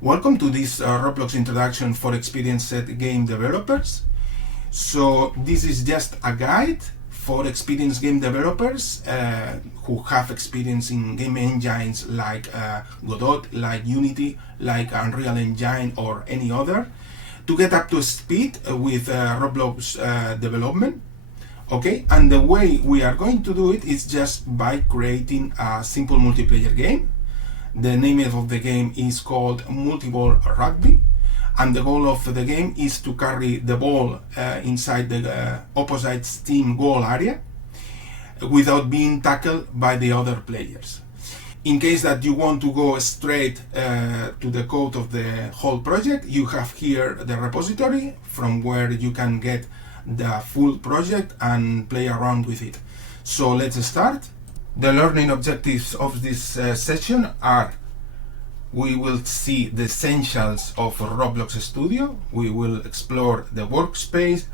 Welcome to this Roblox Introduction for experienced game developers. So this is just a guide for experienced game developers who have experience in game engines like Godot, like Unity, like Unreal Engine or any other, to get up to speed with Roblox development. Okay, and the way we are going to do it is just by creating a simple multiplayer game. The name of the game is called MultiBall Rugby, and the goal of the game is to carry the ball inside the opposite team goal area without being tackled by the other players. In case that you want to go straight to the code of the whole project, you have here the repository from where you can get the full project and play around with it. So let's start. The learning objectives of this session are: we will see the essentials of Roblox Studio, we will explore the workspace,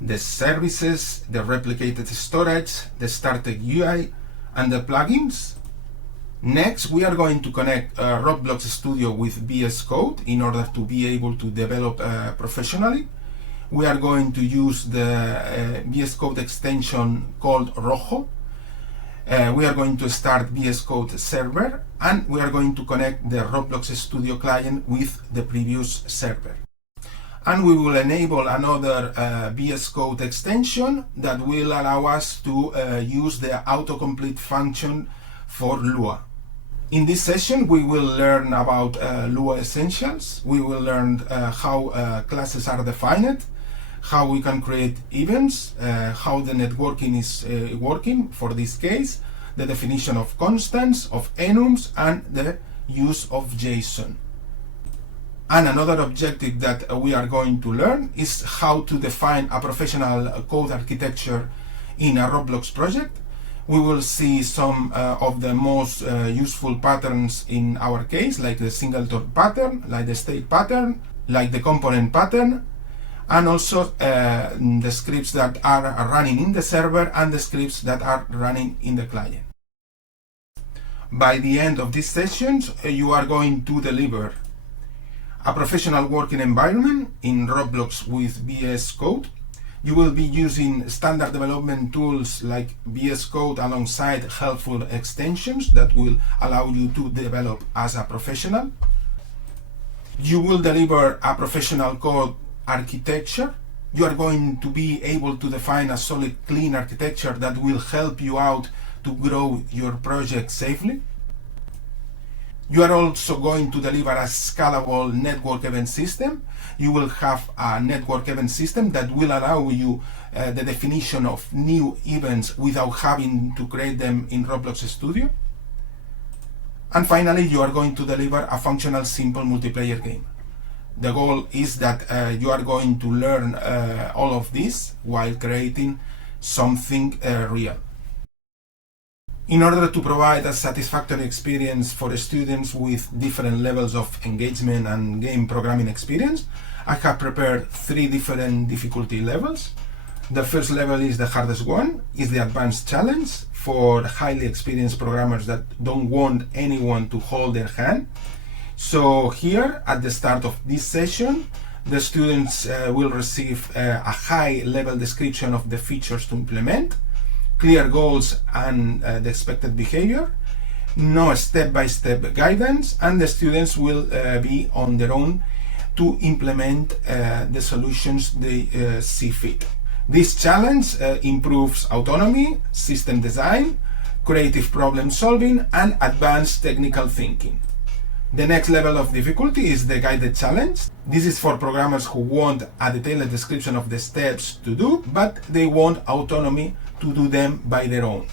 the services, the replicated storage, the starter UI, and the plugins. Next, we are going to connect Roblox Studio with VS Code in order to be able to develop professionally. We are going to use the VS Code extension called Rojo. We are going to start VS Code server, and we are going to connect the Roblox Studio client with the previous server. And we will enable another VS Code extension that will allow us to use the autocomplete function for Luau. In this session, we will learn about Luau essentials. We will learn how classes are defined, how we can create events, how the networking is working for this case, the definition of constants, of enums, and the use of JSON. And another objective that we are going to learn is how to define a professional code architecture in a Roblox project. We will see some of the most useful patterns in our case, like the singleton pattern, like the state pattern, like the component pattern, and also the scripts that are running in the server and the scripts that are running in the client. By the end of these sessions, you are going to deliver a professional working environment in Roblox with VS Code. You will be using standard development tools like VS Code alongside helpful extensions that will allow you to develop as a professional. You will deliver a professional code architecture. You are going to be able to define a solid, clean architecture that will help you out to grow your project safely. You are also going to deliver a scalable network event system. You will have a network event system that will allow you the definition of new events without having to create them in Roblox Studio. And finally, you are going to deliver a functional, simple multiplayer game. The goal is that you are going to learn all of this while creating something real. In order to provide a satisfactory experience for students with different levels of engagement and game programming experience, I have prepared 3 different difficulty levels. The first level is the hardest one, is the advanced challenge for highly experienced programmers that don't want anyone to hold their hand. So here, at the start of this session, the students will receive a high-level description of the features to implement, clear goals and the expected behavior, no step-by-step guidance, and the students will be on their own to implement the solutions they see fit. This challenge improves autonomy, system design, creative problem solving, and advanced technical thinking. The next level of difficulty is the guided challenge. This is for programmers who want a detailed description of the steps to do, but they want autonomy to do them by their own.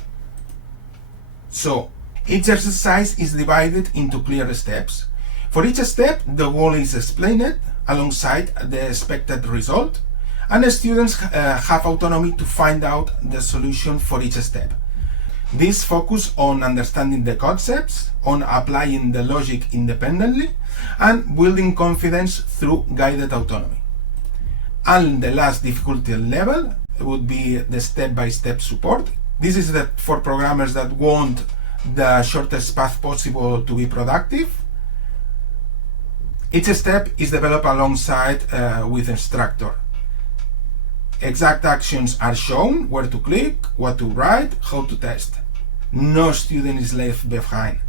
So each exercise is divided into clear steps. For each step, the goal is explained alongside the expected result, and the students have autonomy to find out the solution for each step. This focuses on understanding the concepts, on applying the logic independently, and building confidence through guided autonomy. And the last difficulty level would be the step-by-step support. This is for programmers that want the shortest path possible to be productive. Each step is developed alongside with instructor. Exact actions are shown, where to click, what to write, how to test. No student is left behind.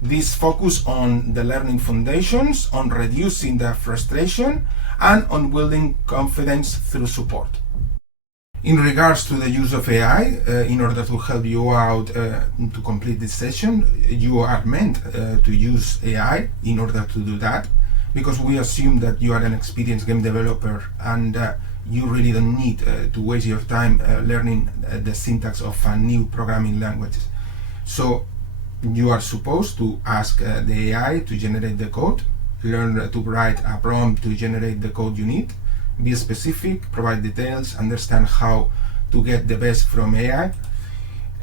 This focus on the learning foundations, on reducing the frustration, and on building confidence through support. In regards to the use of AI, in order to help you out to complete this session, you are meant to use AI in order to do that, because we assume that you are an experienced game developer and you really don't need to waste your time learning the syntax of a new programming language. So you are supposed to ask the AI to generate the code, learn to write a prompt to generate the code you need, be specific, provide details, understand how to get the best from AI.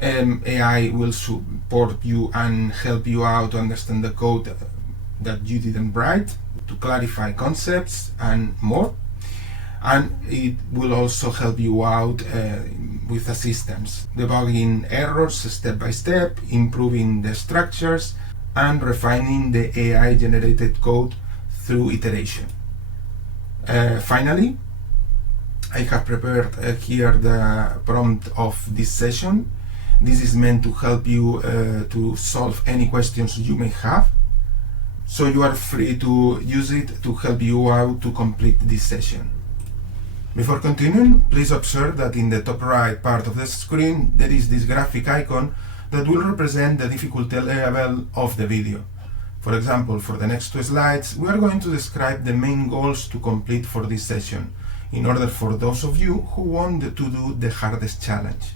AI will support you and help you out to understand the code that you didn't write, to clarify concepts and more. And it will also help you out with assistance, debugging errors step by step, improving the structures, and refining the AI generated code through iteration. Finally, I have prepared here the prompt of this session. This is meant to help you to solve any questions you may have, so you are free to use it to help you out to complete this session. Before continuing, please observe that in the top right part of the screen there is this graphic icon that will represent the difficulty level of the video. For example, for the next 2 slides, we are going to describe the main goals to complete for this session, in order for those of you who want to do the hardest challenge.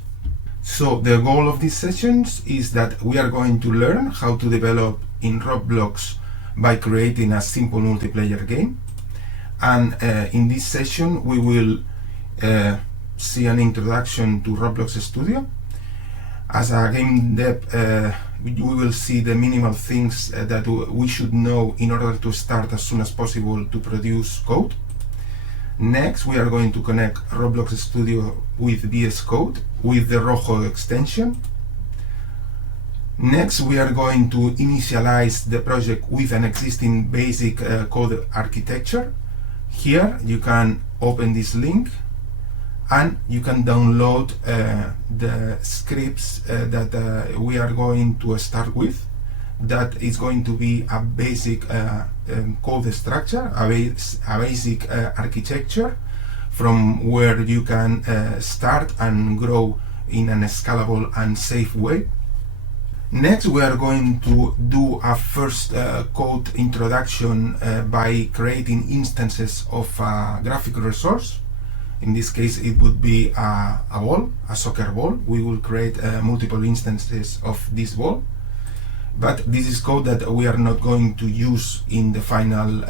So the goal of these sessions is that we are going to learn how to develop in Roblox by creating a simple multiplayer game. And in this session we will see an introduction to Roblox Studio. As a game dev, we will see the minimal things that we should know in order to start as soon as possible to produce code. Next, we are going to connect Roblox Studio with VS Code with the Rojo extension. Next, we are going to initialize the project with an existing basic code architecture. Here you can open this link and you can download the scripts that we are going to start with. That is going to be a basic code structure, a basic architecture from where you can start and grow in a scalable and safe way. Next, we are going to do a first code introduction by creating instances of a graphic resource. In this case, it would be a ball, a soccer ball. We will create multiple instances of this ball. But this is code that we are not going to use in the final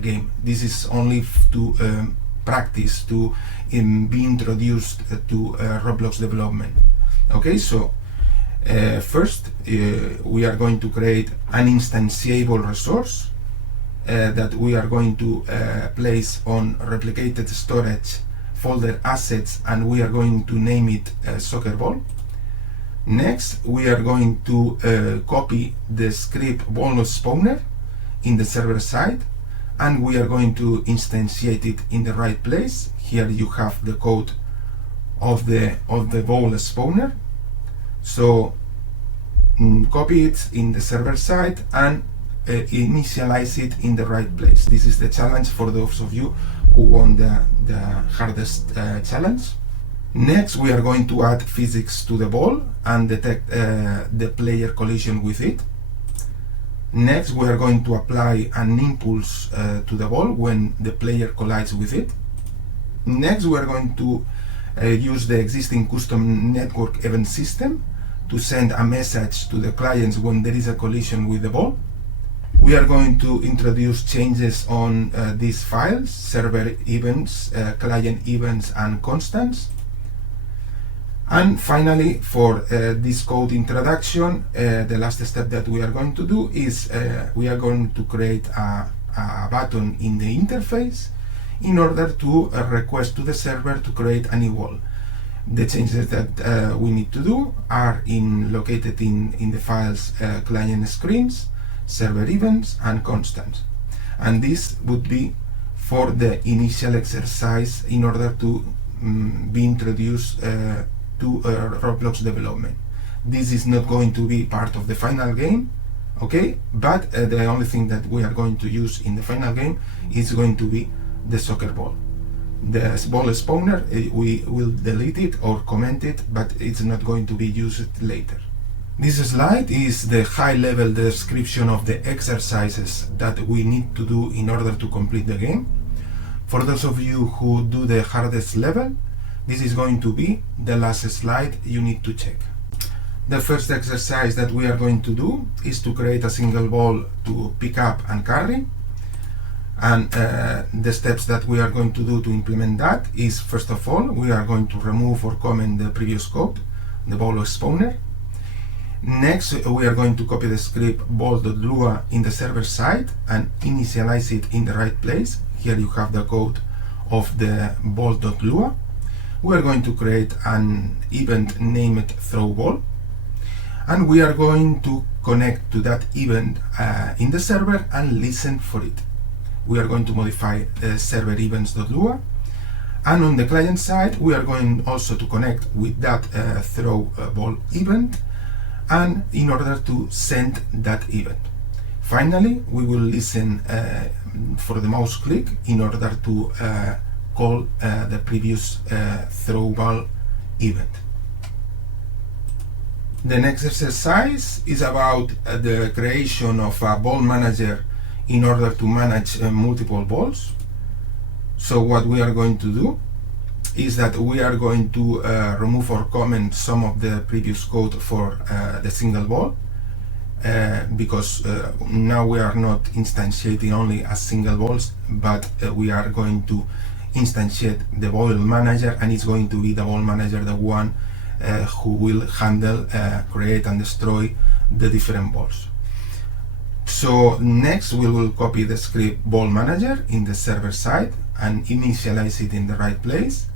game. This is only to practice, to be introduced to Roblox development. Okay, so first we are going to create an instantiable resource that we are going to place on replicated storage folder assets, and we are going to name it soccer ball. Next, we are going to copy the script ball spawner in the server side, and we are going to instantiate it in the right place. Here you have the code of the ball spawner. So copy it in the server side and initialize it in the right place. This is the challenge for those of you who want the hardest challenge. Next, we are going to add physics to the ball and detect the player collision with it. Next, we are going to apply an impulse to the ball when the player collides with it. Next, we are going to use the existing custom network event system to send a message to the clients when there is a collision with the ball. We are going to introduce changes on these files: server events, client events, and constants. And finally, for this code introduction, the last step that we are going to do is we are going to create a button in the interface in order to request to the server to create a new wall. The changes that we need to do are located in the files client screens, server events, and constants. and this would be for the initial exercise in order to be introduced to Roblox development. This is not going to be part of the final game, okay, but the only thing that we are going to use in the final game is going to be the soccer ball. The ball spawner, we will delete it or comment it, but it's not going to be used later. This slide is the high-level description of the exercises that we need to do in order to complete the game. For those of you who do the hardest level, this is going to be the last slide you need to check. The first exercise that we are going to do is to create a single ball to pick up and carry. And the steps that we are going to do to implement that is, first of all, we are going to remove or comment the previous code, the ball spawner. Next, we are going to copy the script ball.lua in the server side and initialize it in the right place. Here you have the code of the ball.lua. We are going to create an event named throwball, and we are going to connect to that event in the server and listen for it. We are going to modify server events.lua, and on the client side we are going also to connect with that throwball event, and in order to send that event. Finally, we will listen for the mouse click in order to call the previous throwball event. The next exercise is about the creation of a ball manager in order to manage multiple balls. So what we are going to do is that we are going to remove or comment some of the previous code for the single ball, because now we are not instantiating only as single balls, but we are going to instantiate the ball manager, and it's going to be the ball manager the one who will handle, create and destroy the different balls. So next we will copy the script ball manager in the server side and initialize it in the right place.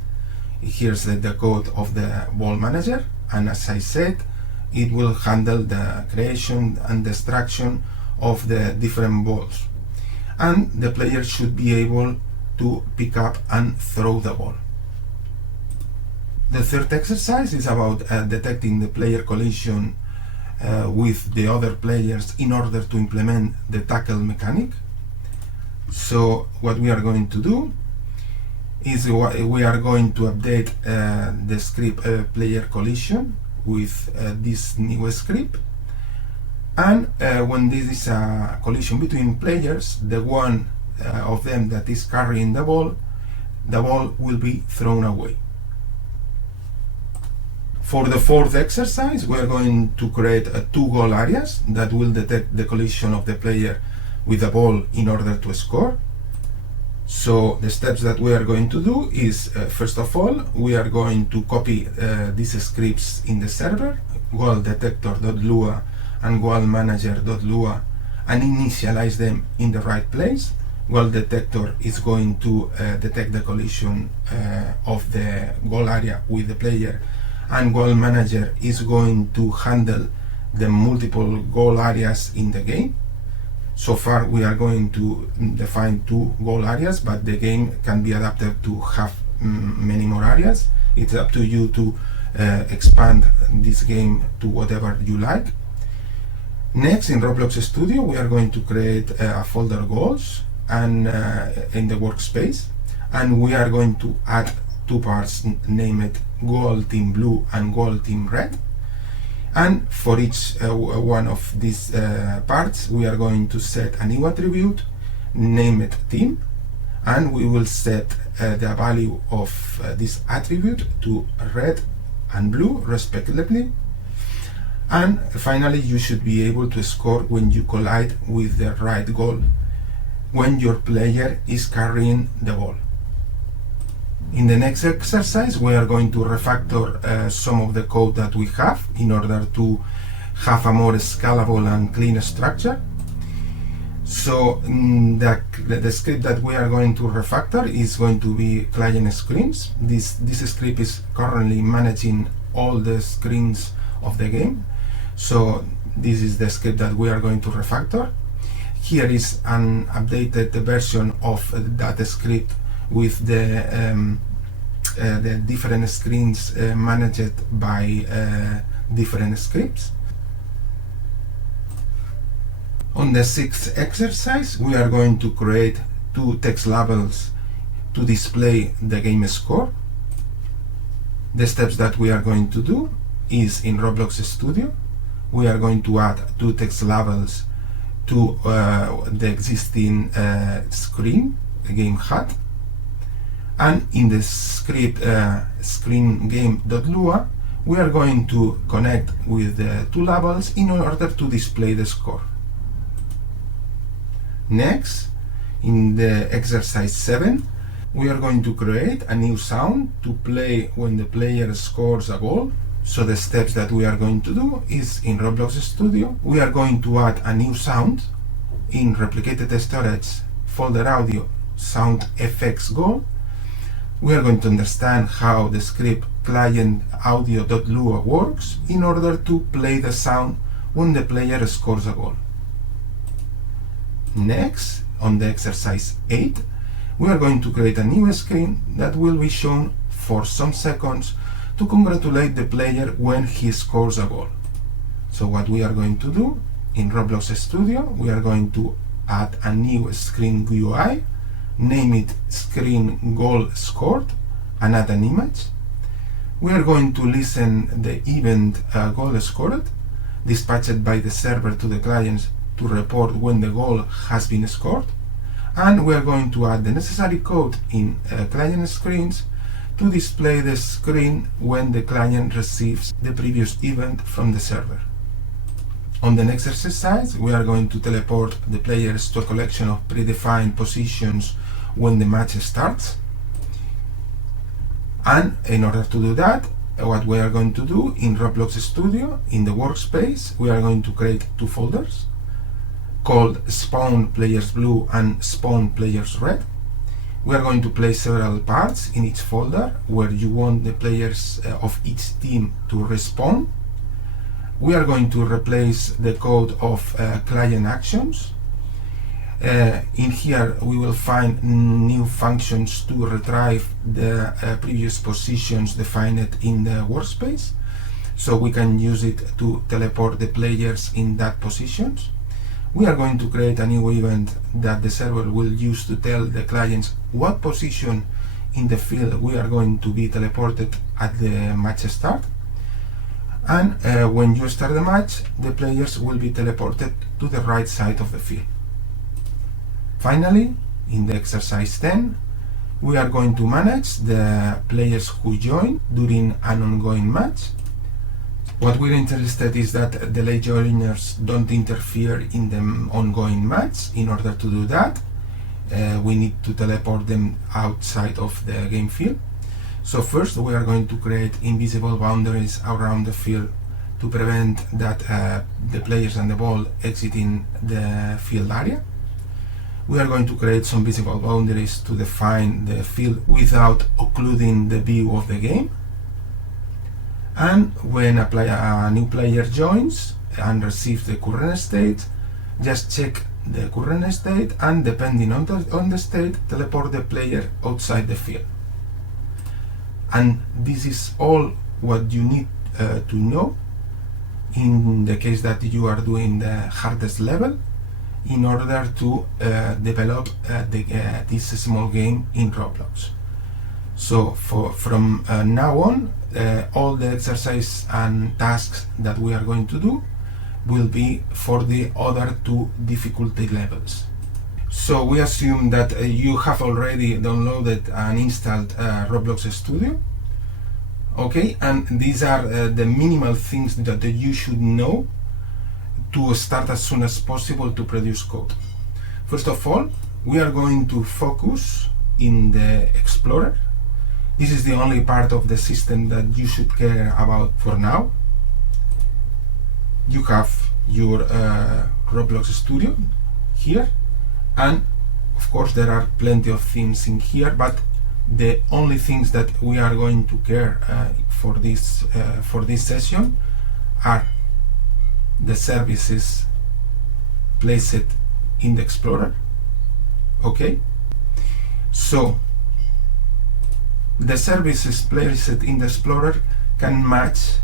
Here's the code of the ball manager, and as I said, it will handle the creation and destruction of the different balls, and the player should be able to pick up and throw the ball. The third exercise is about detecting the player collision with the other players in order to implement the tackle mechanic. So what we are going to do is we are going to update the script player collision with this new script, and when this is a collision between players, the one of them that is carrying the ball will be thrown away. For the fourth exercise, we are going to create two goal areas that will detect the collision of the player with the ball in order to score. So the steps that we are going to do is, first of all, we are going to copy these scripts in the server, goal detector.lua and goal manager.lua, and initialize them in the right place. Goal detector is going to detect the collision of the goal area with the player, and goal manager is going to handle the multiple goal areas in the game. So far we are going to define two goal areas, but the game can be adapted to have many more areas. It's up to you to expand this game to whatever you like. Next, in Roblox Studio, we are going to create a folder goals and in the workspace, and we are going to add two parts named goal team blue and goal team red. And for each one of these parts, we are going to set a new attribute named team, and we will set the value of this attribute to red and blue respectively. And finally, you should be able to score when you collide with the right goal when your player is carrying the ball. In the next exercise, we are going to refactor some of the code that we have in order to have a more scalable and clean structure. So the script that we are going to refactor is going to be client screens. This script is currently managing all the screens of the game. So this is the script that we are going to refactor. Here is an updated version of that script with the different screens managed by different scripts. On the 6th exercise, we are going to create 2 text labels to display the game score. The steps that we are going to do is in Roblox Studio. We are going to add 2 text labels to the existing screen, the game HUD. And in the script screen game.lua, we are going to connect with the 2 labels in order to display the score. Next, in the exercise 7, we are going to create a new sound to play when the player scores a goal. So the steps that we are going to do is in Roblox Studio, we are going to add a new sound in replicated storage folder audio sound FX goal. We are going to understand how the script client audio.lua works in order to play the sound when the player scores a goal. Next, on the exercise 8, we are going to create a new screen that will be shown for some seconds to congratulate the player when he scores a goal. So what we are going to do in Roblox Studio, we are going to add a new screen GUI, name it screen goal scored, and add an image. We are going to listen the event goal scored, dispatched by the server to the clients to report when the goal has been scored, and we are going to add the necessary code in client screens to display the screen when the client receives the previous event from the server. On the next exercise, we are going to teleport the players to a collection of predefined positions when the match starts. And in order to do that, what we are going to do in Roblox Studio, in the workspace, we are going to create 2 folders called Spawn Players Blue and Spawn Players Red. We are going to place several parts in each folder where you want the players of each team to respawn. We are going to replace the code of client actions. In here we will find new functions to retrieve the previous positions defined in the workspace, so we can use it to teleport the players in that positions. We are going to create a new event that the server will use to tell the clients what position in the field we are going to be teleported at the match start. And when you start the match, the players will be teleported to the right side of the field. Finally, in the exercise 10, we are going to manage the players who join during an ongoing match. What we're interested is that the late joiners don't interfere in the ongoing match. In order to do that, we need to teleport them outside of the game field. So first we are going to create invisible boundaries around the field to prevent that the players and the ball exiting the field area. We are going to create some visible boundaries to define the field without occluding the view of the game. And when a new player joins and receives the current state, just check the current state and, depending on the state, teleport the player outside the field. And this is all what you need to know in the case that you are doing the hardest level in order to develop this small game in Roblox. So from now on, all the exercise and tasks that we are going to do will be for the other 2 difficulty levels. So we assume that you have already downloaded and installed Roblox Studio. Okay, and these are the minimal things that you should know to start as soon as possible to produce code. First of all, we are going to focus in the Explorer. This is the only part of the system that you should care about for now. You have your Roblox Studio here, and of course there are plenty of things in here, but the only things that we are going to care for this session are the services placed in the Explorer. Okay, so the services placed in the Explorer can match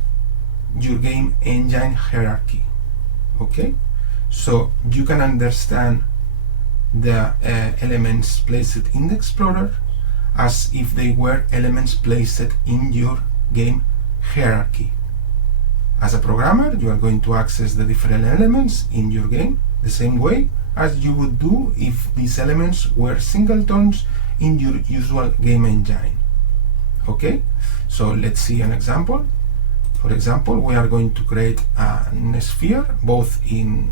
your game engine hierarchy. Okay, so you can understand the elements placed in the Explorer as if they were elements placed in your game hierarchy. As a programmer, you are going to access the different elements in your game the same way as you would do if these elements were singletons in your usual game engine. Okay, so let's see an example. For example, we are going to create a sphere both in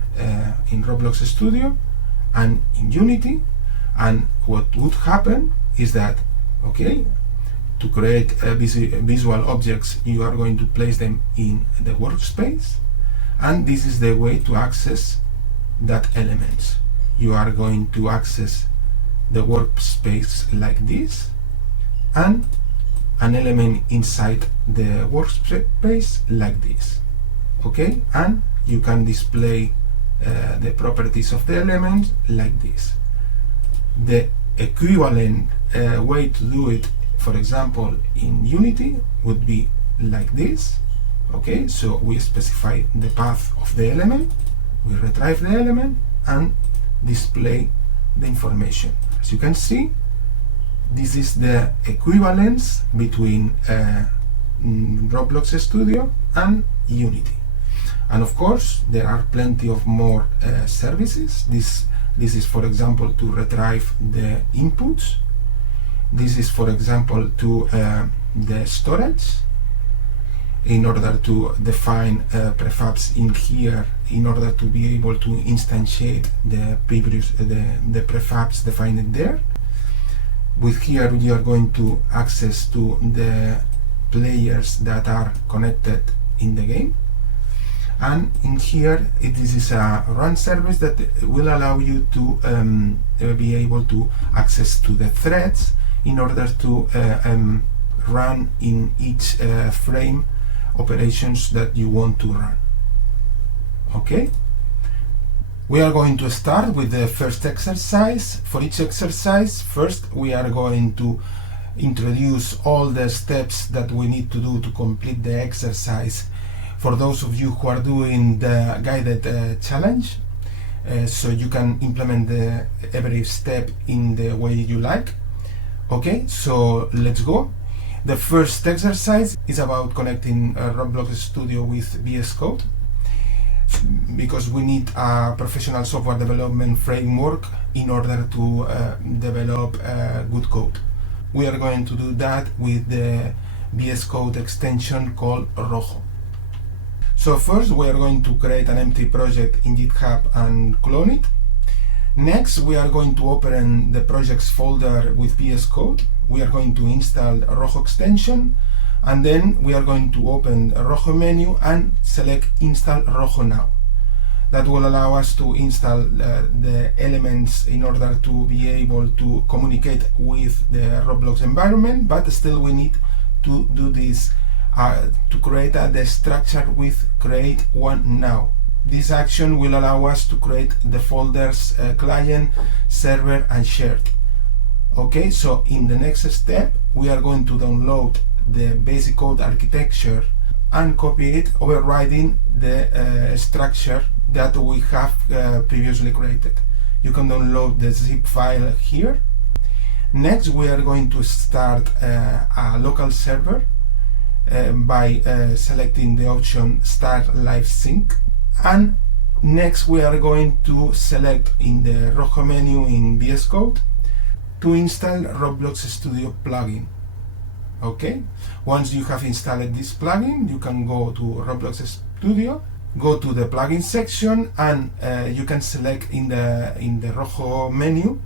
Roblox Studio and in Unity, and what would happen is that, okay, to create visual objects, you are going to place them in the workspace, and this is the way to access that elements. You are going to access the workspace like this, and an element inside the workspace like this. Okay, and you can display the properties of the element like this. The equivalent way to do it, for example, in Unity would be like this. Okay, so we specify the path of the element, we retrieve the element and display the information. As you can see, this is the equivalence between Roblox Studio and Unity. And of course, there are plenty of more services. This is, for example, to retrieve the inputs. This is, for example, to the storage, in order to define prefabs in here, in order to be able to instantiate the prefabs defined there. With here, you are going to access to the players that are connected in the game. And in here, this is a run service that will allow you to be able to access to the threads in order to run in each frame operations that you want to run. Okay? We are going to start with the first exercise. For each exercise, first we are going to introduce all the steps that we need to do to complete the exercise for those of you who are doing the guided challenge, so you can implement every step in the way you like. Okay, so let's go. The first exercise is about connecting Roblox Studio with VS Code, because we need a professional software development framework in order to develop good code. We are going to do that with the VS Code extension called Rojo. So first we are going to create an empty project in GitHub and clone it. Next we are going to open the projects folder with VS Code. We are going to install Rojo extension, and then we are going to open a Rojo menu and select Install Rojo Now. That will allow us to install the elements in order to be able to communicate with the Roblox environment, but still we need to do this to create the structure with create one now. This action will allow us to create the folders client, server and shared. Okay, so in the next step we are going to download the basic code architecture and copy it, overriding the structure that we have previously created. You can download the zip file here. Next we are going to start a local server by selecting the option Start Live Sync, and next we are going to select in the Rojo menu in VS Code to install Roblox Studio plugin. Okay, once you have installed this plugin, you can go to Roblox Studio, go to the plugin section, and you can select in the Rojo menu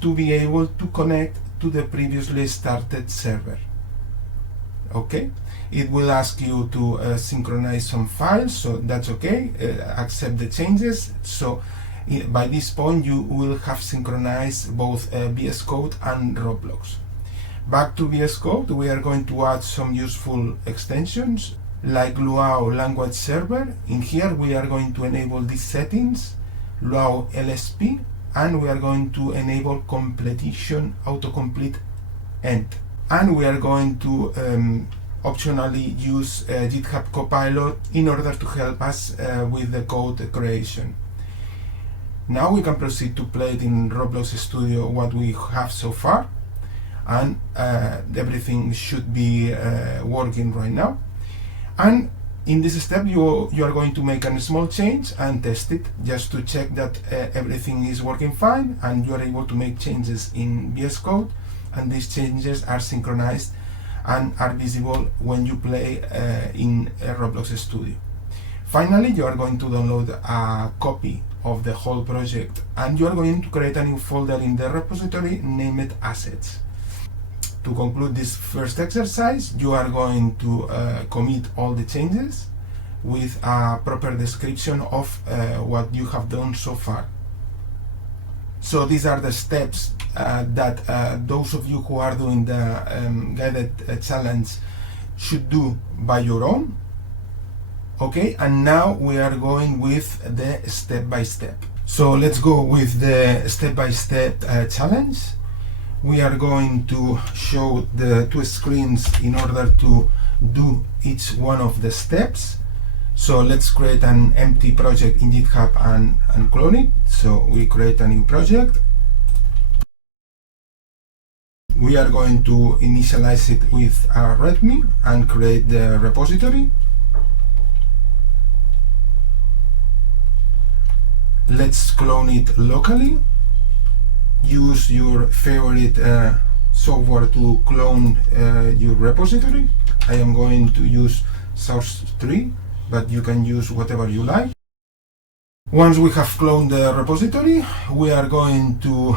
to be able to connect to the previously started server. Okay, it will ask you to synchronize some files, so that's okay. Accept the changes. So by this point you will have synchronized both VS Code and Roblox. Back to VS Code, we are going to add some useful extensions. like Luau language server. In here we are going to enable these settings Luau LSP, and we are going to enable completion autocomplete end. And we are going to optionally use GitHub Copilot in order to help us with the code creation. Now we can proceed to play it in Roblox Studio what we have so far, and everything should be working right now. And in this step you are going to make a small change and test it just to check that everything is working fine and you are able to make changes in VS Code, and these changes are synchronized and are visible when you play in Roblox Studio. Finally, you are going to download a copy of the whole project, and you are going to create a new folder in the repository named Assets. To conclude this first exercise, you are going to commit all the changes with a proper description of what you have done so far. So these are the steps that those of you who are doing the guided challenge should do by your own. Okay, and now we are going with the step-by-step. So let's go with the step-by-step challenge. We are going to show the two screens in order to do each one of the steps. So let's create an empty project in GitHub and clone it. So we create a new project. We are going to initialize it with a README and create the repository. Let's clone it locally. Use your favorite software to clone your repository. I am going to use Source3, but you can use whatever you like. Once we have cloned the repository, we are going to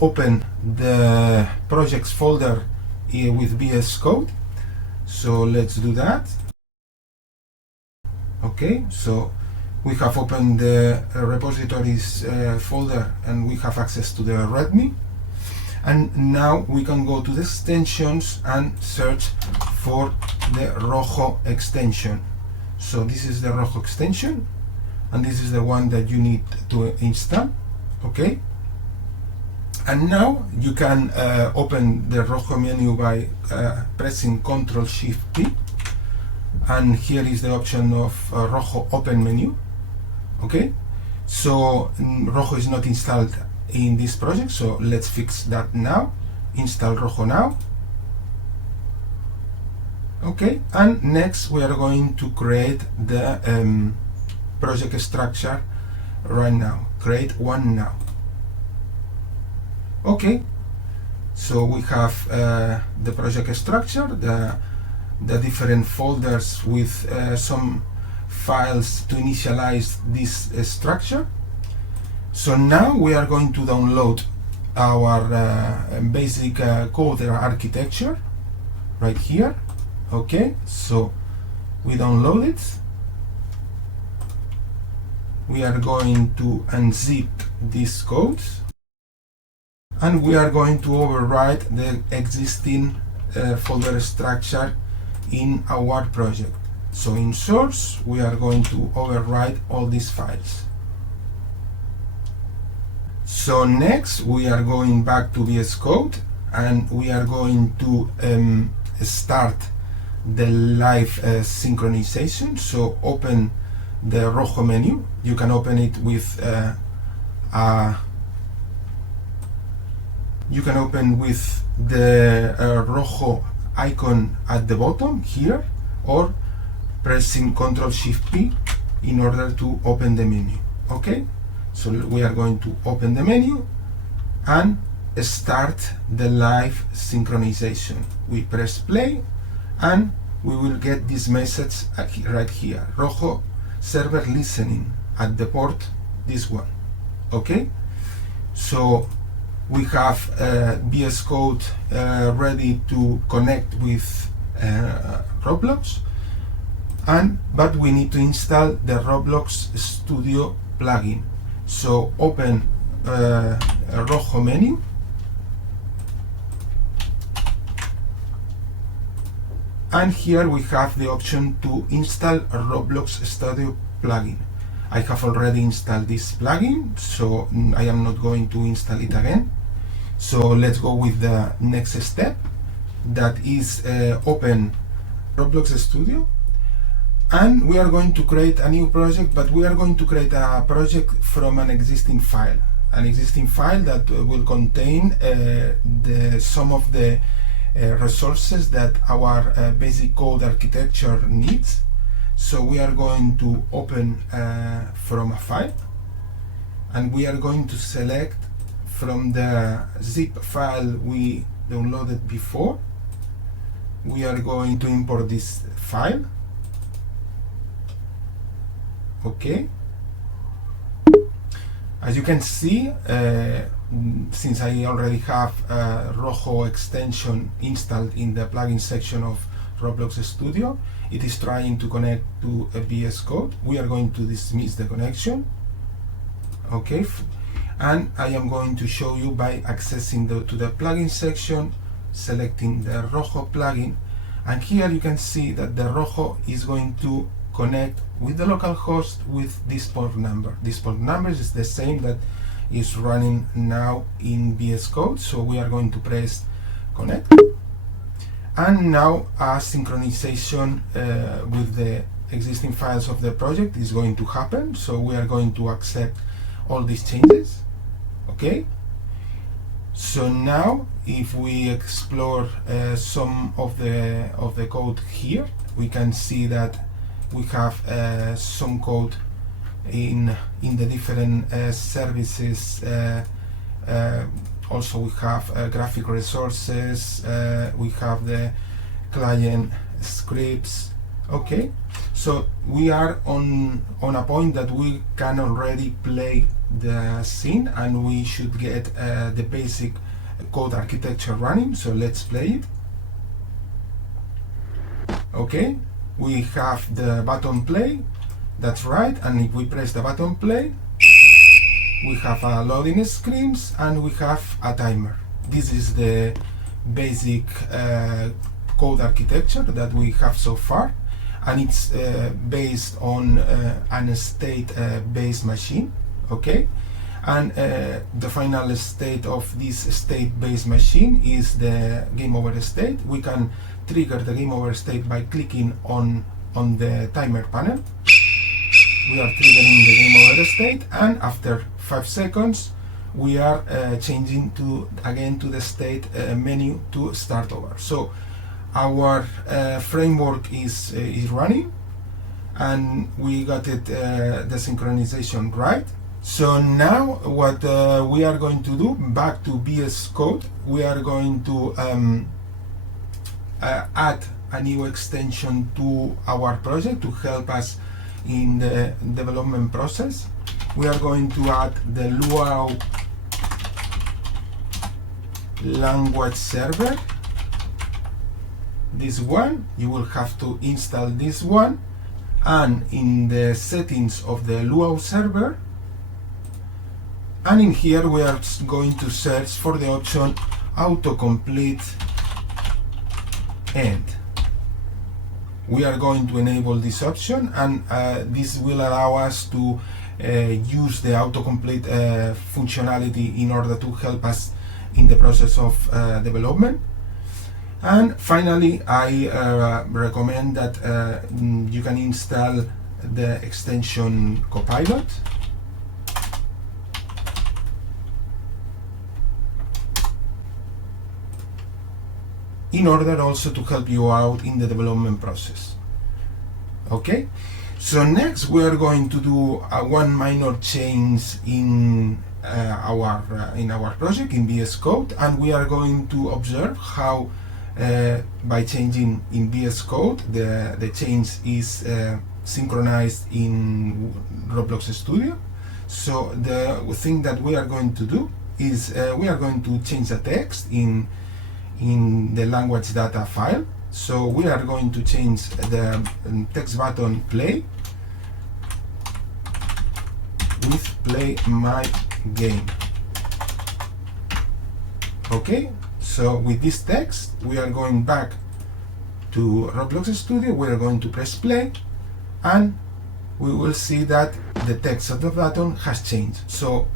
open the projects folder with VS Code. So let's do that. Okay, so we have opened the repositories folder and we have access to the README. And now we can go to the extensions and search for the Rojo extension. So this is the Rojo extension, and this is the one that you need to install. Okay. And now you can open the Rojo menu by pressing Ctrl-Shift-P. And here is the option of Rojo Open Menu. Okay, so Rojo is not installed in this project, so let's fix that now. Install Rojo now. Okay, and next we are going to create the project structure right now. Create one now. Okay, so we have the project structure, the different folders with some files to initialize this structure. So now we are going to download our basic code architecture right here. Okay, so we download it. We are going to unzip this code, and we are going to overwrite the existing folder structure in our project. So in source, we are going to overwrite all these files. So next, we are going back to VS Code, and we are going to start the live synchronization. So open the Rojo menu. You can open it with you can open with the Rojo icon at the bottom here, or pressing Ctrl-Shift-P in order to open the menu. Okay, so we are going to open the menu and start the live synchronization. We press play and we will get this message right here, Rojo server listening at the port, this one. Okay, so we have VS Code ready to connect with Roblox, but we need to install the Roblox Studio plugin. So open a Rojo menu, and here we have the option to install a Roblox Studio plugin. I have already installed this plugin, so I am not going to install it again. So let's go with the next step, that is open Roblox Studio, and we are going to create a new project, but we are going to create a project from an existing file that will contain some of the resources that our basic code architecture needs. So we are going to open from a file, and we are going to select from the zip file we downloaded before. We are going to import this file. Okay. As you can see, since I already have Rojo extension installed in the plugin section of Roblox Studio, it is trying to connect to a VS Code. We are going to dismiss the connection. Okay, and I am going to show you by accessing to the plugin section, selecting the Rojo plugin, and here you can see that the Rojo is going to connect with the local host with this port number. This port number is the same that is running now in VS Code, so we are going to press connect, and now a synchronization with the existing files of the project is going to happen. So we are going to accept all these changes. Okay, so now if we explore some of the code here, we can see that we have some code in the different services. Also we have graphic resources, we have the client scripts. Okay, so we are on a point that we can already play the scene, and we should get the basic code architecture running. So let's play it. Okay, we have the button play, that's right, and if we press the button play, we have a loading screens and we have a timer. This is the basic code architecture that we have so far, and it's based on an state-based machine. Okay, and the final state of this state-based machine is the game over state. We can trigger the game over state by clicking on the timer panel. We are triggering the game over state, and after 5 seconds we are changing again to the state menu to start over. So our framework is running, and we got it the synchronization right. So now what we are going to do, back to VS Code, we are going to add a new extension to our project to help us in the development process. We are going to add the Luau language server. This one, you will have to install this one, and in the settings of the Luau server, and in here we are going to search for the option autocomplete end. We are going to enable this option, and this will allow us to use the autocomplete functionality in order to help us in the process of development. And finally, I recommend that you can install the extension Copilot. In order also to help you out in the development process. Okay, so next we are going to do one minor change in our project in VS Code, and we are going to observe how by changing in VS Code the change is synchronized in Roblox Studio. So the thing that we are going to do is we are going to change the text in the language data file. So we are going to change the text button play with play my game. Okay, so with this text we are going back to Roblox Studio, we are going to press play, and we will see that the text of the button has changed. So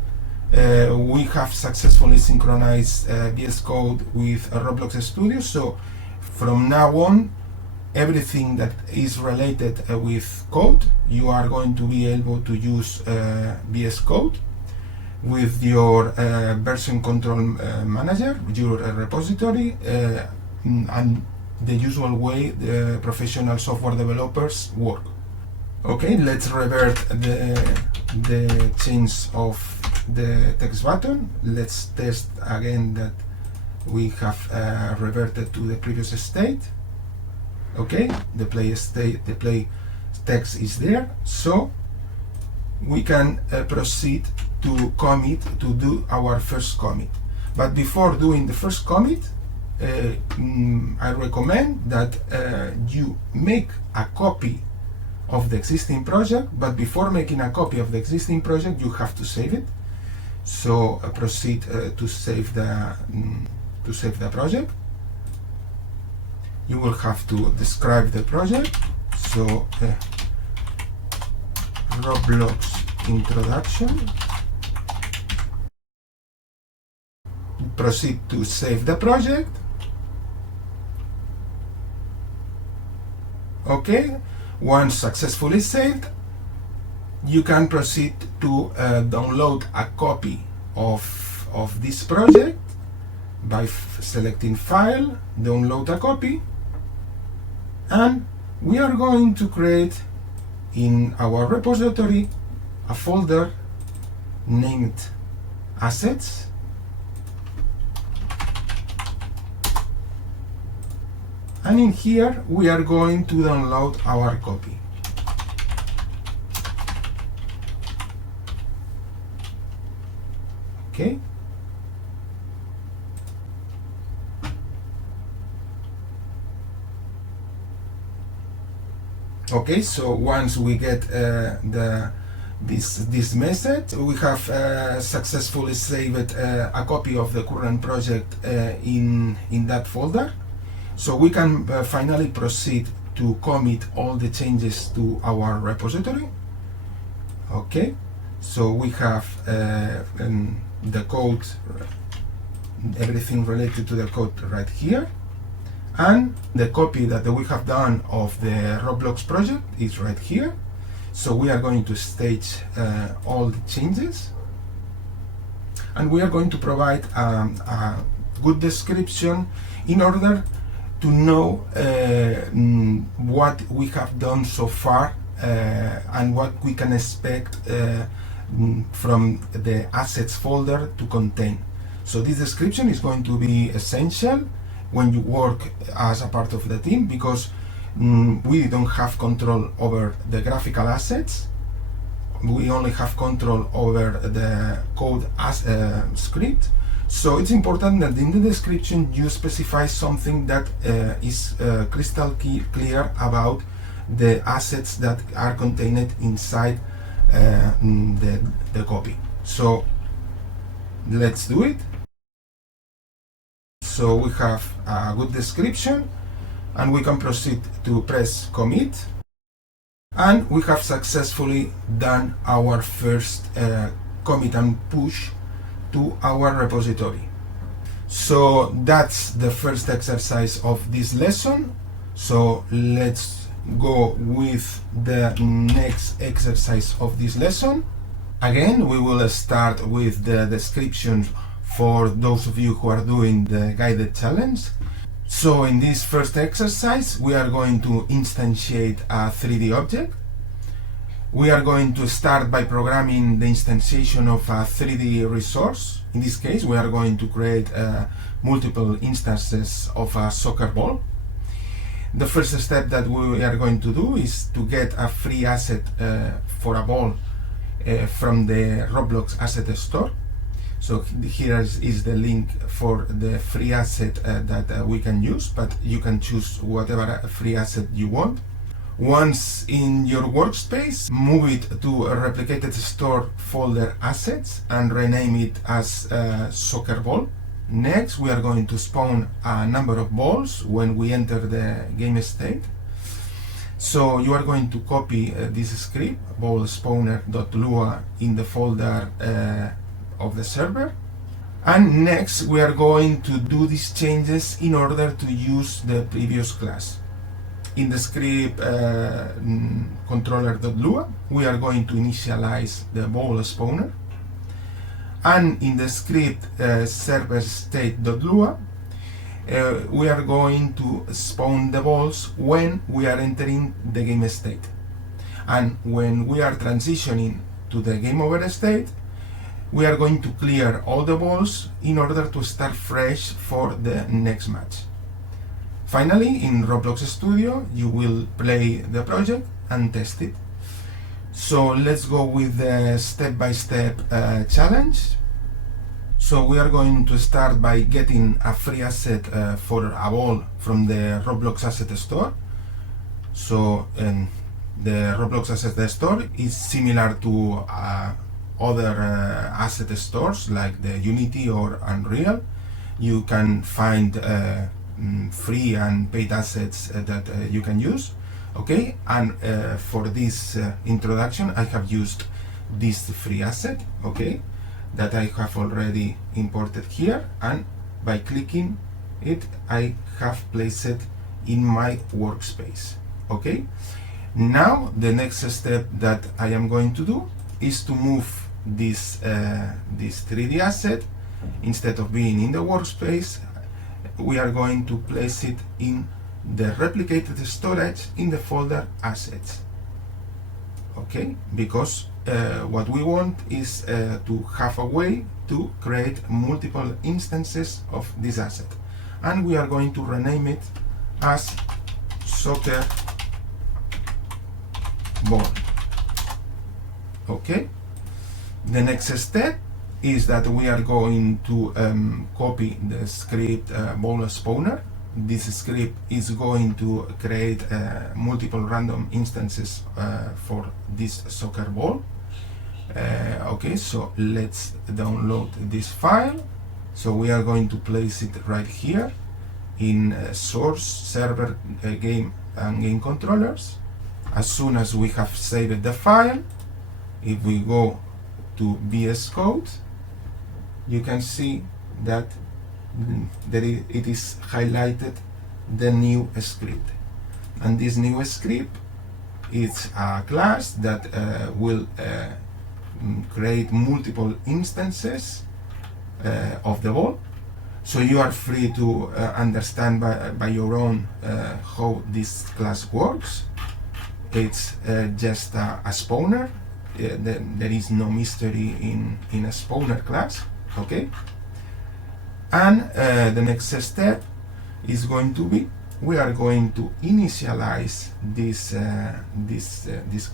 we have successfully synchronized VS Code with Roblox Studio. So from now on, everything that is related with code, you are going to be able to use VS Code with your version control manager, your repository, and the usual way the professional software developers work. Okay, let's revert the change of the text button. Let's test again that we have reverted to the previous state. Okay, the play text is there, so we can proceed to commit, to do our first commit. But before doing the first commit, I recommend that you make a copy of the existing project, but before making a copy of the existing project, you have to save it. So proceed to save the project. You will have to describe the project. So Roblox Introduction. Proceed to save the project. Okay, once successfully saved, you can proceed to download a copy of this project by selecting File, Download a Copy, and we are going to create in our repository a folder named Assets. And in here, we are going to download our copy. Okay. Okay, so once we get this message, we have successfully saved a copy of the current project in that folder. So we can finally proceed to commit all the changes to our repository. Okay, so we have the code, everything related to the code right here, and the copy that we have done of the Roblox project is right here. So we are going to stage all the changes, and we are going to provide a good description in order to know what we have done so far and what we can expect from the assets folder to contain. So this description is going to be essential when you work as a part of the team, because we don't have control over the graphical assets. We only have control over the code script. So it's important that in the description you specify something that is crystal clear about the assets that are contained inside the copy. So let's do it. So we have a good description, and we can proceed to press commit, and we have successfully done our first commit and push to our repository. So that's the first exercise of this lesson. So let's go with the next exercise of this lesson. Again, we will start with the description for those of you who are doing the guided challenge. So in this first exercise, we are going to instantiate a 3D object. We are going to start by programming the instantiation of a 3D resource. In this case, we are going to create multiple instances of a soccer ball. The first step that we are going to do is to get a free asset for a ball from the Roblox asset store. So here is the link for the free asset that we can use, but you can choose whatever free asset you want. Once in your workspace, move it to a replicated store folder assets and rename it as soccer ball. Next, we are going to spawn a number of balls when we enter the game state. So you are going to copy this script, ballspawner.lua, in the folder of the server. And next we are going to do these changes in order to use the previous class. In the script controller.lua, we are going to initialize the ball spawner. And in the script server-state.lua, we are going to spawn the balls when we are entering the game state. And when we are transitioning to the game over state, we are going to clear all the balls in order to start fresh for the next match. Finally, in Roblox Studio, you will play the project and test it. So let's go with the step-by-step challenge. So we are going to start by getting a free asset for a ball from the Roblox Asset Store. So the Roblox Asset Store is similar to other asset stores like the Unity or Unreal. You can find free and paid assets that you can use. Okay, and for this introduction, I have used this free asset, okay, that I have already imported here, and by clicking it, I have placed it in my workspace. Okay, now the next step that I am going to do is to move this 3D asset. Instead of being in the workspace, we are going to place it in the replicated storage in the folder assets. Okay, because what we want is to have a way to create multiple instances of this asset, and we are going to rename it as soccer ball. Okay, the next step is that we are going to copy the script ball spawner. This script is going to create multiple random instances for this soccer ball. Okay, so let's download this file. So we are going to place it right here in source, server, game, and game controllers. As soon as we have saved the file, if we go to VS Code, you can see that it is highlighted the new script, and this new script is a class that will create multiple instances of the ball. So you are free to understand by your own how this class works. It's just a spawner. There is no mystery in a spawner class. Okay, and the next step is going to be, we are going to initialize this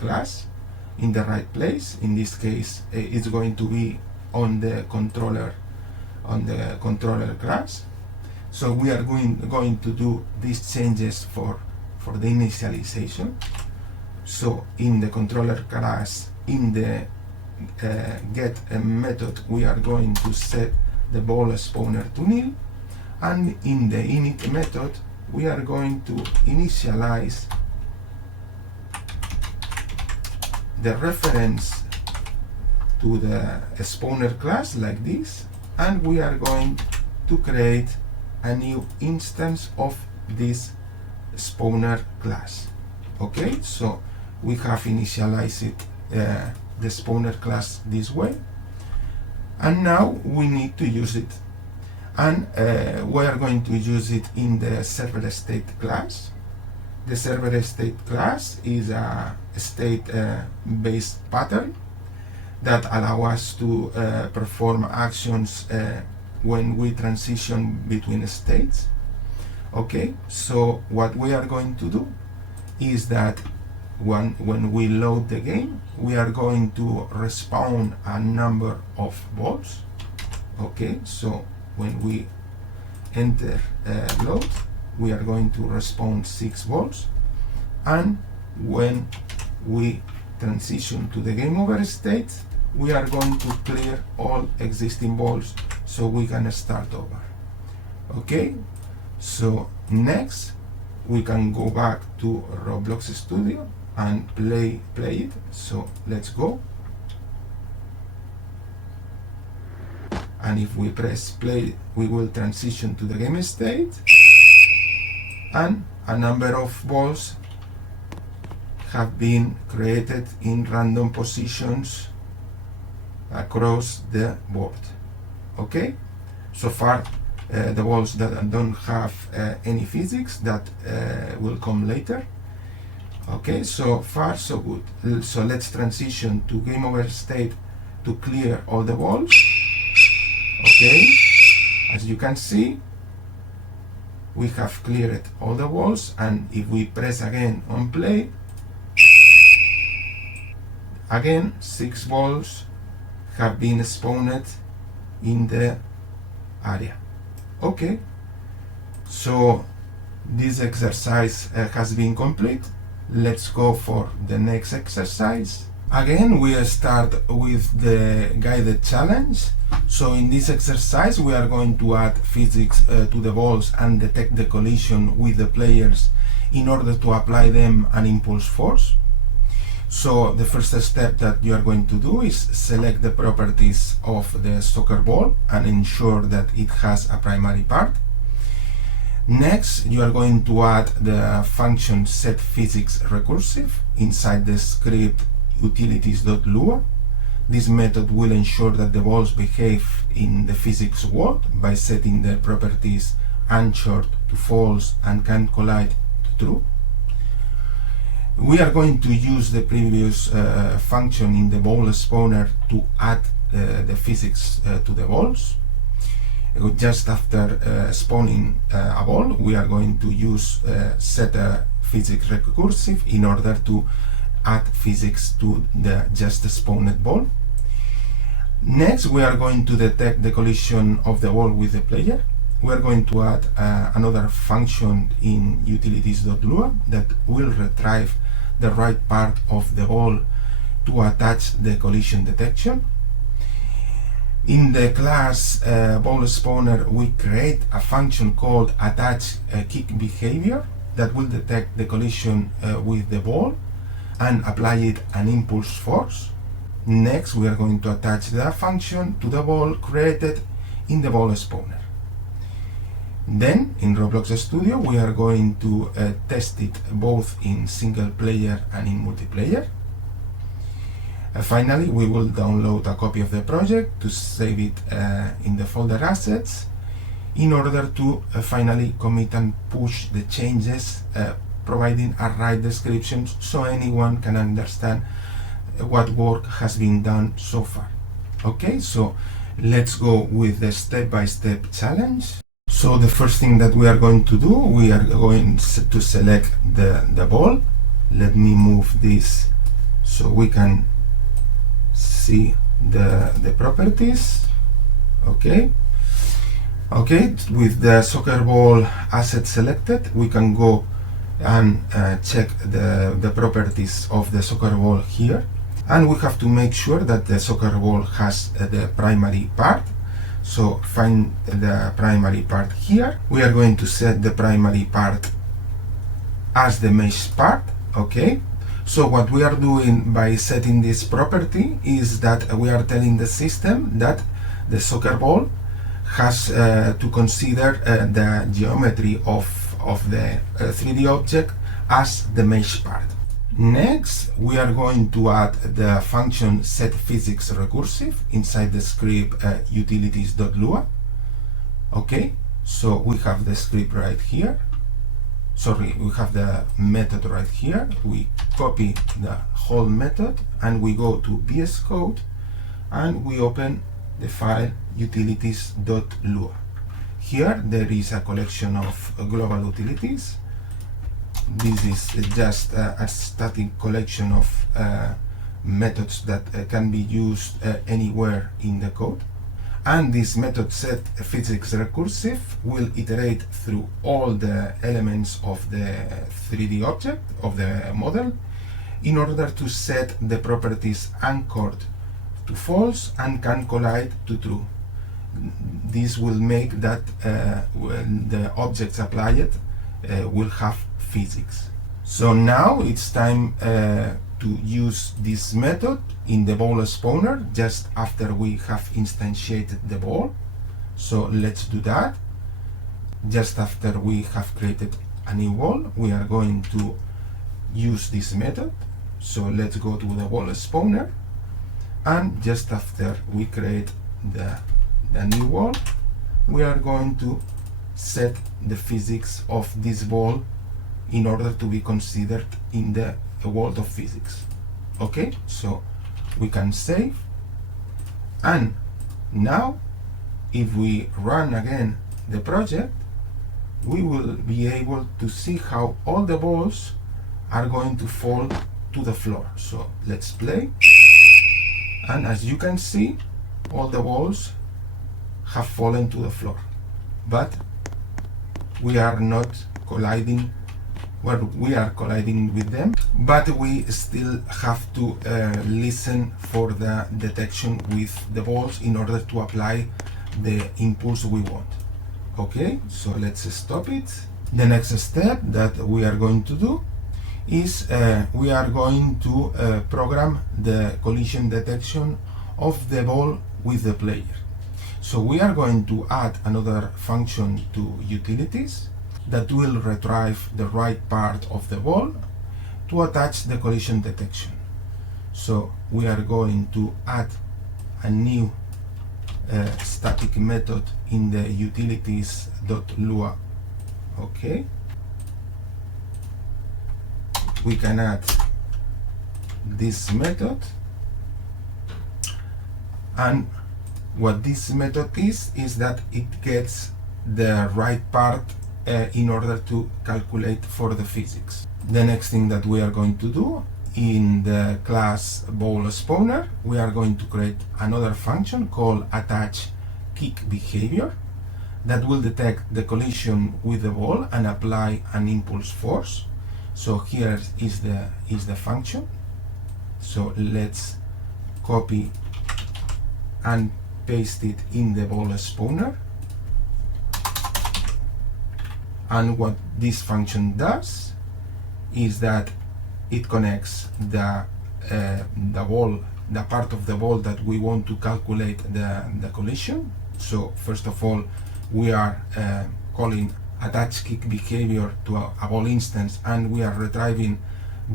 class in the right place. In this case, it's going to be on the controller class. So we are going to do these changes for the initialization. So in the controller class, in the get method, we are going to set the ball spawner to nil, and in the init method we are going to initialize the reference to the spawner class like this, and we are going to create a new instance of this spawner class. Okay, so we have initialized it, the spawner class this way, and now we need to use it, and we are going to use it in the server state class. The server state class is a state based pattern that allow us to perform actions when we transition between states. Okay, so what we are going to do is that when we load the game, we are going to respawn a number of balls. Okay, so when we enter load, we are going to respawn 6 balls, and when we transition to the game over state, we are going to clear all existing balls so we can start over. Okay, so next we can go back to Roblox Studio and play it. So let's go. And if we press play, we will transition to the game state, and a number of balls have been created in random positions across the board. Okay, so far the balls that don't have any physics, that will come later. Okay, so far so good. So let's transition to game over state to clear all the balls. Okay, as you can see, we have cleared all the balls, and if we press again on play, again 6 balls have been spawned in the area. Okay, so this exercise has been complete. Let's go for the next exercise. Again, we start with the guided challenge. So in this exercise, we are going to add physics to the balls and detect the collision with the players in order to apply them an impulse force. So the first step that you are going to do is select the properties of the soccer ball and ensure that it has a primary part. Next, you are going to add the function setPhysicsRecursive inside the script utilities.lua. This method will ensure that the balls behave in the physics world by setting their properties anchored to false and can collide to true. We are going to use the previous function in the ball spawner to add the physics to the balls. Just after spawning a ball, we are going to use setPhysicsRecursive in order to add physics to the just spawned ball. Next, we are going to detect the collision of the ball with the player. We are going to add another function in utilities.lua that will retrieve the right part of the ball to attach the collision detection. In the class ball spawner, we create a function called attach kick behavior that will detect the collision with the ball and apply it an impulse force. Next, we are going to attach that function to the ball created in the ball spawner. Then, in Roblox Studio, we are going to test it both in single player and in multiplayer. Finally, we will download a copy of the project to save it in the folder assets in order to finally commit and push the changes, providing a right description so anyone can understand what work has been done so far. Okay, so let's go with the step-by-step challenge. So the first thing that we are going to do, we are going to select the ball. Let me move this so we can see the properties. Okay, with the soccer ball asset selected, we can go and check the properties of the soccer ball here, and we have to make sure that the soccer ball has the primary part. So find the primary part here. We are going to set the primary part as the mesh part. Okay, so what we are doing by setting this property is that we are telling the system that the soccer ball has to consider the geometry of the 3D object as the mesh part. Next, we are going to add the function setPhysicsRecursive inside the script utilities.lua. Okay, so we have the script right here. Sorry, we have the method right here. We copy the whole method and we go to VS Code and we open the file utilities.lua. Here there is a collection of global utilities. This is just a static collection of methods that can be used anywhere in the code. And this method setPhysicsRecursive will iterate through all the elements of the 3D object, of the model, in order to set the properties anchored to false and can collide to true. This will make that when the objects applied will have physics. So now it's time to use this method in the ball spawner just after we have instantiated the ball. So let's do that. Just after we have created a new ball, we are going to use this method. So let's go to the ball spawner, and just after we create the new ball, we are going to set the physics of this ball in order to be considered in the world of physics. Okay, so we can save, and now if we run again the project, we will be able to see how all the balls are going to fall to the floor. So let's play, and as you can see, all the balls have fallen to the floor, but we are not colliding. Well, we are colliding with them, but we still have to listen for the detection with the balls in order to apply the impulse we want. Okay, so let's stop it. The next step that we are going to do is we are going to program the collision detection of the ball with the player. So we are going to add another function to utilities that will retrieve the right part of the ball to attach the collision detection. So we are going to add a new static method in the utilities.lua. Okay, we can add this method, and what this method is that it gets the right part in order to calculate for the physics. The next thing that we are going to do in the class ball spawner, we are going to create another function called attach kick behavior that will detect the collision with the ball and apply an impulse force. So here is the function. So let's copy and paste it in the ball spawner. And what this function does is that it connects the ball, the part of the ball that we want to calculate the collision. So first of all, we are calling attach kick behavior to a ball instance, and we are retrieving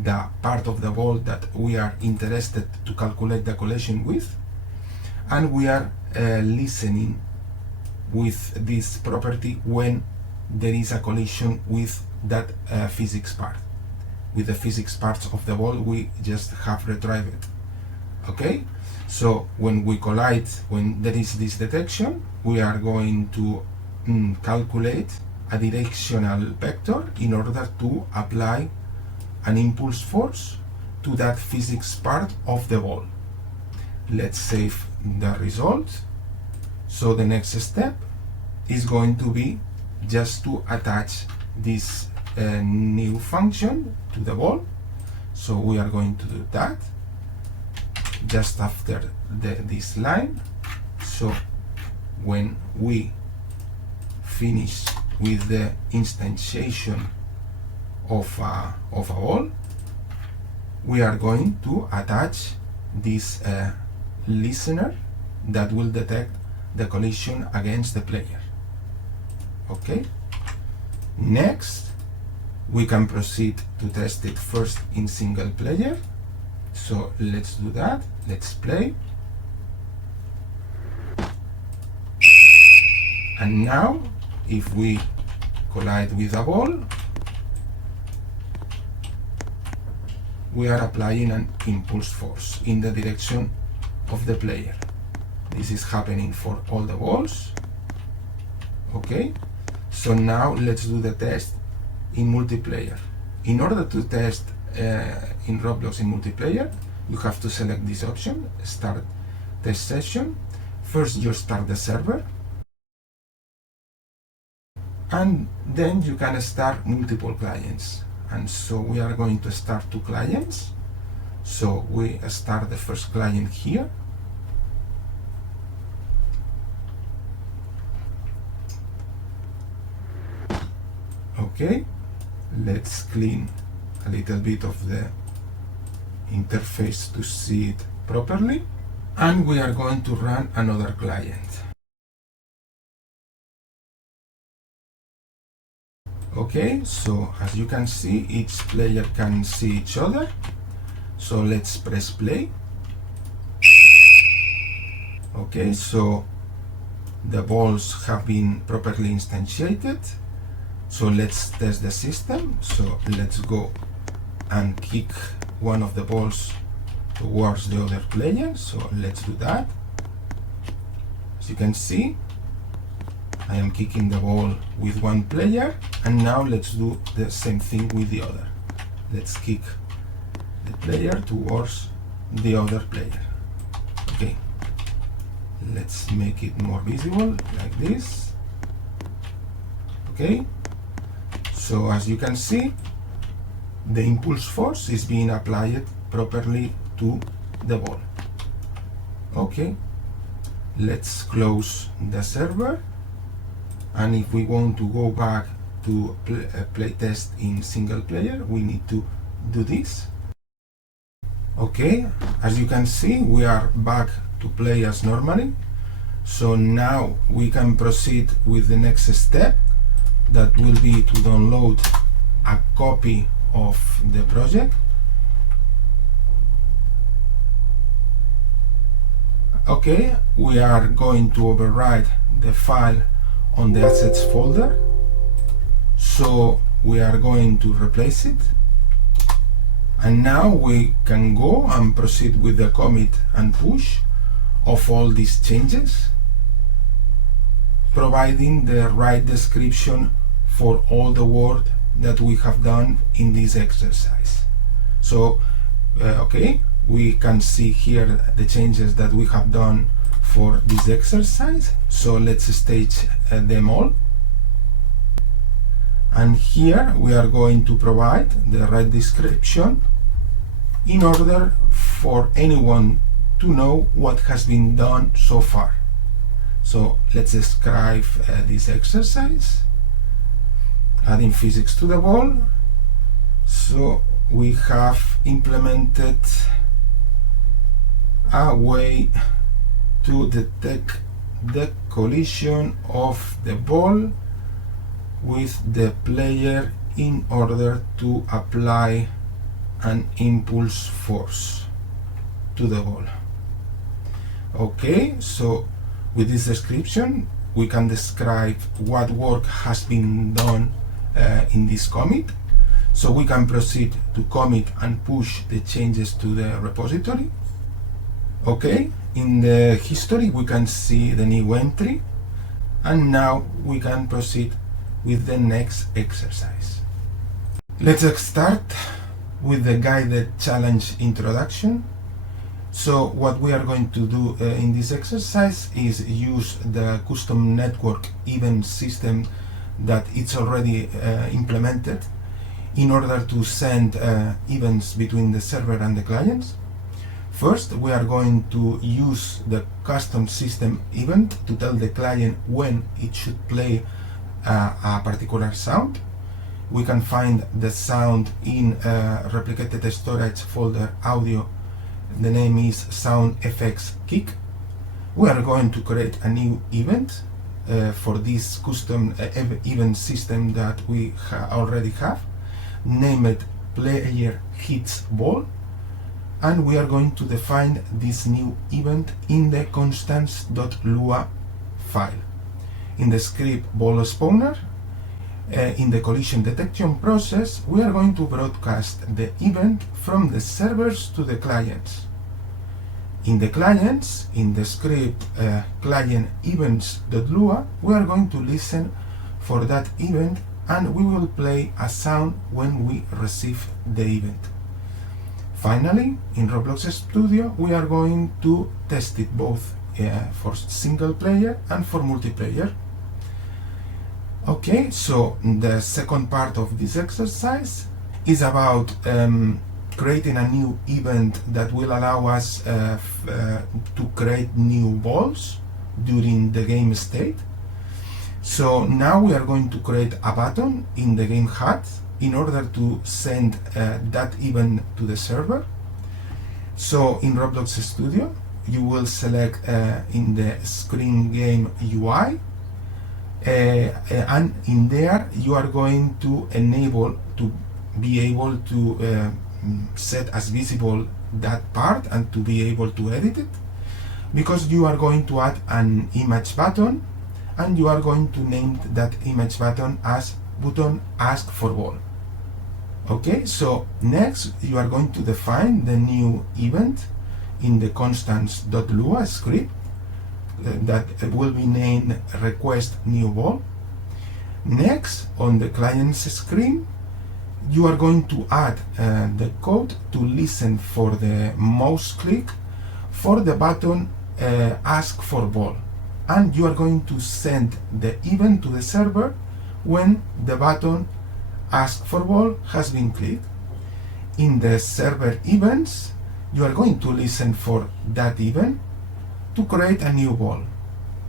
the part of the ball that we are interested to calculate the collision with, and we are listening with this property when there is a collision with that physics part. With the physics parts of the ball we just have retrieved it. Okay, so when we collide, when there is this detection, we are going to calculate a directional vector in order to apply an impulse force to that physics part of the ball. Let's save the result. So the next step is going to be just to attach this new function to the ball. So we are going to do that just after this line. So when we finish with the instantiation of a ball, we are going to attach this listener that will detect the collision against the player. Okay, next we can proceed to test it first in single player. So let's do that. Let's play. And now if we collide with a ball, we are applying an impulse force in the direction of the player. This is happening for all the balls. Okay, so now let's do the test in multiplayer. In order to test in Roblox in multiplayer, you have to select this option, start test session. First you start the server, and then you can start multiple clients. And so we are going to start 2 clients. So we start the first client here. Okay, Let's clean a little bit of the interface to see it properly. And we are going to run another client. Okay, so as you can see, each player can see each other. So let's press play. Okay, so the balls have been properly instantiated. So let's test the system. So let's go and kick one of the balls towards the other player. So let's do that. As you can see, I am kicking the ball with one player, and now let's do the same thing with the other. Let's kick the player towards the other player. Okay, let's make it more visible like this. Okay, so as you can see, the impulse force is being applied properly to the ball. Okay, let's close the server, and if we want to go back to play test in single player, we need to do this. Okay, as you can see, we are back to play as normally. So now we can proceed with the next step, that will be to download a copy of the project. Okay, we are going to override the file on the assets folder. So we are going to replace it. And now we can go and proceed with the commit and push of all these changes, providing the right description for all the work that we have done in this exercise. So, okay, we can see here the changes that we have done for this exercise. So let's stage them all. And here we are going to provide the right description in order for anyone to know what has been done so far. So let's describe this exercise, adding physics to the ball. So we have implemented a way to detect the collision of the ball with the player in order to apply an impulse force to the ball. Okay, so with this description we can describe what work has been done in this commit. So we can proceed to commit and push the changes to the repository. Okay, in the history we can see the new entry, and now we can proceed with the next exercise. Let's start with the guided challenge introduction. So what we are going to do in this exercise is use the custom network event system that it's already implemented in order to send events between the server and the clients. First, we are going to use the custom system event to tell the client when it should play a particular sound. We can find the sound in replicated storage folder audio. The name is sound effects kick. We are going to create a new event for this custom event system that we already have, named player hits ball, and we are going to define this new event in the constants.lua file. In the script ball spawner, in the collision detection process, we are going to broadcast the event from the servers to the clients. In the clients, in the script client events.lua, we are going to listen for that event, and we will play a sound when we receive the event. Finally, in Roblox Studio, we are going to test it both for single player and for multiplayer. Okay, so the second part of this exercise is about creating a new event that will allow us to create new balls during the game state. So now we are going to create a button in the game HUD in order to send that event to the server. So in Roblox Studio, you will select in the screen game UI, and in there you are going to enable to be able to set as visible that part and to be able to edit it, because you are going to add an image button and you are going to name that image button as button ask for ball. Okay, so next you are going to define the new event in the constants.lua script that will be named request new ball. Next, on the client's screen, you are going to add the code to listen for the mouse click for the button ask for ball, and you are going to send the event to the server when the button ask for ball has been clicked. In the server events, you are going to listen for that event to create a new ball.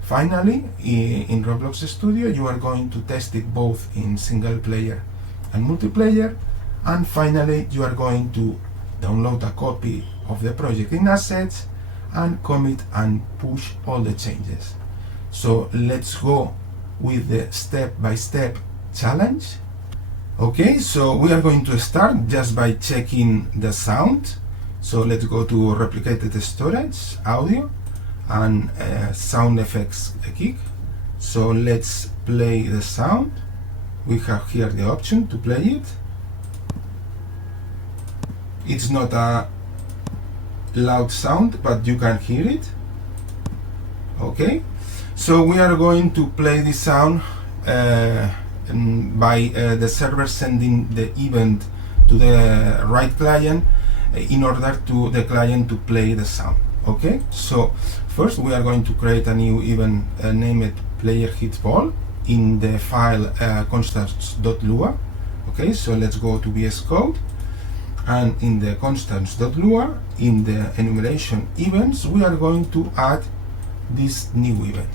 Finally, in Roblox Studio, you are going to test it both in single player and multiplayer, and finally you are going to download a copy of the project in assets and commit and push all the changes. So let's go with the step-by-step challenge. Okay, so we are going to start just by checking the sound. So let's go to replicated storage, audio, and sound effects kick. So let's play the sound. We have here the option to play it. It's not a loud sound, but you can hear it. Okay, so we are going to play the sound by the server sending the event to the right client in order to the client to play the sound. Okay, so first we are going to create a new event named player hits ball in the file constants.lua. Okay, so let's go to VS Code, and in the constants.lua, in the enumeration events, we are going to add this new event,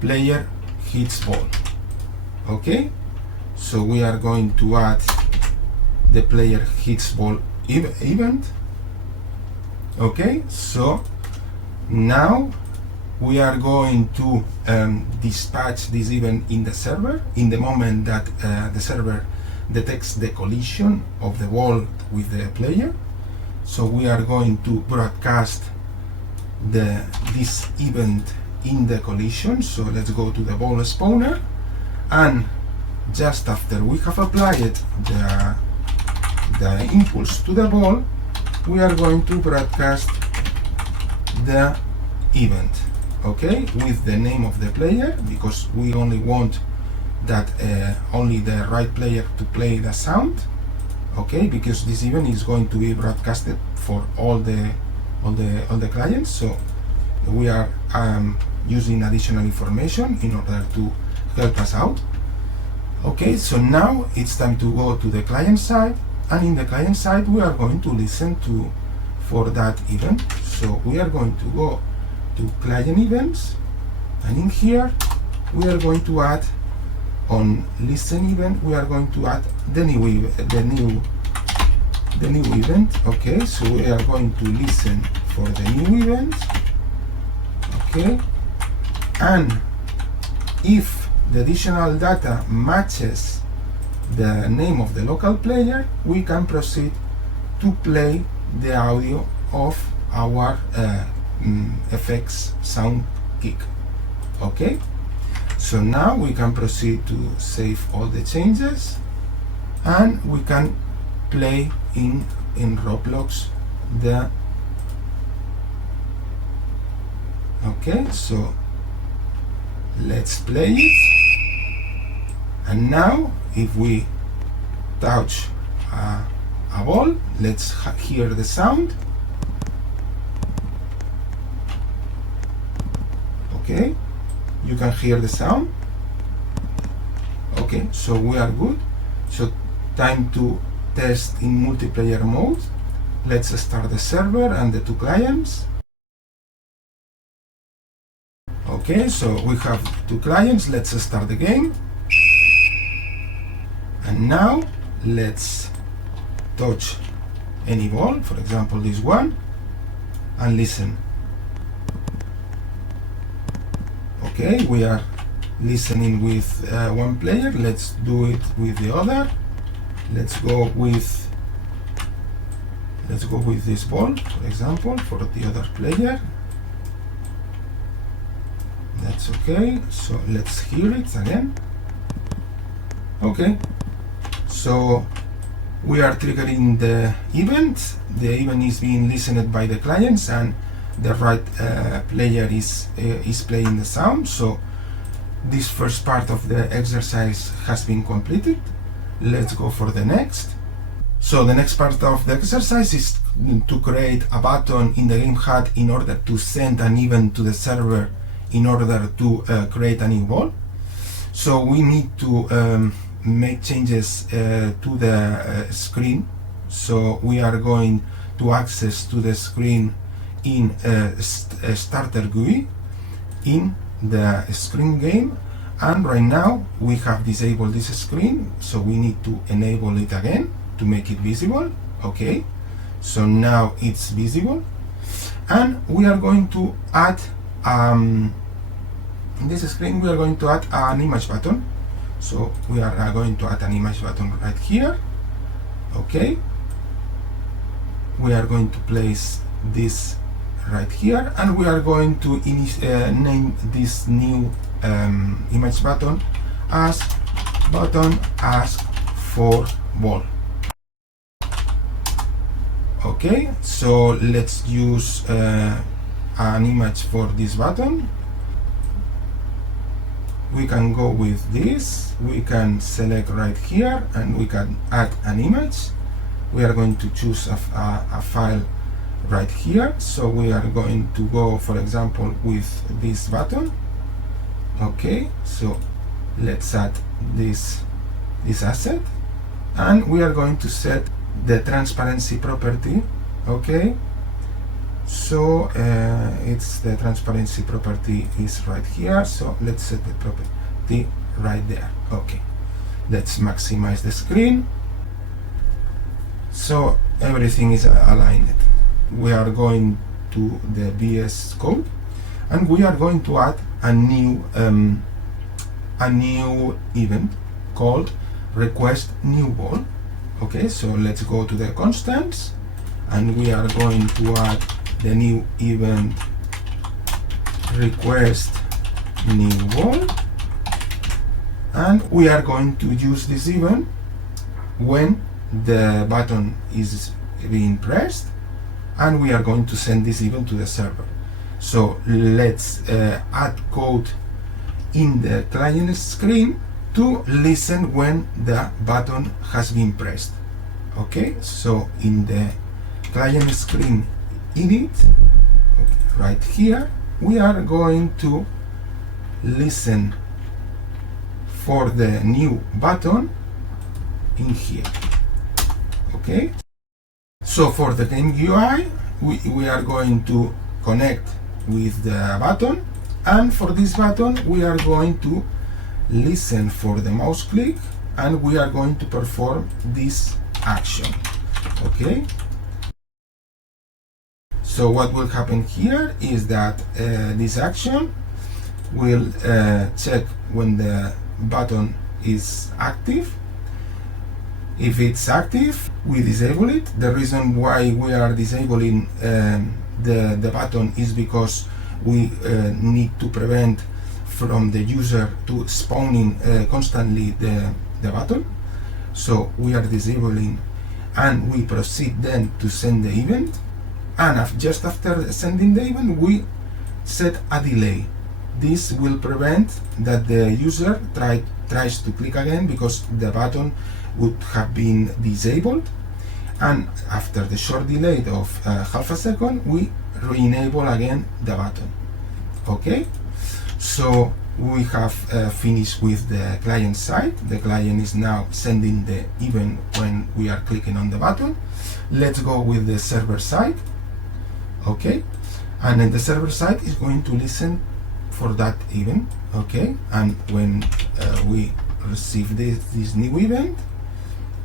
player hits ball. Okay, so we are going to add the player hits ball event. Okay, so now we are going to dispatch this event in the server in the moment that the server detects the collision of the ball with the player. So we are going to broadcast this event in the collision. So let's go to the ball spawner, and just after we have applied the impulse to the ball, we are going to broadcast the event, okay, with the name of the player, because we only want that only the right player to play the sound. Okay, because this event is going to be broadcasted for all the clients. So we are using additional information in order to help us out. Okay, so now it's time to go to the client side, and in the client side we are going to listen for that event. So we are going to go to client events, and in here we are going to add on listen event, we are going to add the new event. Okay, so we are going to listen for the new event. Okay, and if the additional data matches the name of the local player, we can proceed to play the audio of our effects sound kick. Okay, so now we can proceed to save all the changes, and we can play in Roblox the. Okay, so let's play it, and now if we touch a ball, let's hear the sound. Okay, you can hear the sound. Okay, so we are good. So time to test in multiplayer mode. Let's start the server and the two clients. Okay, so we have two clients. Let's start the game. And now let's touch any ball, for example this one, and listen. Okay, we are listening with one player. Let's do it with the other. Let's go with this ball, for example, for the other player. That's okay. So let's hear it again. Okay. So we are triggering the event. The event is being listened by the clients, and the right player is playing the sound. So this first part of the exercise has been completed. Let's go for the next. So the next part of the exercise is to create a button in the game HUD in order to send an event to the server in order to create a new ball. So we need to make changes to the screen. So we are going to access to the screen in starter GUI in the screen game, and right now we have disabled this screen, so we need to enable it again to make it visible. Okay, so now it's visible, and we are going to add in this screen we are going to add an image button. So we are going to add an image button right here. Okay, we are going to place this right here, and we are going to name this new image button as button ask for ball. Okay, so let's use an image for this button. We can go with this, we can select right here, and we can add an image. We are going to choose a file right here, so we are going to go, for example, with this button. Okay, so let's add this asset, and we are going to set the transparency property. Okay, so it's the transparency property is right here, so let's set the property right there. Okay, let's maximize the screen so everything is aligned. We are going to the VS Code, and we are going to add a new event called request new ball. Okay, so let's go to the constants, and we are going to add the new event request new ball, and we are going to use this event when the button is being pressed, and we are going to send this event to the server. So let's add code in the client screen to listen when the button has been pressed. Okay, so in the client screen edit right here, we are going to listen for the new button in here. Okay, so for the game UI, we are going to connect with the button, and for this button we are going to listen for the mouse click, and we are going to perform this action. Okay, so what will happen here is that this action will check when the button is active. If it's active, we disable it. The reason why we are disabling the button is because we need to prevent from the user to spawning constantly the button. So we are disabling, and we proceed then to send the event, and just after sending the event we set a delay. This will prevent that the user tries to click again, because the button would have been disabled, and after the short delay of half a second we re-enable again the button. Okay, so we have finished with the client side. The client is now sending the event when we are clicking on the button. Let's go with the server side. Okay, and then the server side is going to listen for that event, okay? And when we receive this new event,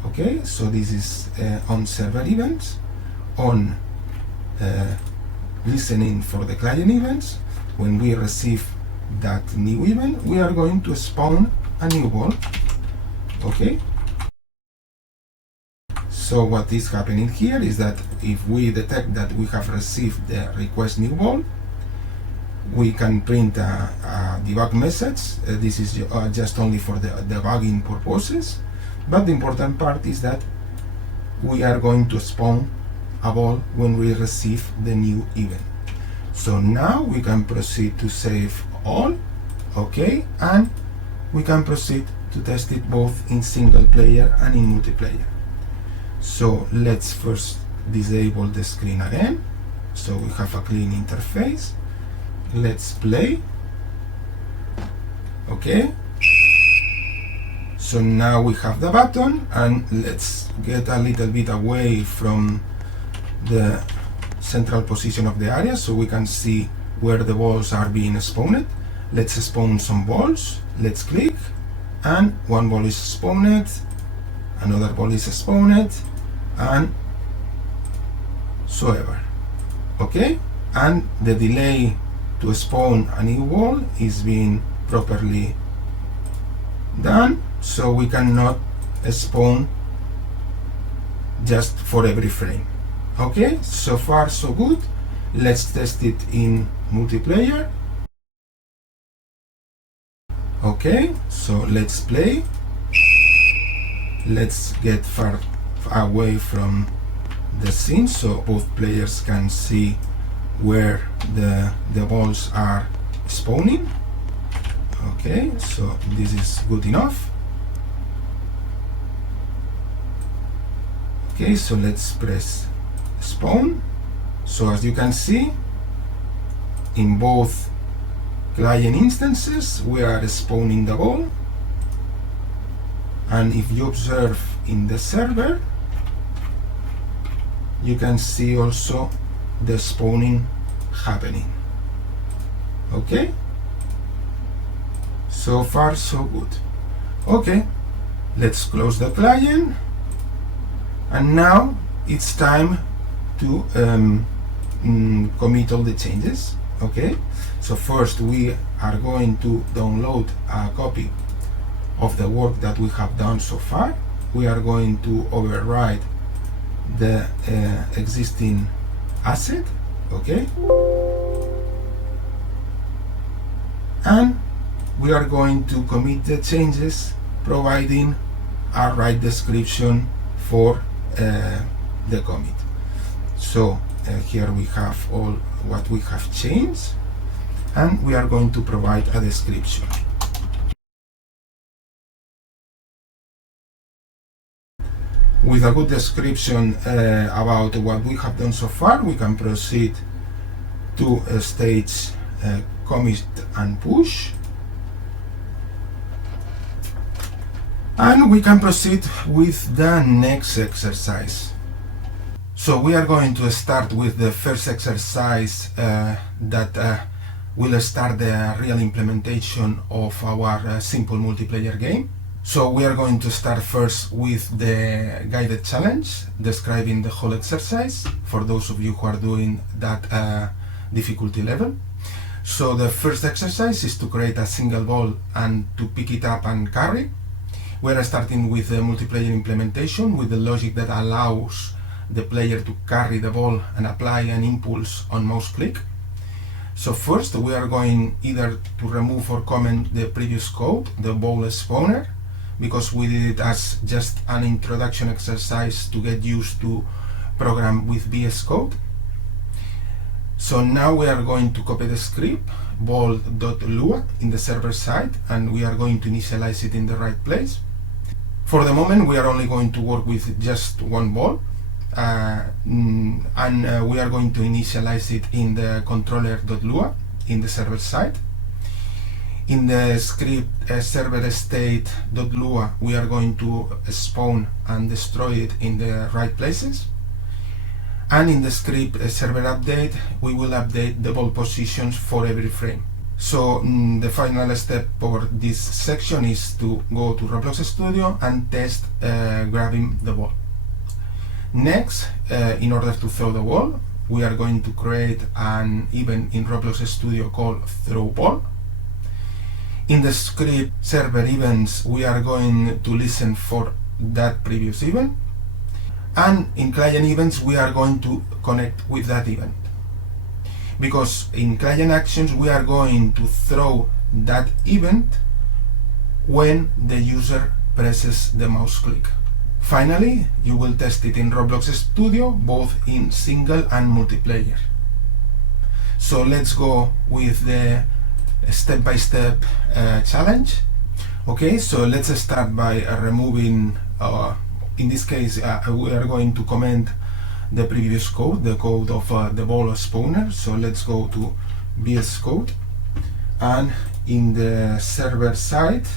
okay, so this is on server events, on listening for the client events. When we receive that new event, we are going to spawn a new ball, okay? So what is happening here is that if we detect that we have received the request new ball, we can print a debug message. This is just only for the debugging purposes, but the important part is that we are going to spawn a ball when we receive the new event. So now we can proceed to save all, okay, and we can proceed to test it both in single player and in multiplayer. So let's first disable the screen again, so we have a clean interface. Let's play, okay. So now we have the button, and let's get a little bit away from the central position of the area so we can see where the balls are being spawned. Let's spawn some balls. Let's click, and one ball is spawned, another ball is spawned, and so ever, okay. And the delay to spawn a new ball is being properly done, so we cannot spawn just for every frame. Okay, so far so good. Let's test it in multiplayer. Okay, so let's play. Let's get far away from the scene so both players can see where the balls are spawning. Okay, so this is good enough. Okay, so let's press spawn. So as you can see, in both client instances we are spawning the ball, and if you observe in the server, you can see also the spawning happening. Okay, so far so good. Okay, let's close the client, and now it's time to commit all the changes. Okay, so first we are going to download a copy of the work that we have done so far. We are going to override the existing asset, okay, and we are going to commit the changes providing a right description for the commit. So here we have all what we have changed, and we are going to provide a description. With a good description about what we have done so far, we can proceed to stage commit and push, and we can proceed with the next exercise. So we are going to start with the first exercise that will start the real implementation of our simple multiplayer game. So we are going to start first with the guided challenge describing the whole exercise for those of you who are doing that difficulty level. So the first exercise is to create a single ball and to pick it up and carry. We are starting with the multiplayer implementation with the logic that allows the player to carry the ball and apply an impulse on mouse click. So first we are going either to remove or comment the previous code, the ball spawner, because we did it as just an introduction exercise to get used to program with VS Code. So now we are going to copy the script ball.lua in the server side, and we are going to initialize it in the right place. For the moment we are only going to work with just one ball, and we are going to initialize it in the controller.lua in the server side. In the script server state.lua we are going to spawn and destroy it in the right places, and in the script server update we will update the ball positions for every frame. So the final step for this section is to go to Roblox Studio and test grabbing the ball. Next, in order to throw the ball, we are going to create an event in Roblox Studio called throw ball. In the script server events, we are going to listen for that previous event, and in client events we are going to connect with that event, because in client actions we are going to throw that event when the user presses the mouse click. Finally, you will test it in Roblox Studio, both in single and multiplayer. So let's go with the step-by-step challenge. Okay, so let's start by removing, in this case we are going to comment the previous code, the code of the ball spawner. So let's go to VS Code, and in the server side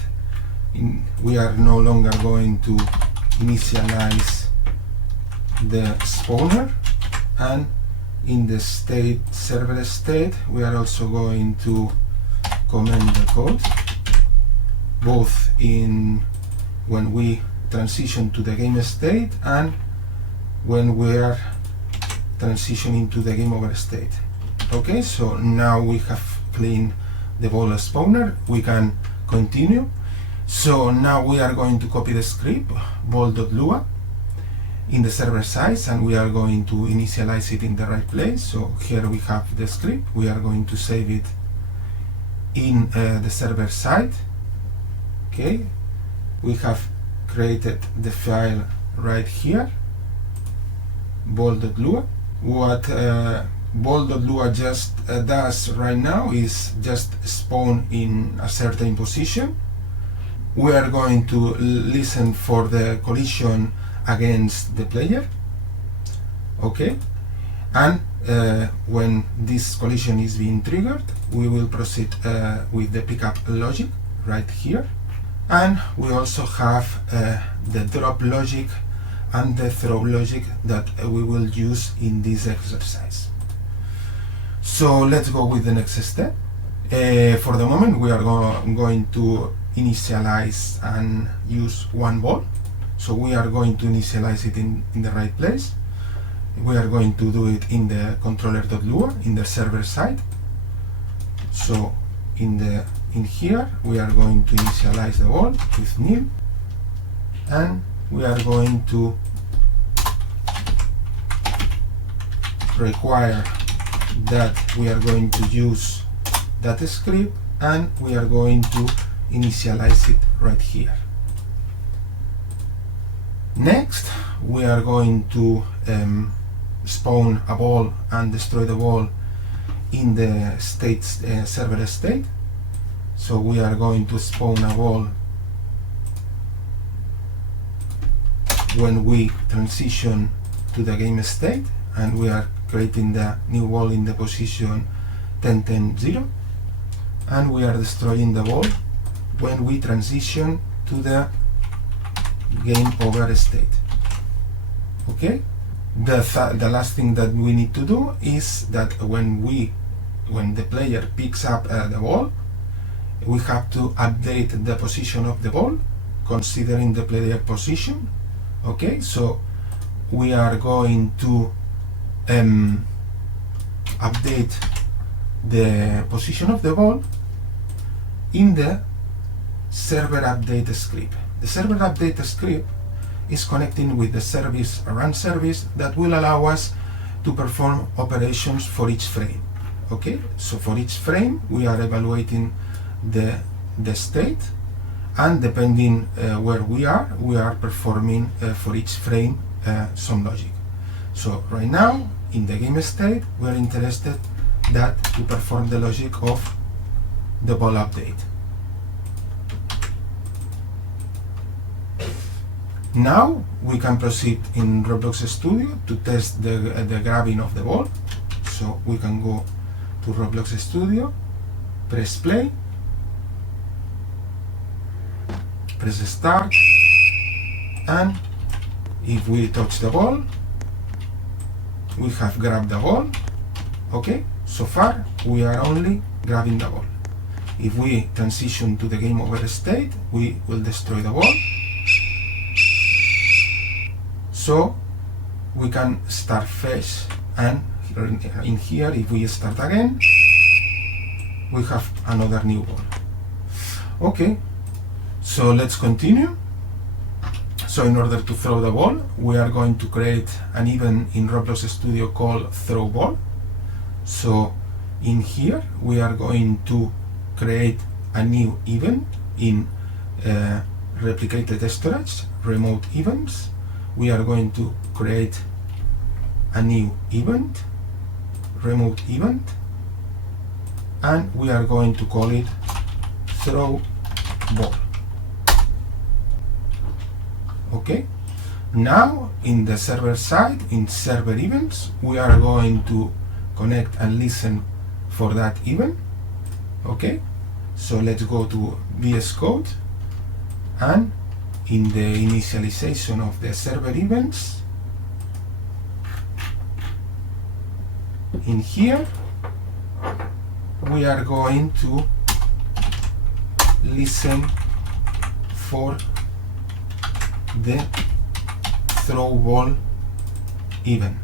we are no longer going to initialize the spawner, and in the server state we are also going to comment the code, both in when we transition to the game state and when we are transitioning to the game over state. Okay, so now we have cleaned the ball spawner, we can continue. So now we are going to copy the script ball.lua in the server side, and we are going to initialize it in the right place. So here we have the script, we are going to save it in the server side. Okay, we have created the file right here, ball.lua. What ball.lua just does right now is just spawn in a certain position. We are going to listen for the collision against the player. Okay, and when this collision is being triggered, we will proceed with the pickup logic right here, and we also have the drop logic and the throw logic that we will use in this exercise. So let's go with the next step. For the moment we are going to initialize and use one ball. So we are going to initialize it in the right place. We are going to do it in the controller.lua in the server side. So in here we are going to initialize the ball with nil, and we are going to require that we are going to use that script, and we are going to initialize it right here. Next, we are going to spawn a ball and destroy the ball in the server state. So we are going to spawn a ball when we transition to the game state, and we are creating the new ball in the position 10, 10, 0, and we are destroying the ball when we transition to the game over state. Okay, the last thing that we need to do is that when the player picks up the ball, we have to update the position of the ball considering the player position. Okay, so we are going to update the position of the ball in the server update script. The server update script is connecting with the service run service that will allow us to perform operations for each frame. Okay, so for each frame we are evaluating the state, and depending where we are performing for each frame some logic. So right now in the game state we are interested to perform the logic of the ball update. Now we can proceed in Roblox Studio to test the grabbing of the ball. So we can go to Roblox Studio, press play, press start, and if we touch the ball, we have grabbed the ball. Okay, so far we are only grabbing the ball. if we transition to the game over state, we will destroy the ball. So we can start fresh, and in here, if we start again, we have another new ball. Okay, so let's continue. So in order to throw the ball, we are going to create an event in Roblox Studio called throw ball. So in here, we are going to create a new event in replicated storage, remote events. We are going to create a new event, remote event, and we are going to call it throw ball. Okay, now in the server side, in server events, we are going to connect and listen for that event. Okay, so let's go to VS Code, and in the initialization of the server events, in here we are going to listen for the throw ball event.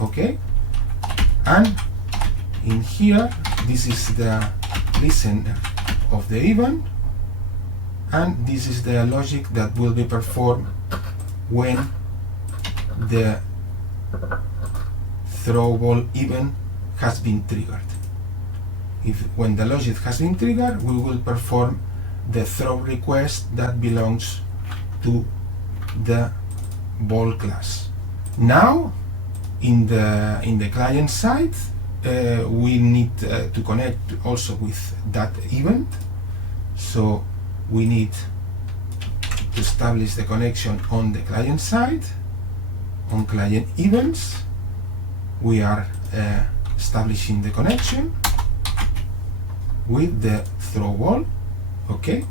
Okay, and in here, this is the listener of the event, and this is the logic that will be performed when the throw ball event has been triggered. When the logic has been triggered, we will perform the throw request that belongs to the ball class. Now, in the client side, we need to connect also with that event. So we need to establish the connection on the client side. On client events, we are establishing the connection with the throw ball. Okay,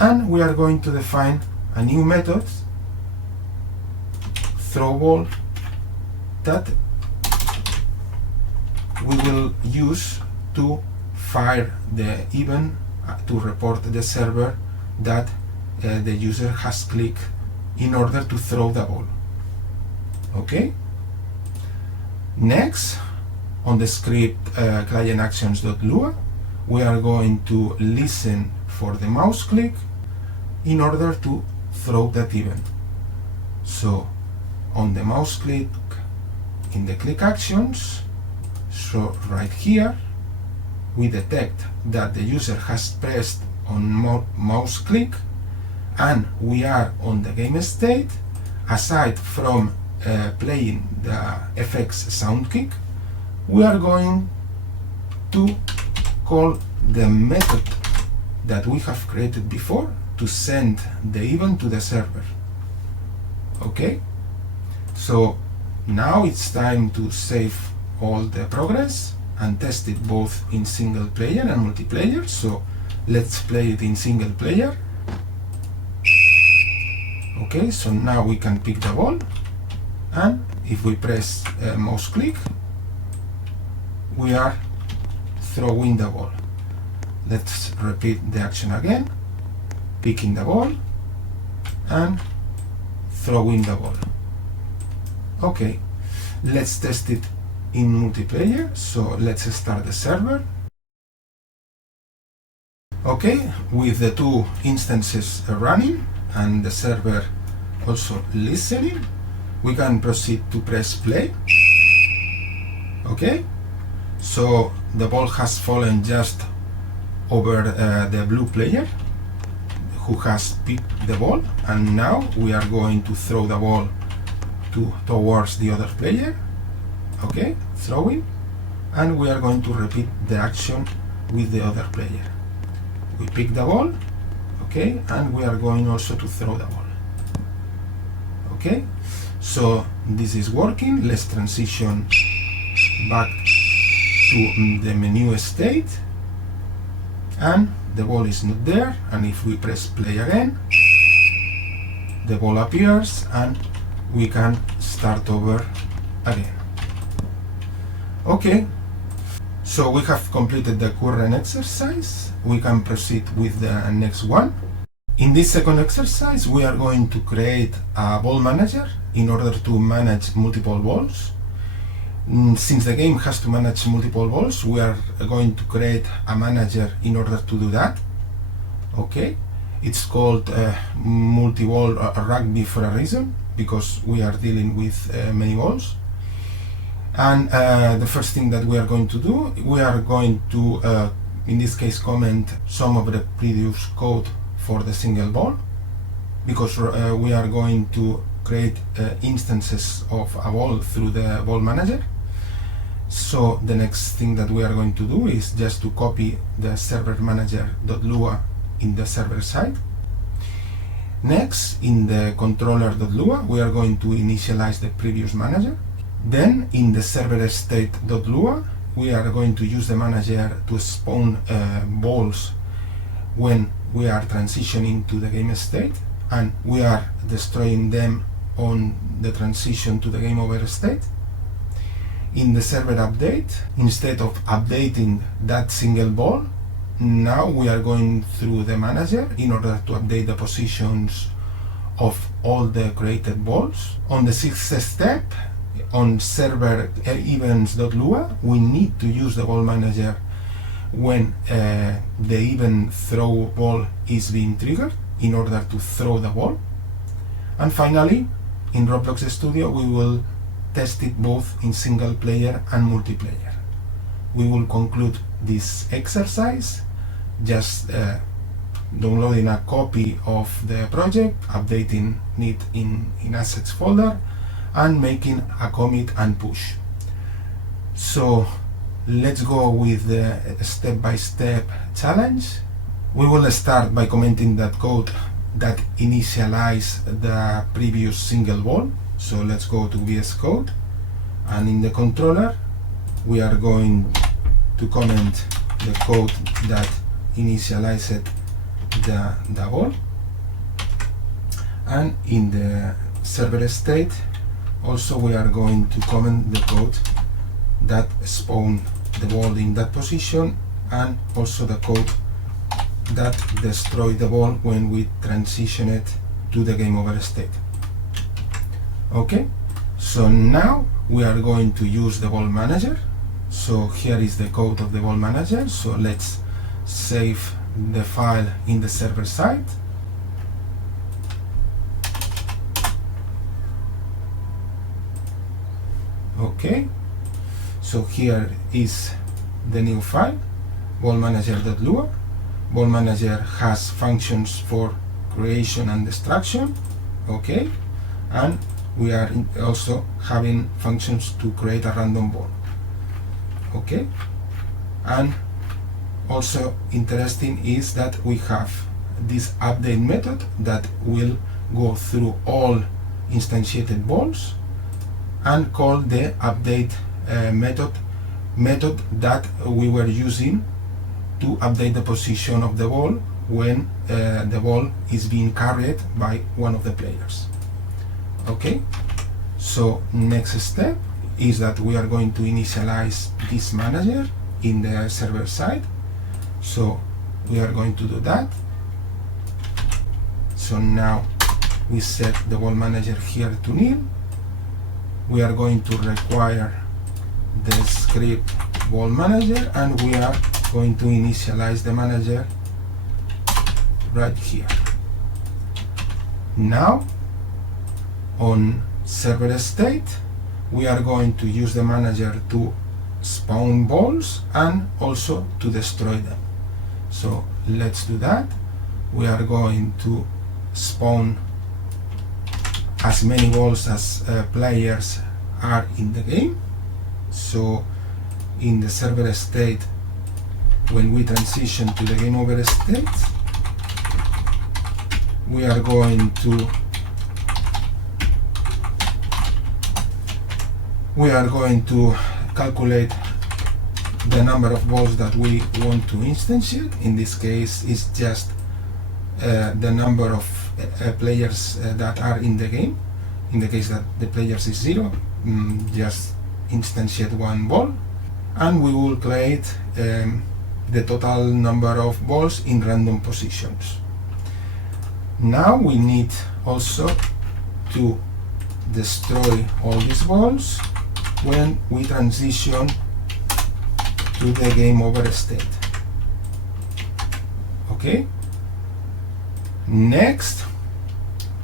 and we are going to define a new method, throw ball, that we will use to fire the event to report the server that the user has clicked in order to throw the ball. Okay, next, on the script client actions.lua, we are going to listen for the mouse click in order to throw that event. So on the mouse click in the click actions, so right here, we detect that the user has pressed on mouse click, and we are on the game state. Aside from playing the FX sound kick, we are going to call the method that we have created before to send the event to the server. Okay, so now it's time to save all the progress and test it both in single player and multiplayer. So let's play it in single player. Okay, so now we can pick the ball, and if we press mouse click, we are throwing the ball. Let's repeat the action again, picking the ball and throwing the ball. Okay, let's test it in multiplayer. So let's start the server. Okay, with the two instances running and the server also listening, we can proceed to press play. Okay, so the ball has fallen just over the blue player who has picked the ball, and now we are going to throw the ball towards the other player. Okay, throwing, and we are going to repeat the action with the other player. We pick the ball, okay, and we are going also to throw the ball. Okay, so this is working. Let's transition back to the menu state, and the ball is not there, and if we press play again, the ball appears and we can start over again. Okay, So we have completed the current exercise. We can proceed with the next one. In this second exercise, we are going to create a ball manager in order to manage multiple balls. Since the game has to manage multiple balls, we are going to create a manager in order to do that. Okay, it's called MultiBall Rugby for a reason, because we are dealing with many balls. And the first thing that we are going to do, we are going to, in this case, comment some of the previous code for the single ball, because we are going to create instances of a ball through the ball manager. So the next thing that we are going to do is just to copy the server manager.lua in the server side. Next, in the controller.lua, we are going to initialize the previous manager. Then in the server state.lua, we are going to use the manager to spawn balls when we are transitioning to the game state, and we are destroying them on the transition to the game over state. In the server update, instead of updating that single ball, now we are going through the manager in order to update the positions of all the created balls. On the sixth step, on server events.lua, we need to use the ball manager when the event throw ball is being triggered in order to throw the ball. And finally, in Roblox Studio, we will test it both in single player and multiplayer. We will conclude this exercise just downloading a copy of the project, updating it in assets folder, and making a commit and push. So let's go with the step-by-step challenge. We will start by commenting that code that initialize the previous single ball. So let's go to VS Code, and in the controller we are going to comment the code that initialized the ball, and in the server state also we are going to comment the code that spawned the ball in that position, and also the code that destroyed the ball when we transition it to the game over state. Okay, so now we are going to use the ball manager. So here is the code of the ball manager. So let's save the file in the server side. Okay, so here is the new file, ballmanager.lua. Ball manager has functions for creation and destruction. Okay, and we are also having functions to create a random ball. Okay, and also interesting is that we have this update method that will go through all instantiated balls and call the update method that we were using to update the position of the ball when the ball is being carried by one of the players. Okay, so next step is that we are going to initialize this manager in the server side. So we are going to do that. So now we set the ball manager here to nil. We are going to require the script ball manager, and we are going to initialize the manager right here. Now on server state, we are going to use the manager to spawn balls and also to destroy them. So let's do that. We are going to spawn as many balls as players are in the game. So in the server state, when we transition to the game over state, we are going to calculate the number of balls that we want to instantiate. In this case, it's just the number of players that are in the game. In the case that the players is 0, just instantiate one ball. and we will create the total number of balls in random positions. Now we need also to destroy all these balls when we transition to the game over state. Okay? Next,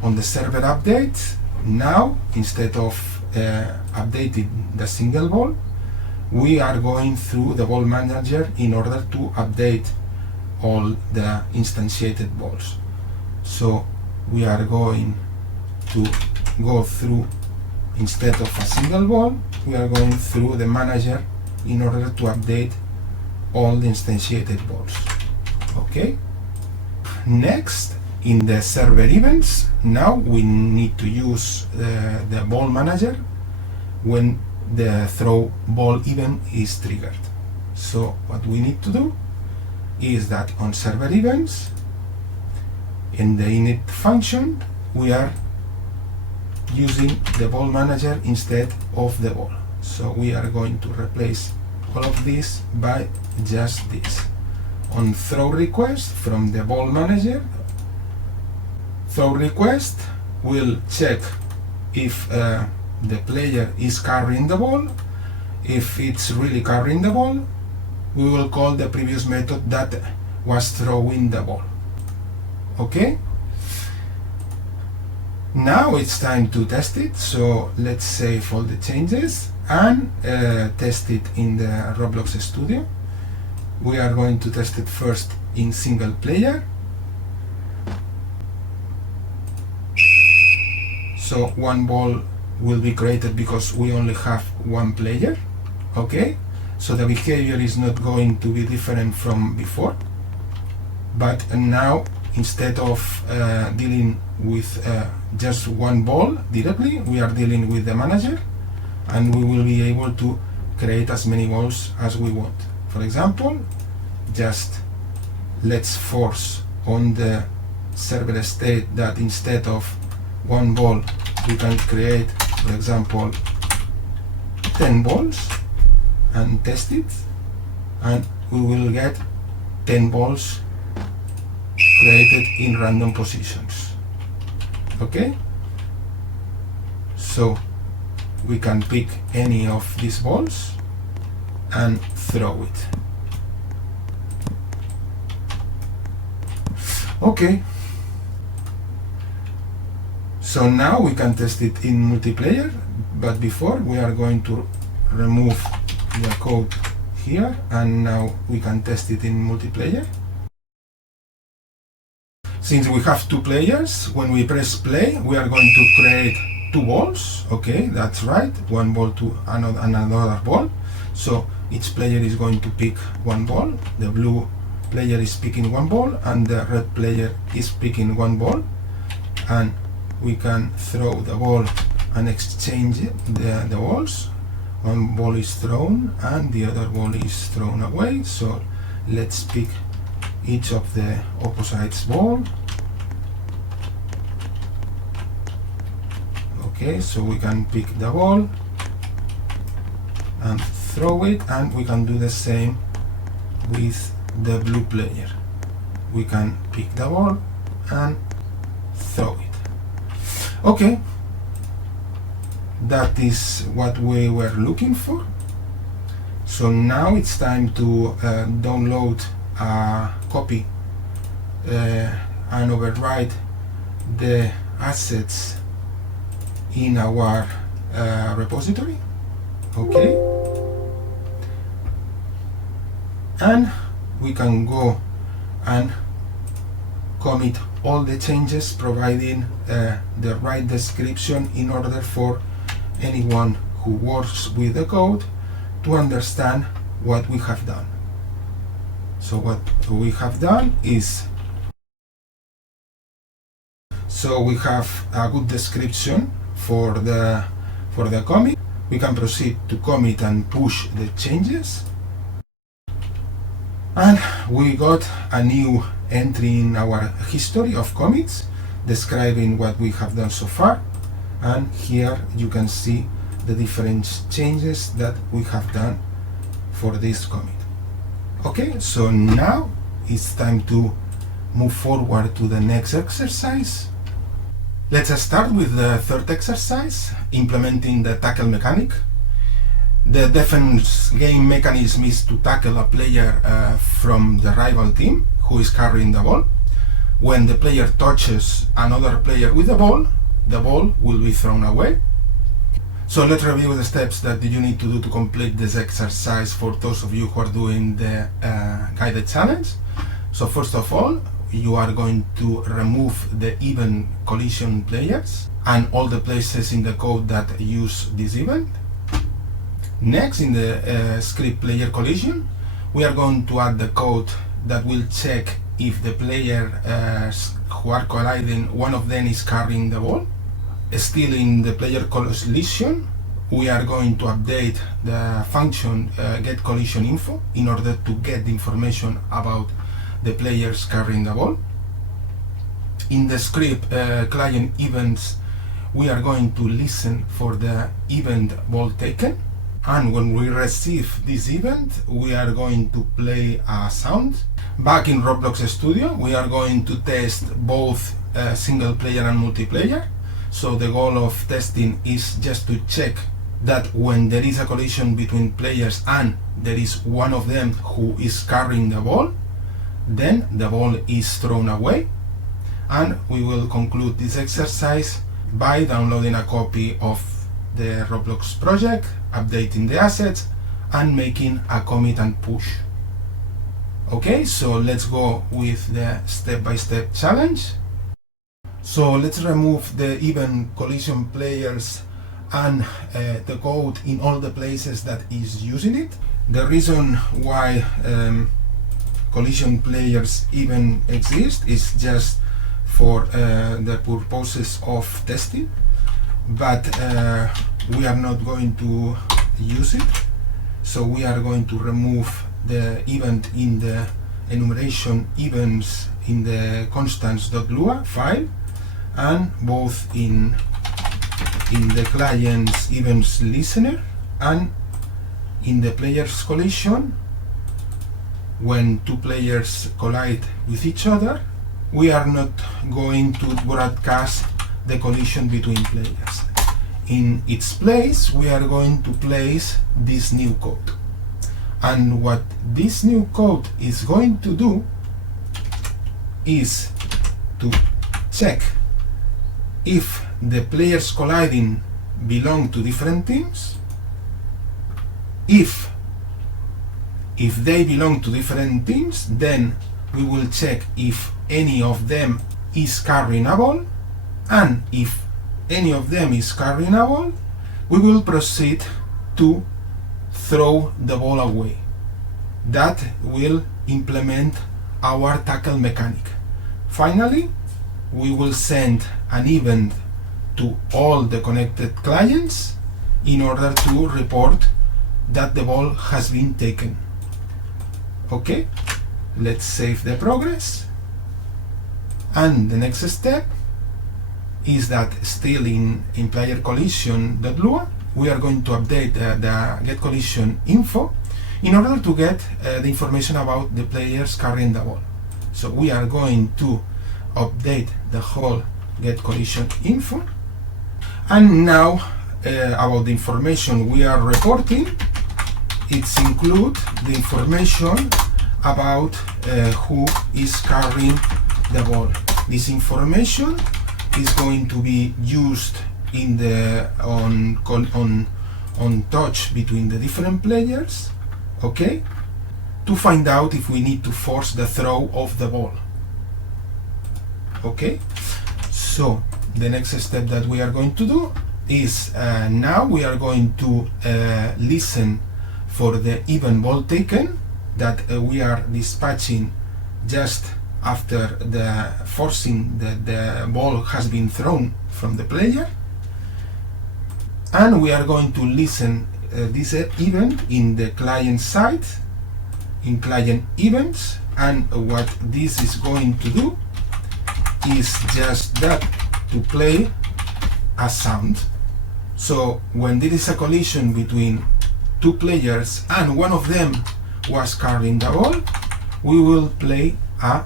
on the server update, now instead of updating the single ball, we are going through the ball manager in order to update all the instantiated balls. So we are going to go through, instead of a single ball, we are going through the manager in order to update all the instantiated balls. Okay? Next, in the server events, now we need to use the ball manager when the throw ball event is triggered. So what we need to do is that on server events, in the init function, we are using the ball manager instead of the ball. So we are going to replace all of this by just this. On throw request from the ball manager, throw request will check if the player is carrying the ball. If it's really carrying the ball, we will call the previous method that was throwing the ball. Okay? Now it's time to test it, so let's save all the changes and test it in the Roblox Studio. We are going to test it first in single player. So one ball will be created because we only have one player. Okay? So the behavior is not going to be different from before. But now, instead of dealing with just one ball directly, we are dealing with the manager, and we will be able to create as many balls as we want. For example, just let's force on the server state that instead of one ball, we can create, for example, 10 balls and test it, and we will get 10 balls created in random positions. Okay? So we can pick any of these balls and throw it. Okay. So now we can test it in multiplayer, but before we are going to remove the code here, and now we can test it in multiplayer. Since we have two players, when we press play, we are going to create two balls. Okay, that's right, one ball to another ball. So each player is going to pick one ball. The blue player is picking one ball, and the red player is picking one ball. And we can throw the ball and exchange the balls. One ball is thrown and the other ball is thrown away. So let's pick each of the opposites ball. Okay, so we can pick the ball and throw it, and we can do the same with the blue player. We can pick the ball and throw it. Okay, that is what we were looking for. So now it's time to download a copy and override the assets in our repository. Okay, and we can go and commit all the changes, providing the right description in order for anyone who works with the code to understand what we have done. So what we have done is, so we have a good description for the commit. We can proceed to commit and push the changes, and we got a new entry in our history of commits describing what we have done so far. And here you can see the different changes that we have done for this commit. Okay, so now it's time to move forward to the next exercise. Let's start with the third exercise, implementing the tackle mechanic. The defense game mechanism is to tackle a player from the rival team who is carrying the ball. When the player touches another player with the ball will be thrown away. So let's review the steps that you need to do to complete this exercise for those of you who are doing the guided challenge. So first of all, you are going to remove the event collision players and all the places in the code that use this event. Next, in the script player collision, we are going to add the code that will check if the players who are colliding, one of them is carrying the ball. Still in the player collision, we are going to update the function get collision info in order to get the information about the players carrying the ball. In the script client events, we are going to listen for the event ball taken, and when we receive this event, we are going to play a sound. Back in Roblox Studio, we are going to test both single player and multiplayer. So the goal of testing is just to check that when there is a collision between players and there is one of them who is carrying the ball, then the ball is thrown away. And we will conclude this exercise by downloading a copy of the Roblox project, updating the assets, and making a commit and push. Okay, so let's go with the step-by-step challenge. So let's remove the event collision players and the code in all the places that is using it. The reason why collision players even exist is just for the purposes of testing, but we are not going to use it. So we are going to remove the event in the enumeration events in the constants.lua file, and both in the client's events listener and in the player's collision. When two players collide with each other, we are not going to broadcast the collision between players. In its place, we are going to place this new code. And what this new code is going to do is to check if the players colliding belong to different teams. If they belong to different teams, then we will check if any of them is carrying a ball, and if any of them is carrying a ball, we will proceed to throw the ball away. That will implement our tackle mechanic. Finally, we will send an event to all the connected clients in order to report that the ball has been taken. Okay, let's save the progress. And the next step is that still in player collision.lua, we are going to update the get collision info in order to get the information about the players carrying the ball. So we are going to update the whole get collision info. And now about the information we are reporting, it's include the information about who is carrying the ball. This information is going to be used in the on touch between the different players, okay, to find out if we need to force the throw of the ball. Okay, so the next step that we are going to do is now we are going to listen for the even ball taken that we are dispatching just after the forcing that the ball has been thrown from the player, and we are going to listen this event in the client side, in client events, and what this is going to do is just that, to play a sound. So when there is a collision between two players and one of them was carrying the ball, we will play a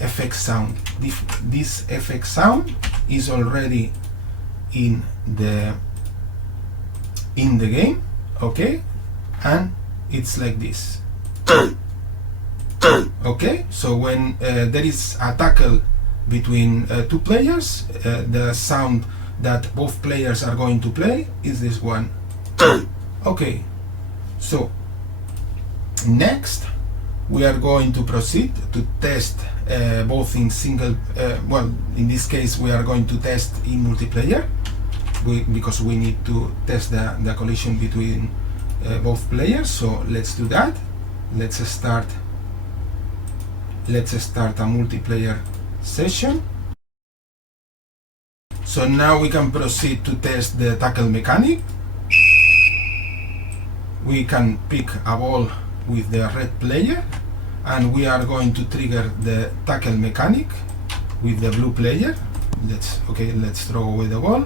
FX sound. This FX sound is already in the game, okay, and it's like this. Okay, so when there is a tackle between two players, the sound that both players are going to play is this one. Okay, so next we are going to proceed to test both in single, well, in this case we are going to test in multiplayer, because we need to test the collision between both players. So let's do that. Let's start a multiplayer session. So now we can proceed to test the tackle mechanic. We can pick a ball with the red player, and we are going to trigger the tackle mechanic with the blue player. Let's throw away the ball,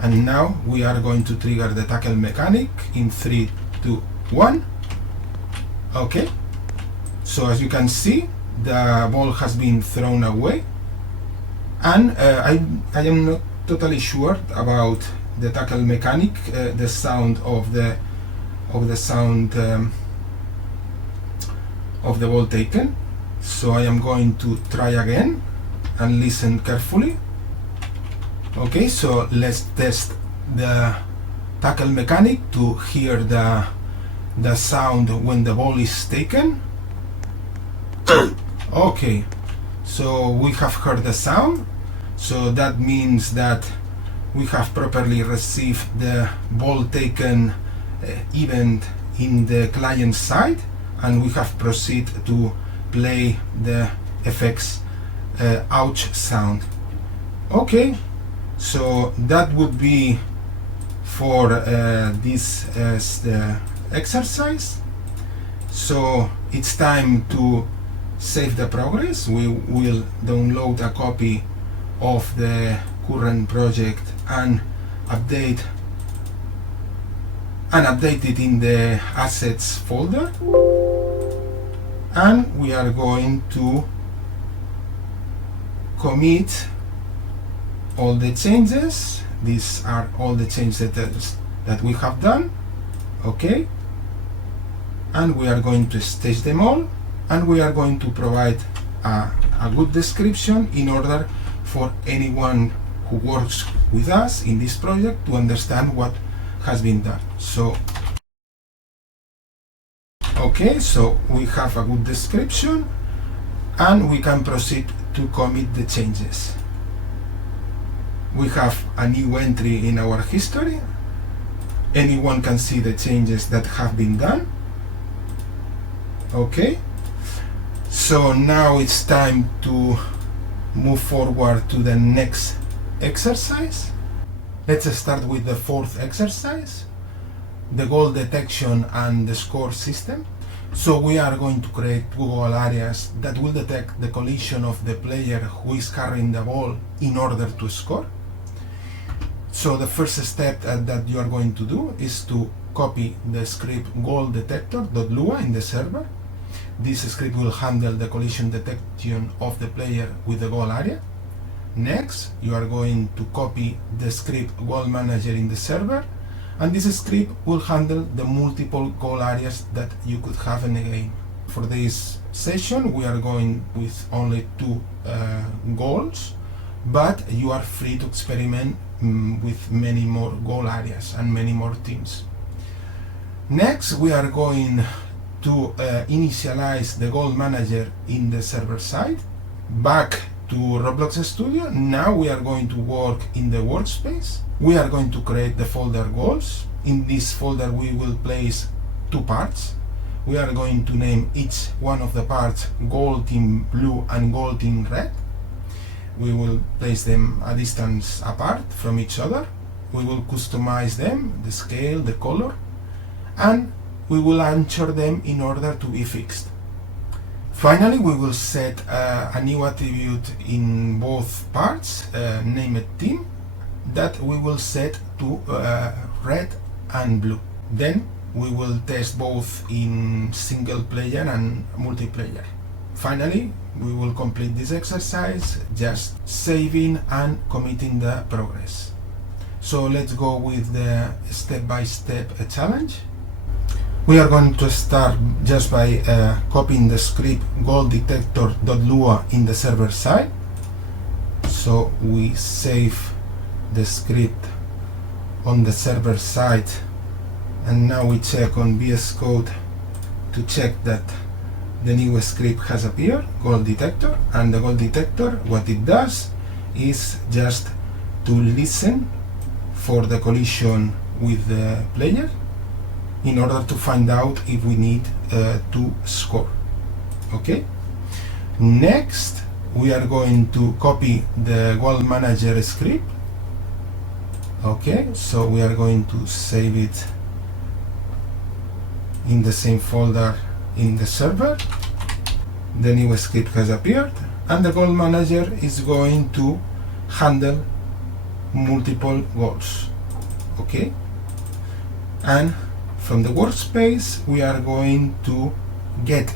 and now we are going to trigger the tackle mechanic in 3, 2, 1. Okay, so as you can see, the ball has been thrown away, and I am not totally sure about the tackle mechanic, the sound of the ball taken. So I am going to try again and listen carefully. Okay, so let's test the tackle mechanic to hear the sound when the ball is taken. Okay, so we have heard the sound, so that means that we have properly received the ball taken event in the client side, and we have proceeded to play the FX ouch sound. Okay, so that would be for this exercise. So it's time to save the progress. We will download a copy of the current project and update it in the assets folder, and we are going to commit all the changes. These are all the changes that we have done. Okay, and we are going to stage them all, and we are going to provide a good description in order for anyone who works with us in this project to understand what has been done. So okay, so we have a good description, and we can proceed to commit the changes. We have a new entry in our history. Anyone can see the changes that have been done. Okay, so now it's time to move forward to the next exercise. Let's start with the fourth exercise, the goal detection and the score system. So we are going to create two goal areas that will detect the collision of the player who is carrying the ball in order to score. So the first step that you are going to do is to copy the script goal detector.lua in the server. This script will handle the collision detection of the player with the goal area. Next, you are going to copy the script goal manager in the server, and this script will handle the multiple goal areas that you could have in a game. For this session, we are going with only two goals, but you are free to experiment with many more goal areas and many more teams. Next, we are going to initialize the goal manager in the server side. Back to Roblox Studio. Now we are going to work in the workspace. We are going to create the folder goals. In this folder we will place two parts. We are going to name each one of the parts goal team blue and goal team red. We will place them a distance apart from each other. We will customize them, the scale, the color, and we will anchor them in order to be fixed. Finally, we will set a new attribute in both parts, named team, that we will set to red and blue. Then we will test both in single player and multiplayer. Finally, we will complete this exercise just saving and committing the progress. So let's go with the step-by-step challenge. We are going to start just by copying the script goal-detector.lua in the server side. So we save the script on the server side, and now we check on VS Code to check that the new script has appeared, goal detector. And the goal detector, what it does is just to listen for the collision with the player in order to find out if we need to score. Okay. Next, we are going to copy the goal manager script. Okay, so we are going to save it in the same folder in the server. The new script has appeared, and the goal manager is going to handle multiple goals. Okay, and from the workspace we are going to get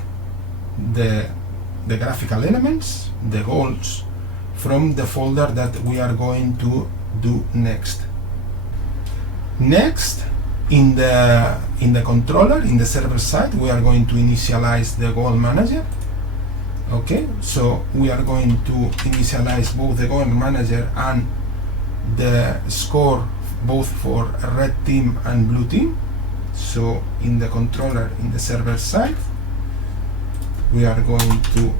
the graphical elements, the goals, from the folder that we are going to do next. Next, in the controller, in the server side, we are going to initialize the goal manager. Okay, so we are going to initialize both the goal manager and the score both for red team and blue team. So in the controller, in the server side, we are going to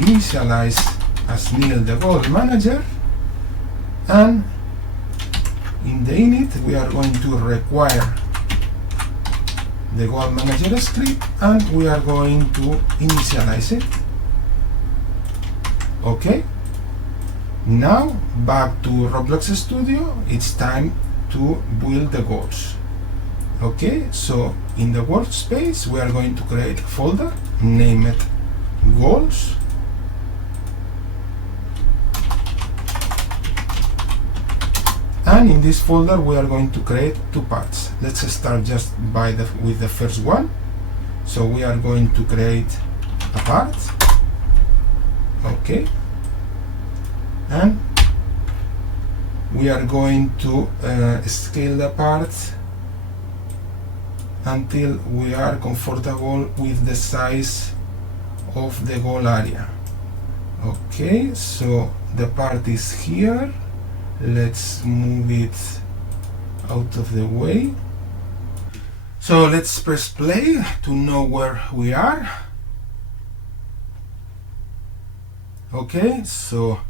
initialize as nil the goal manager, and in the init we are going to require the goal manager script, and we are going to initialize it. Okay, now back to Roblox Studio. It's time to build the goals. Okay, so in the workspace we are going to create a folder, name it goals, and in this folder we are going to create two parts. Let's start just with the first one. So we are going to create a part. Okay, and we are going to scale the part until we are comfortable with the size of the goal area. Okay, so the part is here. Let's move it out of the way. So let's press play to know where we are. Okay, so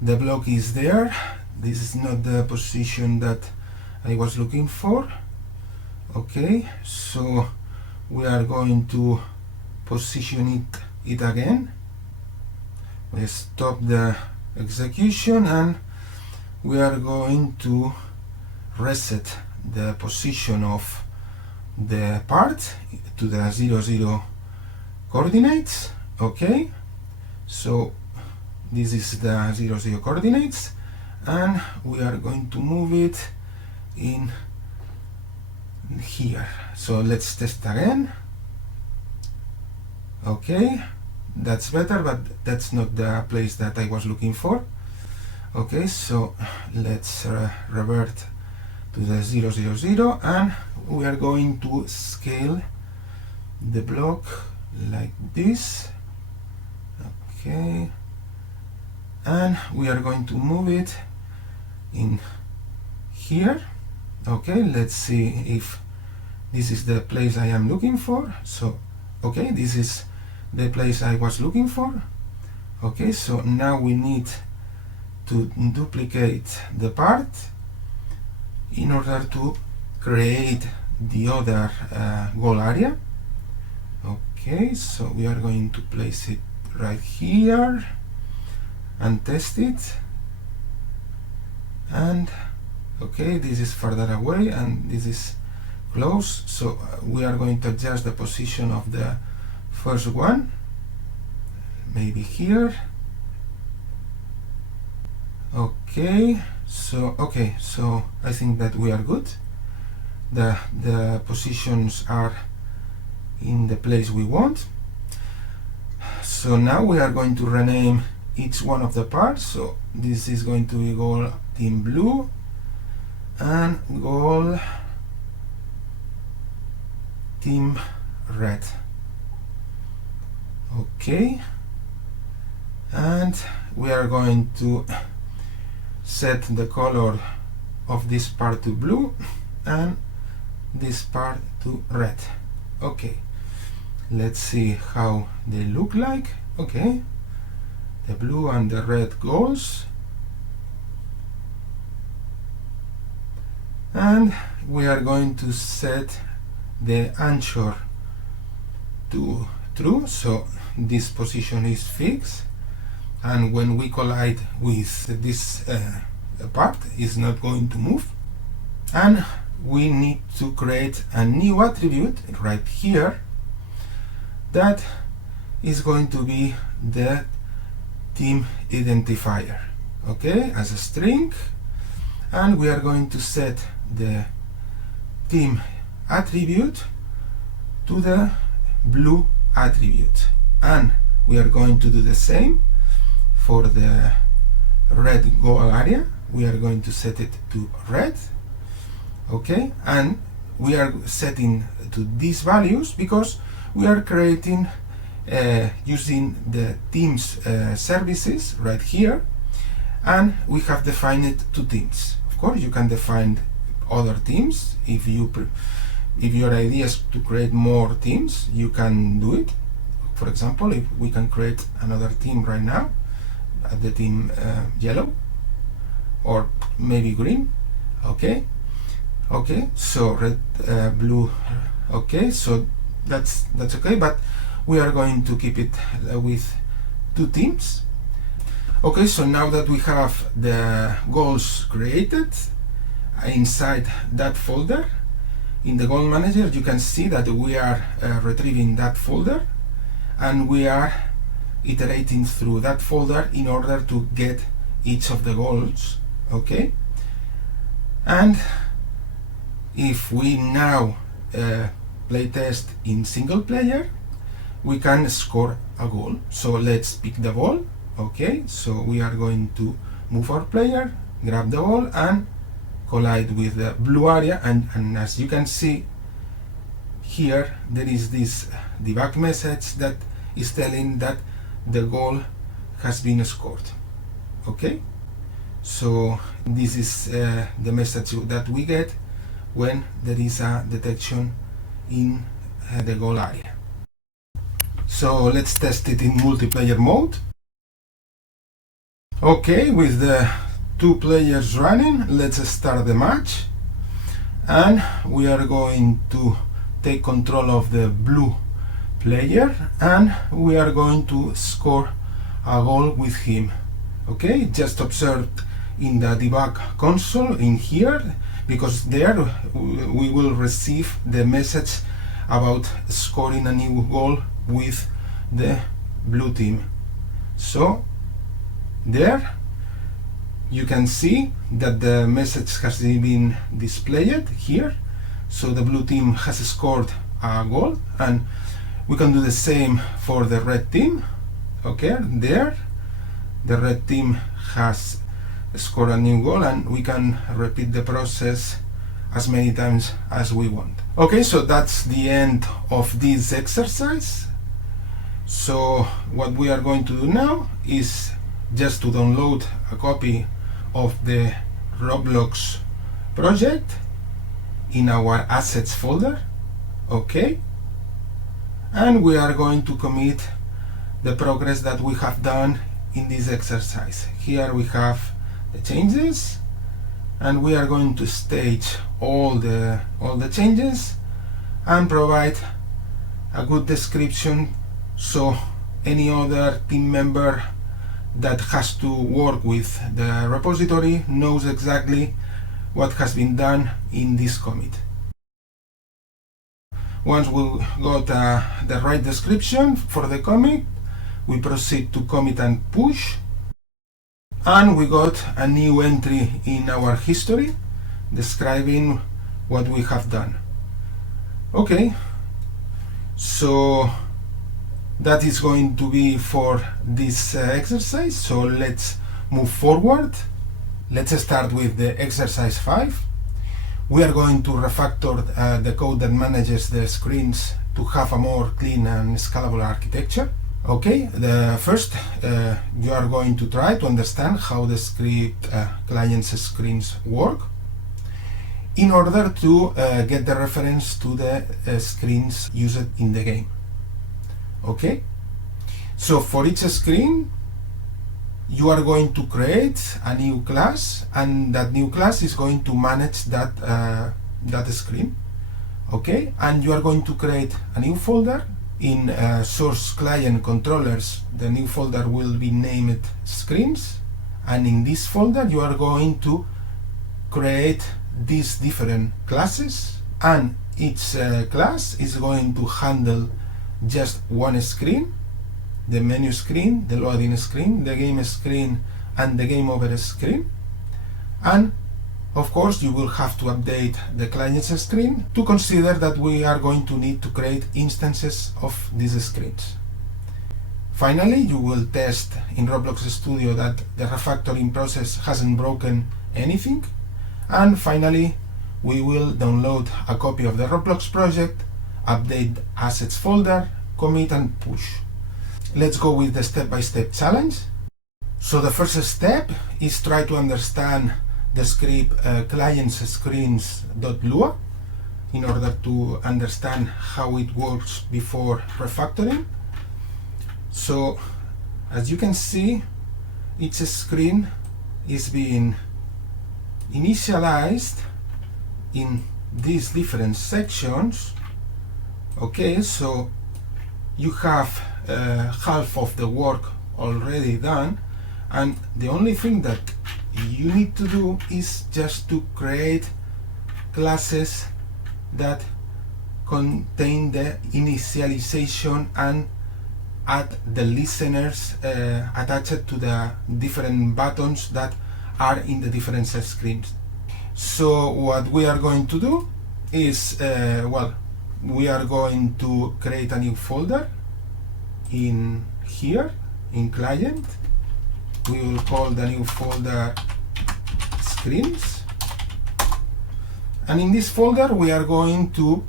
the block is there. This is not the position that I was looking for. Okay, so we are going to position it again. We stop the execution, and we are going to reset the position of the part to the 0, coordinates. Okay, so this is the 0, coordinates, and we are going to move it in here. So let's test again. Okay, that's better, but that's not the place that I was looking for. Okay, so let's revert to the 0, and we are going to scale the block like this. Okay, and we are going to move it in here. Okay, let's see if this is the place I am looking for. So okay, this is the place I was looking for. Okay, so now we need to duplicate the part in order to create the other goal area. Okay, so we are going to place it right here and test it. And okay, this is further away and this is close, so we are going to adjust the position of the first one, maybe here. Okay, so I think that we are good. the positions are in the place we want. So now we are going to rename each one of the parts. So this is going to be goal team blue and goal team red. Okay, and we are going to set the color of this part to blue and this part to red. Okay, let's see how they look like. Okay, the blue and the red goals, and we are going to set the anchor to true, so this position is fixed, and when we collide with this part, is not going to move. And we need to create a new attribute right here that is going to be the team identifier, okay, as a string, and we are going to set the team attribute to the blue attribute, and we are going to do the same for the red goal area. We are going to set it to red, okay, and we are setting to these values because we are creating using the teams services right here, and we have defined two teams. Of course, you can define other teams if your idea is to create more teams, you can do it. For example, if we can create another team right now, the team yellow or maybe green, okay, so red, blue, okay, so that's okay, but we are going to keep it with two teams. Okay, so now that we have the goals created inside that folder, in the goal manager you can see that we are retrieving that folder, and we are iterating through that folder in order to get each of the goals, okay. And if we now play test in single player, we can score a goal. So let's pick the ball, okay, so we are going to move our player, grab the ball and collide with the blue area, and as you can see here, there is this debug message that is telling that the goal has been scored, okay. So this is the message that we get when there is a detection in the goal area. So let's test it in multiplayer mode. Okay, with the two players running, let's start the match, and we are going to take control of the blue player, and we are going to score a goal with him. Okay, just observe in the debug console in here, because there we will receive the message about scoring a new goal with the blue team. So there you can see that the message has been displayed here, so the blue team has scored a goal, and we can do the same for the red team. Okay, there the red team has scored a new goal, and we can repeat the process as many times as we want. Okay, so that's the end of this exercise. So what we are going to do now is just to download a copy of the Roblox project in our assets folder, okay, and we are going to commit the progress that we have done in this exercise. Here we have the changes, and we are going to stage all the changes and provide a good description, so any other team member that has to work with the repository knows exactly what has been done in this commit. Once we got the right description for the commit, we proceed to commit and push, and we got a new entry in our history describing what we have done. Okay, so that is going to be for this exercise. So let's move forward. Let's start with the exercise 5. We are going to refactor the code that manages the screens to have a more clean and scalable architecture. Okay, first you are going to try to understand how the script client's screens work in order to get the reference to the screens used in the game. Okay, so for each screen you are going to create a new class, and that new class is going to manage that that screen. Okay, and you are going to create a new folder in source client controllers. The new folder will be named screens, and in this folder you are going to create these different classes, and each class is going to handle just one screen: the menu screen, the loading screen, the game screen, and the game over screen. And of course you will have to update the client's screen to consider that we are going to need to create instances of these screens. Finally, you will test in Roblox Studio that the refactoring process hasn't broken anything. And finally, we will download a copy of the Roblox project, update assets folder, commit and push. Let's go with the step-by-step challenge. So the first step is try to understand the script client's screens.lua in order to understand how it works before refactoring. So as you can see, each screen is being initialized in these different sections. Okay, so you have half of the work already done, and the only thing that you need to do is just to create classes that contain the initialization and add the listeners attached to the different buttons that are in the different screens. So what we are going to do is, we are going to create a new folder in here, in client. We will call the new folder screens. And in this folder we are going to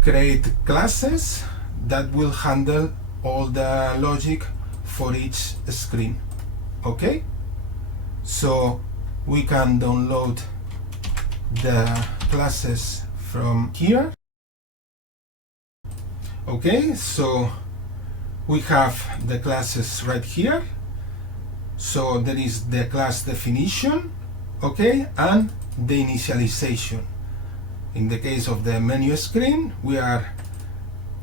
create classes that will handle all the logic for each screen. Okay? So we can download the classes from here. Okay, so we have the classes right here. So there is the class definition, okay, and the initialization. In the case of the menu screen, we are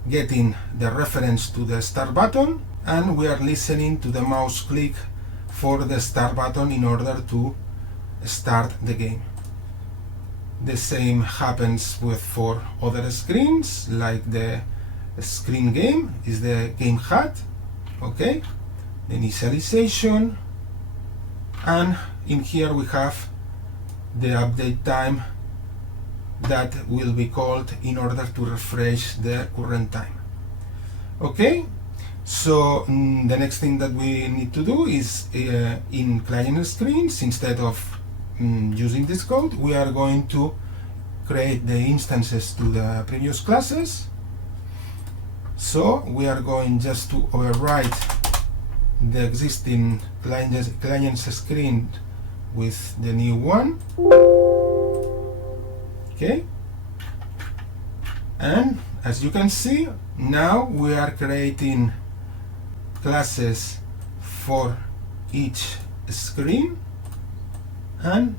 getting the reference to the start button, and we are listening to the mouse click for the start button in order to start the game. The same happens for other screens, like the screen game is the game HUD, okay, the initialization, and in here we have the update time that will be called in order to refresh the current time. Okay, so the next thing that we need to do is in client screens, instead of using this code, we are going to create the instances to the previous classes. So we are going just to overwrite the existing client's screen with the new one. Okay, and as you can see, now we are creating classes for each screen and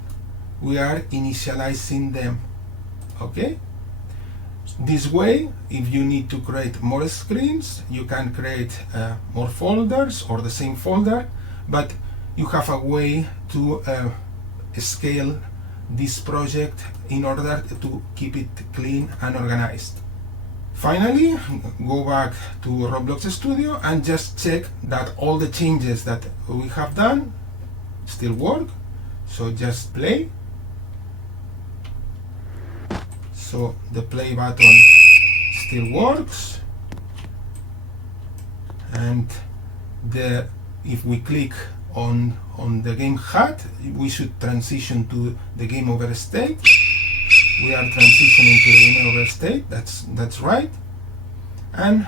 we are initializing them. Okay, this way, if you need to create more screens, you can create more folders or the same folder, but you have a way to scale this project in order to keep it clean and organized. Finally, go back to Roblox Studio and just check that all the changes that we have done still work. So just play. So the play button still works, and if we click on the game HUD, we should transition to the game over state. We are transitioning to the game over state, that's right, and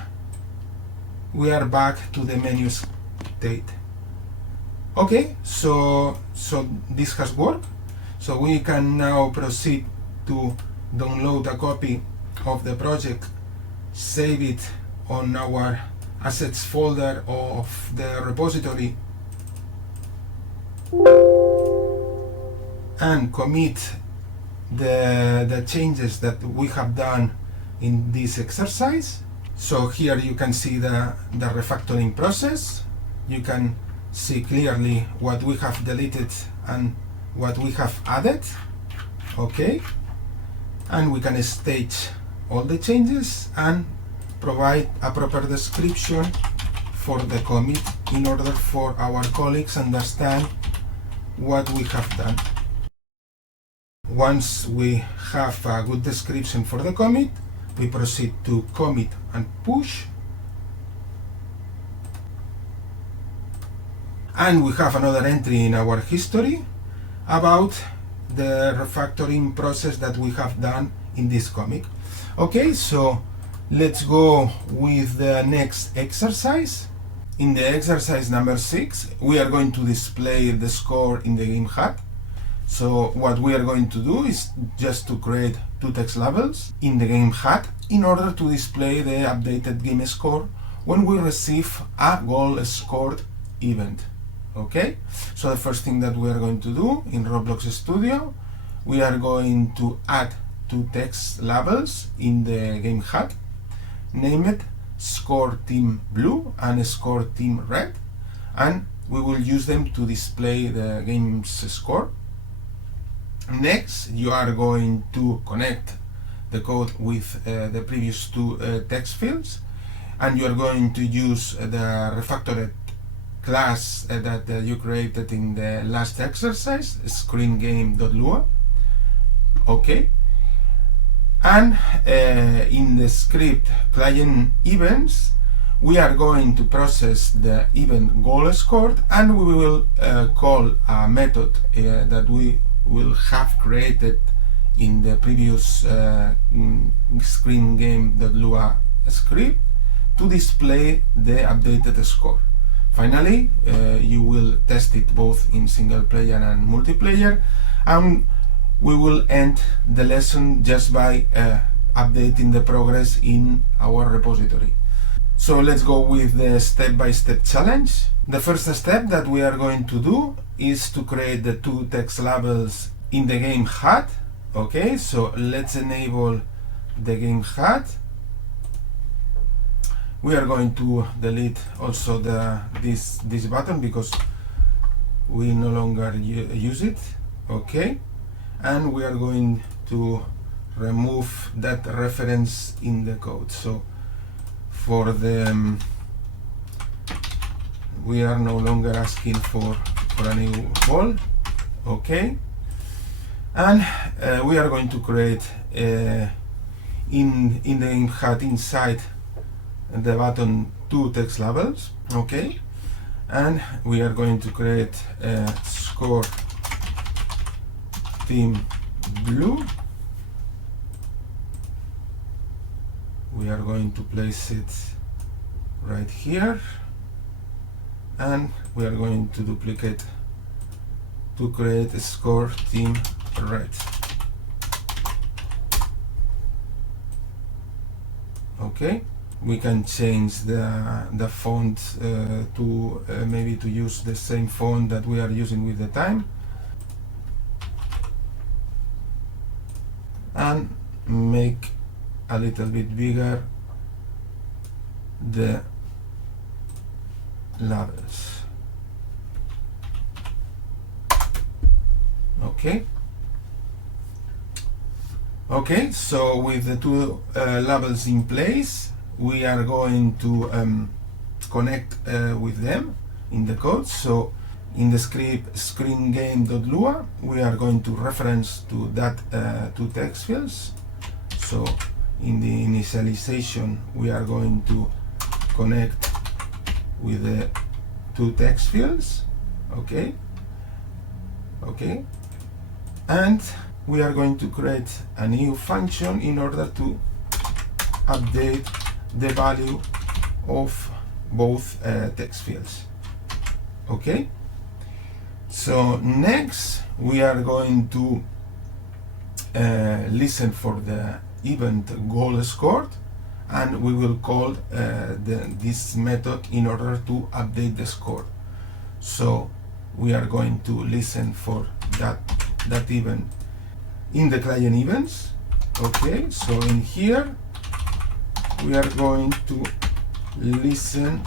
we are back to the menu state. Okay, so this has worked. So we can now proceed to download a copy of the project, save it on our assets folder of the repository, and commit the changes that we have done in this exercise. So here you can see the refactoring process. You can see clearly what we have deleted and what we have added. Okay, and we can stage all the changes and provide a proper description for the commit in order for our colleagues understand what we have done. Once we have a good description for the commit, we proceed to commit and push. And we have another entry in our history about the refactoring process that we have done in this comic. Okay, so let's go with the next exercise. In the exercise number 6, we are going to display the score in the game HUD. So what we are going to do is just to create 2 text labels in the game HUD in order to display the updated game score when we receive a goal scored event. Okay, so the first thing that we are going to do in Roblox Studio, we are going to add 2 text labels in the game HUD, name it score team blue and score team red, and we will use them to display the game's score. Next, you are going to connect the code with the previous 2 text fields, and you are going to use the refactored class that you created in the last exercise, screengame.lua. Okay, and in the script client events, we are going to process the event goal scored, and we will call a method that we will have created in the previous screengame.lua script to display the updated score. Finally, you will test it both in single player and multiplayer, and we will end the lesson just by updating the progress in our repository. So let's go with the step-by-step challenge. The first step that we are going to do is to create the 2 text labels in the game HUD. Okay, so let's enable the game HUD. We are going to delete also this button because we no longer use it. Okay, and we are going to remove that reference in the code. So for the we are no longer asking for a new ball. Okay, and we are going to create in the game HUD inside the button 2 text labels. Okay, and we are going to create a score team blue. We are going to place it right here, and we are going to duplicate to create a score team red. Okay, we can change the font to maybe to use the same font that we are using with the time, and make a little bit bigger the labels. Okay. Okay, so with the 2 labels in place, we are going to connect with them in the code. So in the script screengame.lua, we are going to reference to that 2 text fields. So in the initialization, we are going to connect with the two text fields. Okay. And we are going to create a new function in order to update the value of both text fields. Okay. So next we are going to listen for the event goal scored, and we will call this method in order to update the score. So we are going to listen for that event in the client events. Okay, so in here we are going to listen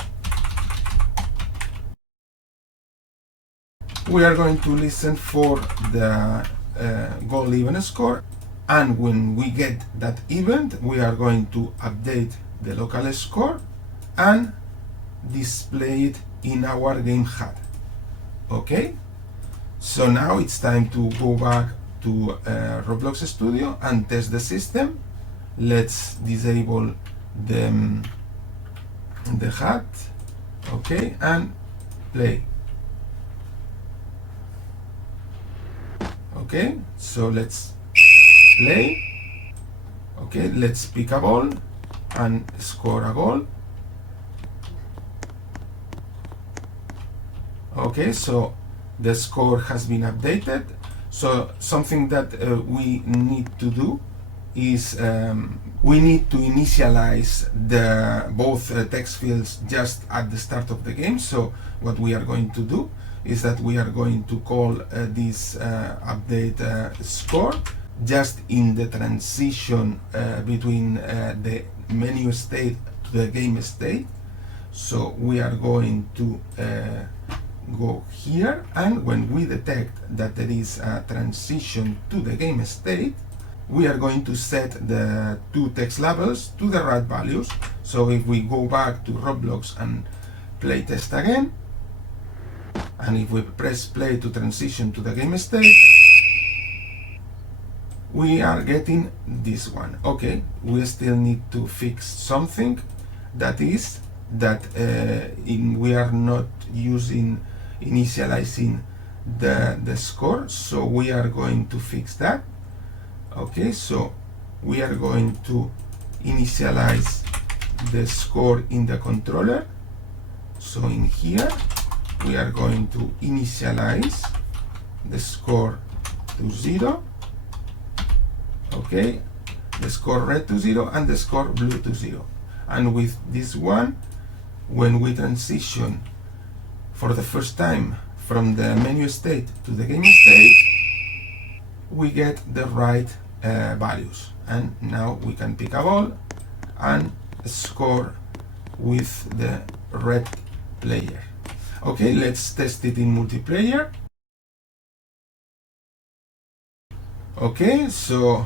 for the goal event score, and when we get that event, we are going to update the local score and display it in our game HUD. Okay, so now it's time to go back to Roblox Studio and test the system. Let's disable the HUD. Okay, and play. Okay, so let's play. Okay, let's pick a ball and score a goal. Okay, so the score has been updated. So something that we need to do is we need to initialize both text fields just at the start of the game. So what we are going to do is that we are going to call this update score just in the transition between the menu state to the game state. So we are going to go here, and when we detect that there is a transition to the game state, we are going to set the two text labels to the right values. So if we go back to Roblox and play test again, and if we press play to transition to the game state, we are getting this one. Okay, we still need to fix something, that is that we are not initializing the score, so we are going to fix that. Okay, so we are going to initialize the score in the controller. So in here we are going to initialize the score to 0. Okay, the score red to 0 and the score blue to 0. And with this one, when we transition for the first time from the menu state to the game state, we get the right values. And now we can pick a ball and score with the red player. Okay, let's test it in multiplayer. Okay, so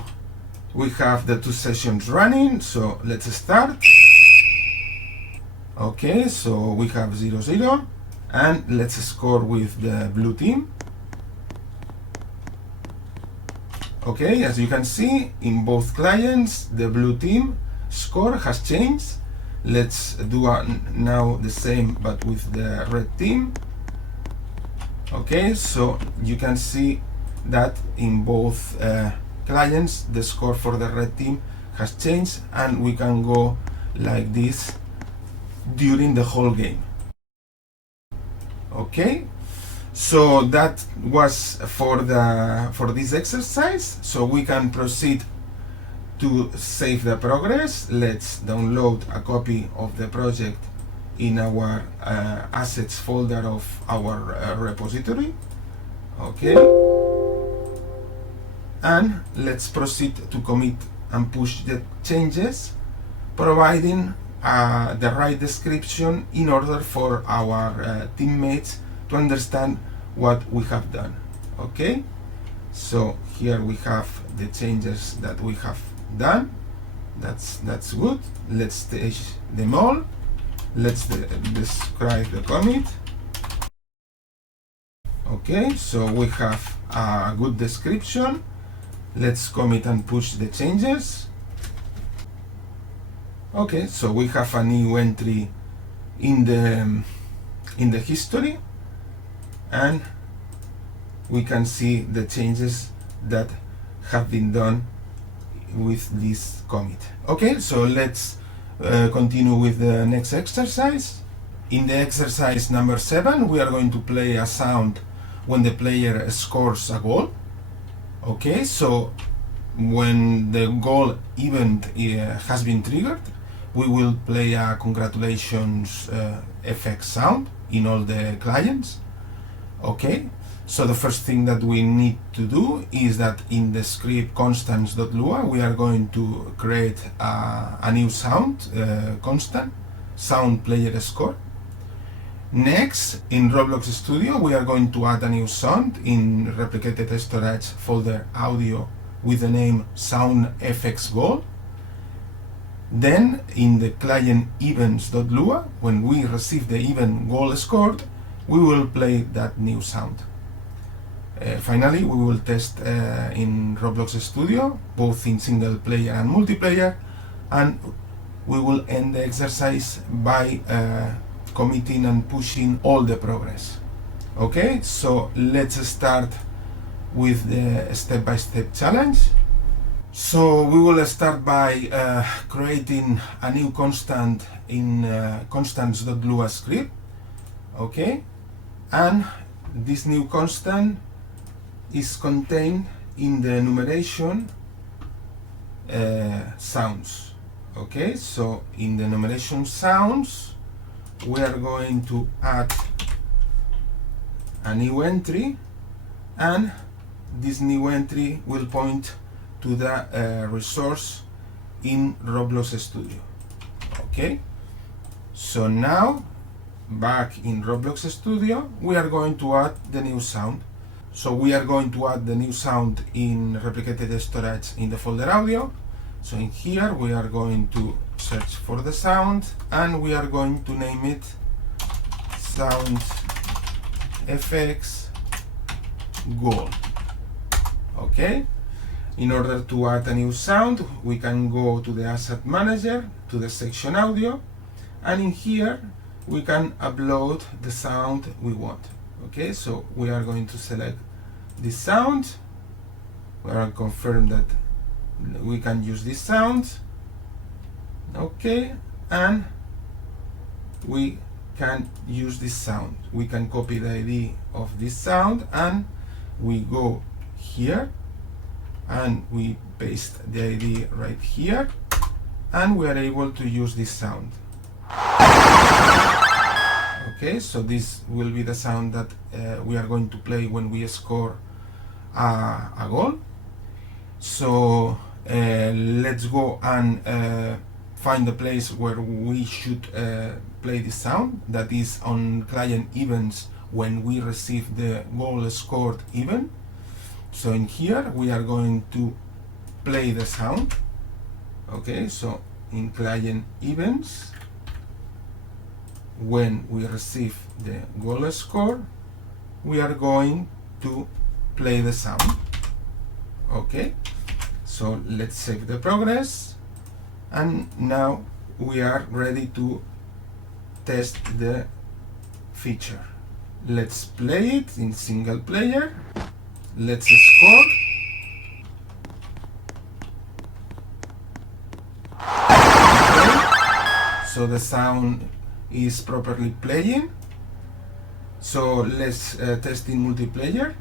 we have the two sessions running, so let's start. Okay, so we have 0-0, and let's score with the blue team. Okay, as you can see, in both clients, the blue team score has changed. Let's do now the same, but with the red team. Okay, so you can see that in both clients, the score for the red team has changed, and we can go like this during the whole game. Okay, so that was for this exercise. So we can proceed to save the progress. Let's download a copy of the project in our assets folder of our repository. Okay, and let's proceed to commit and push the changes, providing the right description in order for our teammates to understand what we have done. Okay, so here we have the changes that we have done. That's good. Let's stage them all. Let's describe the commit. Okay, so we have a good description. Let's commit and push the changes. Okay, so we have a new entry in the history, and we can see the changes that have been done with this commit. Okay, so let's continue with the next exercise. In the exercise number 7, we are going to play a sound when the player scores a goal. Okay, so when the goal event has been triggered, we will play a congratulations effect sound in all the clients. Okay, so the first thing that we need to do is that in the script constants.lua we are going to create a new sound constant, sound player score. Next, in Roblox Studio we are going to add a new sound in replicated storage folder audio with the name soundfx goal. Then in the client events.lua, when we receive the event goal scored, we will play that new sound. Finally, we will test in Roblox Studio, both in single player and multiplayer, and we will end the exercise by committing and pushing all the progress. Okay, so let's start with the step-by-step challenge. So we will start by creating a new constant in constants.lua script. Okay, and this new constant is contained in the enumeration sounds. Okay, so in the enumeration sounds we are going to add a new entry, and this new entry will point to the resource in Roblox Studio. Okay, so now back in Roblox Studio we are going to add the new sound. So we are going to add the new sound in replicated storage in the folder audio. So in here we are going to search for the sound, and we are going to name it sound fx goal. Okay, in order to add a new sound we can go to the asset manager, to the section audio, and in here we can upload the sound we want. Okay, so we are going to select this sound. We are going to confirm that we can use this sound. Okay, and we can use this sound. We can copy the ID of this sound, and we go here and we paste the ID right here, and we are able to use this sound. Okay, so this will be the sound that we are going to play when we score a goal. So let's go and find the place where we should play this sound, that is on client events when we receive the goal scored event. So in here we are going to play the sound. Okay, so in client events, when we receive the goal score, we are going to play the sound. Okay, so let's save the progress, and now we are ready to test the feature. Let's play it in single player. Let's score. Okay, so the sound is properly playing. So let's test in multiplayer.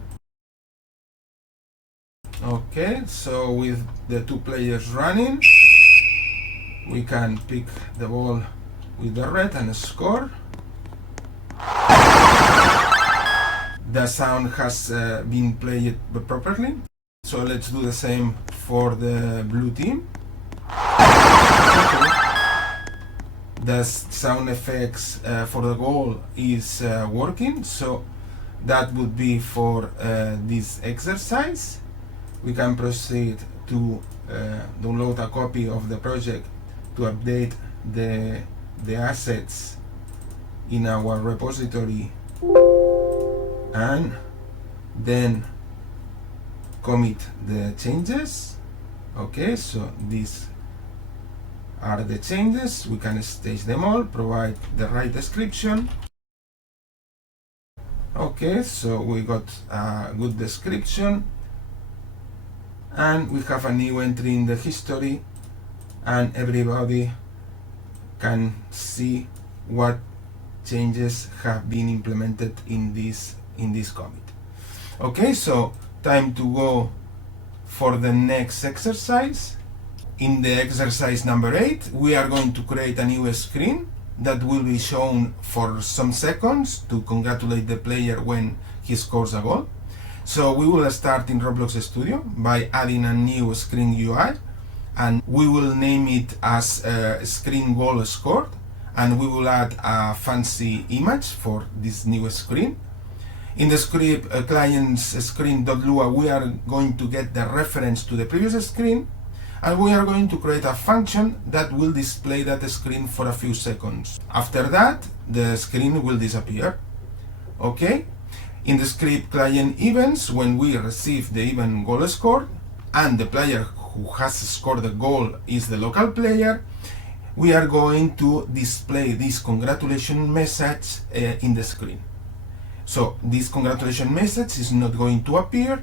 Okay, so with the two players running, we can pick the ball with the red and score. The sound has been played properly. So let's do the same for the blue team. Okay. The sound effects for the goal is working, so that would be for this exercise. We can proceed to download a copy of the project to update the assets in our repository, and then commit the changes. Okay, so this are the changes. We can stage them all, provide the right description. Okay, so we got a good description, and we have a new entry in the history, and everybody can see what changes have been implemented in this commit. Okay, so time to go for the next exercise. In the exercise number 8, we are going to create a new screen that will be shown for some seconds to congratulate the player when he scores a goal. So we will start in Roblox Studio by adding a new screen UI, and we will name it as screen goal scored, and we will add a fancy image for this new screen. In the script client's screen.lua, we are going to get the reference to the previous screen, and we are going to create a function that will display that screen for a few seconds. After that, the screen will disappear. Okay? In the script client events, when we receive the event goal score, and the player who has scored the goal is the local player, we are going to display this congratulations message in the screen. So this congratulations message is not going to appear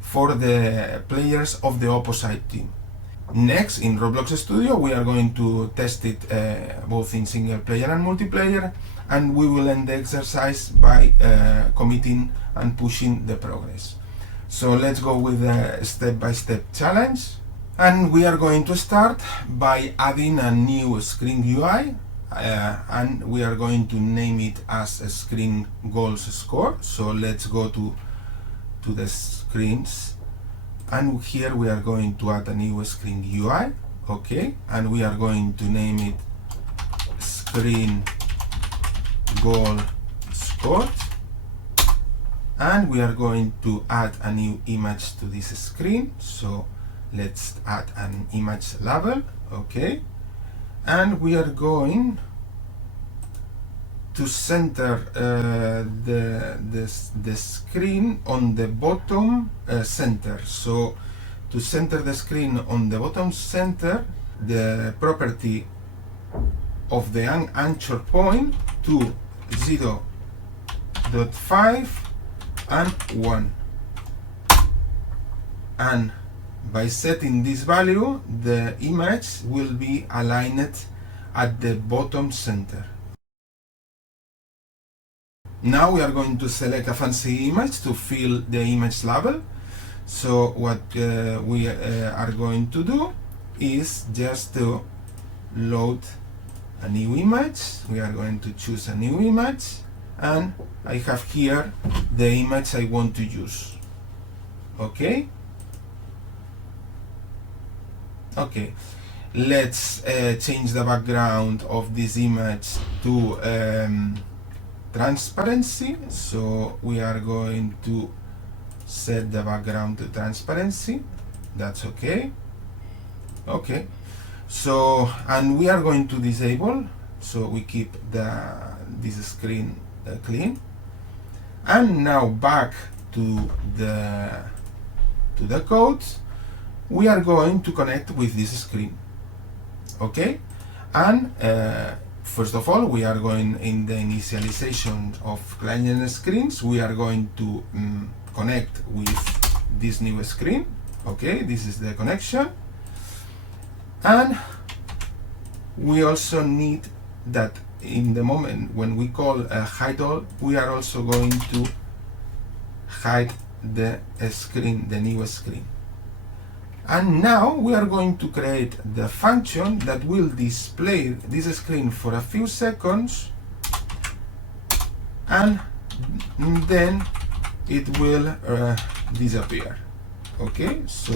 for the players of the opposite team. Next, in Roblox Studio, we are going to test it both in single player and multiplayer, and we will end the exercise by committing and pushing the progress. So let's go with the step-by-step challenge. And we are going to start by adding a new screen UI, and we are going to name it as a screen goals score. So let's go to the screens, and here we are going to add a new screen UI. Okay, and we are going to name it screen goal scored, and we are going to add a new image to this screen. So let's add an image label. Okay, and we are going to center the screen on the bottom center. So to center the screen on the bottom center, the property of the anchor point to 0.5 and 1, and by setting this value, the image will be aligned at the bottom center. Now we are going to select a fancy image to fill the image label. So what we are going to do is just to load a new image. We are going to choose a new image, and I have here the image I want to use. Okay. Okay, let's change the background of this image to transparency. So we are going to set the background to transparency. That's okay. Okay, so, and we are going to disable, so we keep this screen clean. And now back to the code, we are going to connect with this screen. Okay, and first of all, we are going in the initialization of client screens, we are going to connect with this new screen. Okay, this is the connection, and we also need that in the moment when we call hide all, we are also going to hide the screen, the new screen. And now we are going to create the function that will display this screen for a few seconds, and then it will disappear. Okay, so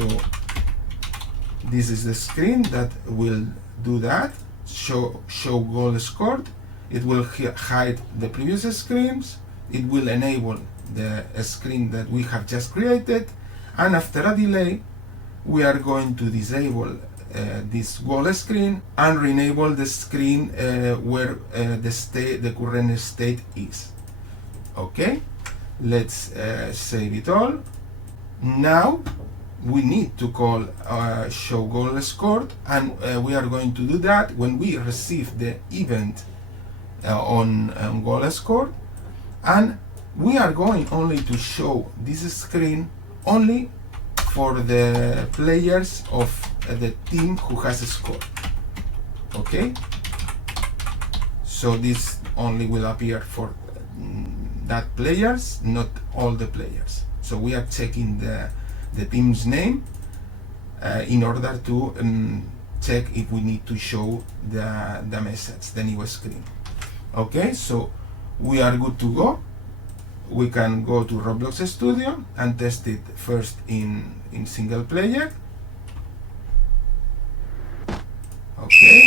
this is the screen that will do that. Show goal scored. It will hide the previous screens. It will enable the screen that we have just created, and after a delay, we are going to disable this goal screen and re-enable the screen where the current state is. Okay, let's save it all. Now we need to call show goal scored, and we are going to do that when we receive the event on goal scored, and we are going only to show this screen only for the players of the team who has scored. Okay, so this only will appear for that players, not all the players. So we are checking the team's name in order to check if we need to show the message, the new screen. Okay, so we are good to go. We can go to Roblox Studio and test it first in single player. Okay,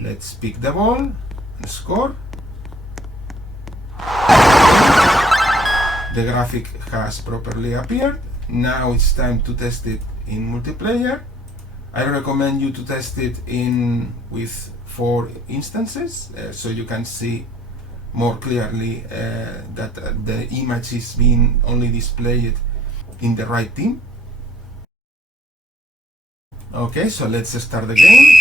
let's pick the ball and score. The graphic has properly appeared. Now it's time to test it in multiplayer. I recommend you to test it with 4 instances so you can see more clearly that the image is being only displayed in the right team. Okay, so let's start the game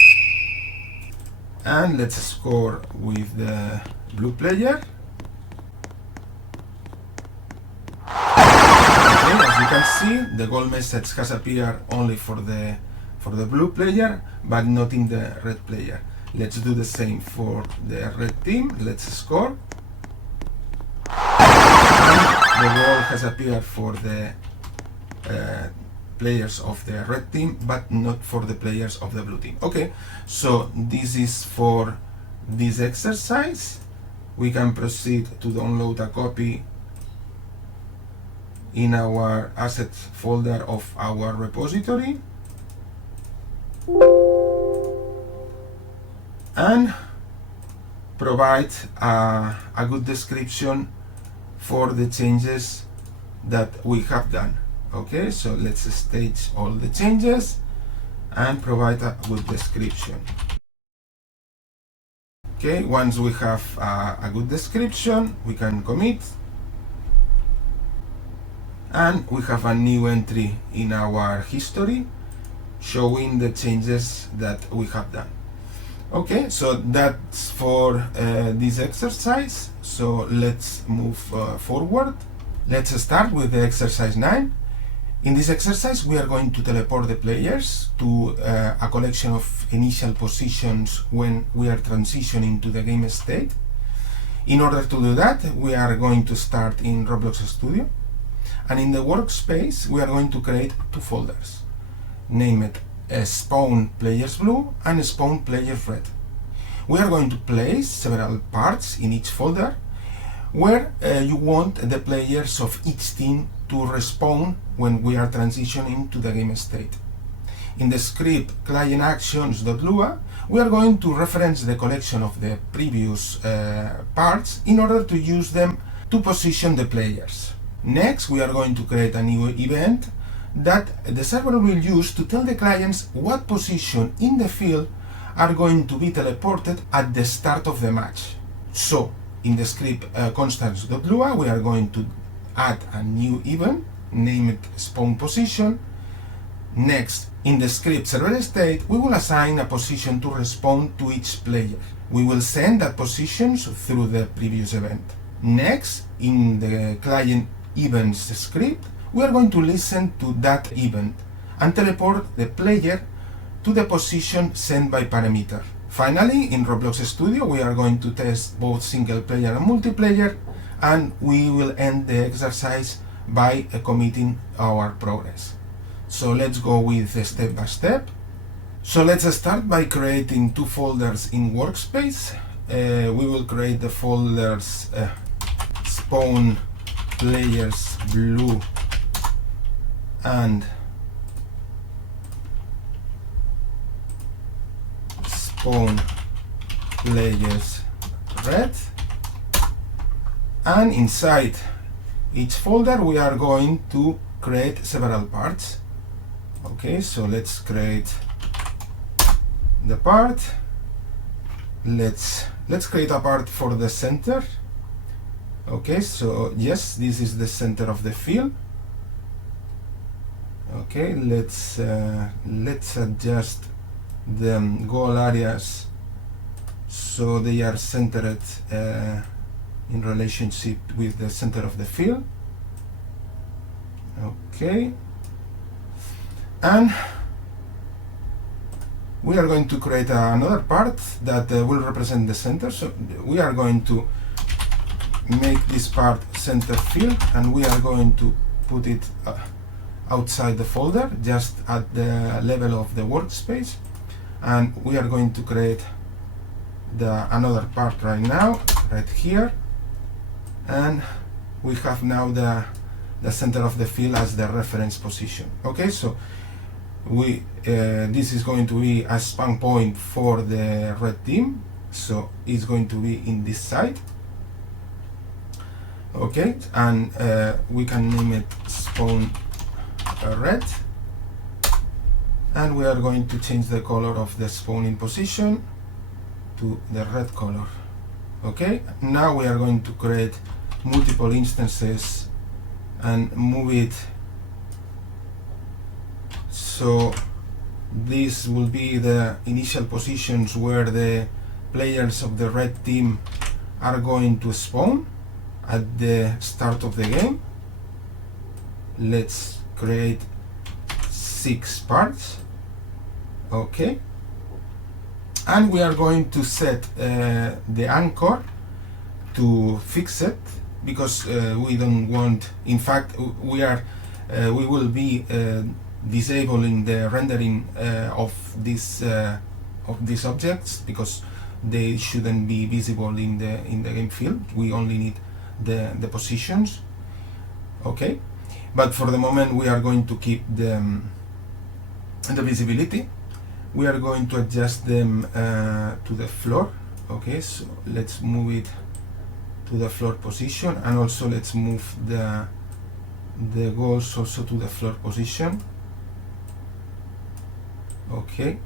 and let's score with the blue player. Okay, as you can see, the goal message has appeared only for the blue player, but not in the red player. Let's do the same for the red team. Let's score. And the goal has appeared for the players of the red team, but not for the players of the blue team. Okay, so this is for this exercise. We can proceed to download a copy in our assets folder of our repository and provide a good description for the changes that we have done. Okay, so let's stage all the changes and provide a good description. Okay, once we have a good description, we can commit, and we have a new entry in our history showing the changes that we have done. Okay, so that's for this exercise. So let's move forward. Let's start with the exercise 9. In this exercise, we are going to teleport the players to a collection of initial positions when we are transitioning to the game state. In order to do that, we are going to start in Roblox Studio. And in the workspace, we are going to create 2 folders. Name it Spawn Players Blue and Spawn Players Red. We are going to place several parts in each folder where you want the players of each team to respawn when we are transitioning to the game state. In the script client actions.lua, we are going to reference the collection of the previous parts in order to use them to position the players. Next, we are going to create a new event that the server will use to tell the clients what position in the field are going to be teleported at the start of the match. So, in the script constants.lua, we are going to add a new event, name it spawn position. Next, in the script server state, we will assign a position to respawn to each player. We will send that position through the previous event. Next, in the client events script, we are going to listen to that event and teleport the player to the position sent by parameter. Finally, in Roblox Studio, we are going to test both single player and multiplayer, and we will end the exercise by committing our progress. So let's go with step by step. So let's start by creating 2 folders in workspace. We will create the folders spawn players blue and spawn players red, and inside each folder we are going to create several parts. Okay, so let's create the part. Let's create a part for the center. Okay, so yes, this is the center of the field. Okay, let's adjust the goal areas so they are centered in relationship with the center of the field. Okay, and we are going to create another part that will represent the center. So we are going to make this part center field, and we are going to put it outside the folder, just at the level of the workspace. And we are going to create another part right now, right here, and we have now the center of the field as the reference position. Okay, so this is going to be a spawn point for the red team, so it's going to be in this side. Okay, and we can name it spawn red, and we are going to change the color of the spawning position to the red color. Okay, now we are going to create multiple instances and move it so this will be the initial positions where the players of the red team are going to spawn at the start of the game. Let's create 6 parts. Okay, and we are going to set the anchor to fix it, because we don't want, in fact we will be disabling the rendering of these objects, because they shouldn't be visible in the game field. We only need the positions. Okay, but for the moment we are going to keep the visibility. We are going to adjust them to the floor. Okay, so let's move it to the floor position, and also let's move the goals also to the floor position. Okay,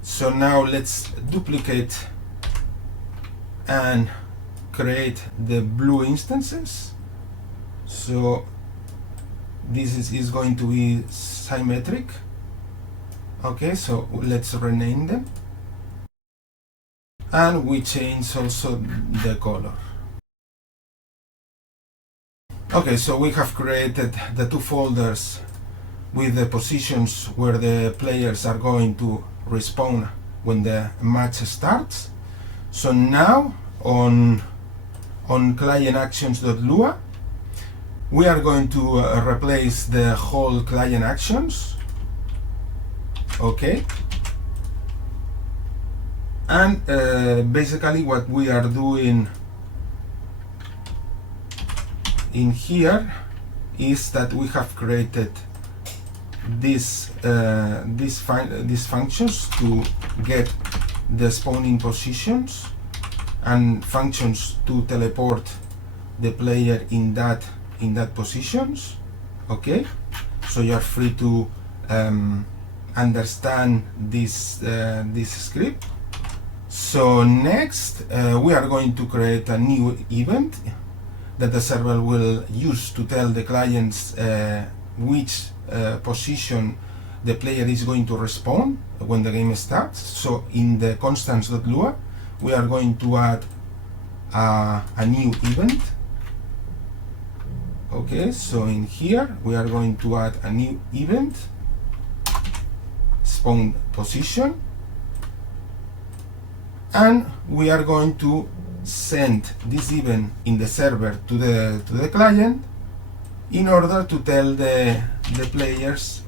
so now let's duplicate and create the blue instances. So this is going to be symmetric. Okay, so let's rename them, and we change also the color. Okay, so we have created the 2 folders with the positions where the players are going to respawn when the match starts. So now on client actions.lua, we are going to replace the whole client actions. Okay, and basically what we are doing in here is that we have created these functions to get the spawning positions, and functions to teleport the player in that positions. Okay, so you are free to understand this script. So next we are going to create a new event that the server will use to tell the clients which position the player is going to respawn when the game starts. So in the constants.lua we are going to add a new event. Okay, so in here we are going to add a new event, spawn position, and we are going to send this event in the server to the client in order to tell the players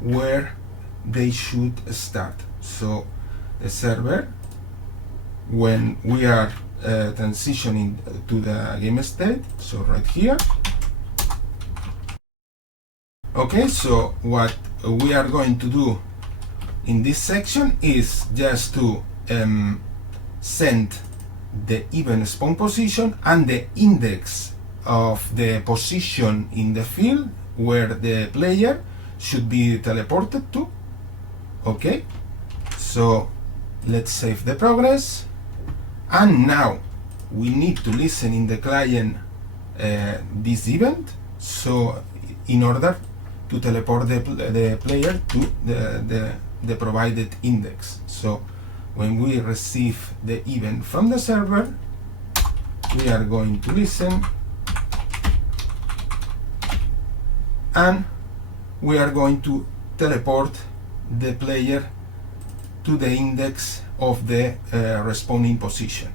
where they should start. So the server, when we are transitioning to the game state, so right here. Okay, so what we are going to do in this section is just to send the event spawn position and the index of the position in the field where the player should be teleported to. Okay, so let's save the progress, and now we need to listen in the client this event, so in order to teleport the player to the provided index. So when we receive the event from the server, we are going to listen, and we are going to teleport the player to the index of the responding position.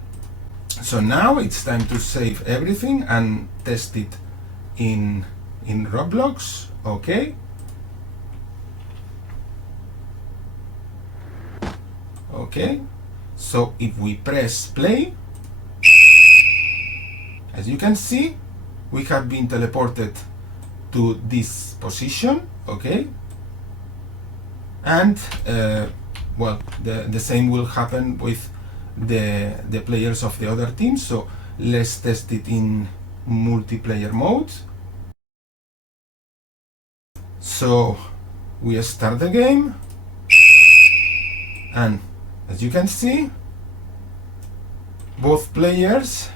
So now it's time to save everything and test it in Roblox. Okay. Okay. So if we press play, as you can see, we have been teleported to this position. Okay. And well, the same will happen with the players of the other team. So let's test it in multiplayer mode. So we start the game, and as you can see, both players,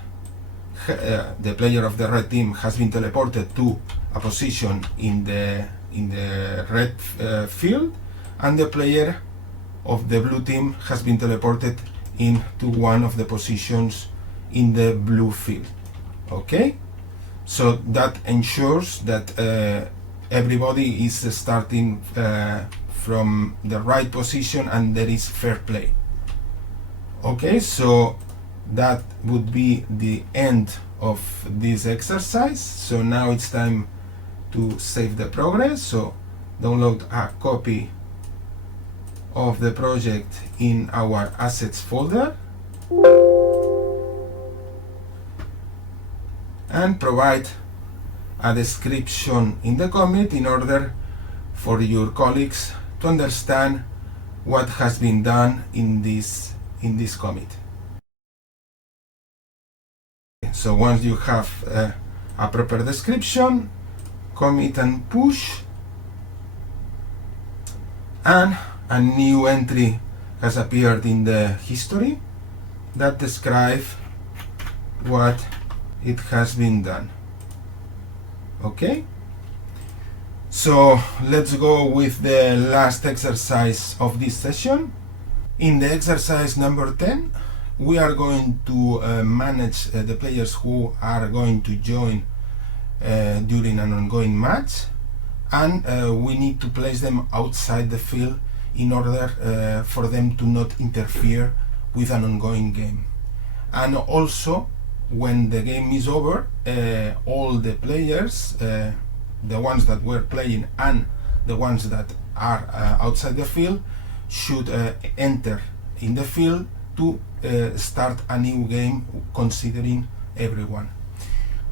the player of the red team has been teleported to a position in the red field, and the player of the blue team has been teleported into one of the positions in the blue field. Okay, so that ensures that everybody is starting from the right position and there is fair play. Okay, so that would be the end of this exercise. So now it's time to save the progress. So download a copy of the project in our assets folder and provide a description in the commit in order for your colleagues to understand what has been done in this commit. So once you have a proper description, commit and push, and a new entry has appeared in the history that describes what it has been done. Okay, so let's go with the last exercise of this session. In the exercise number 10, we are going to manage the players who are going to join during an ongoing match, and we need to place them outside the field in order for them to not interfere with an ongoing game. And also, when the game is over, all the players, the ones that were playing and the ones that are outside the field, should enter in the field to start a new game, considering everyone.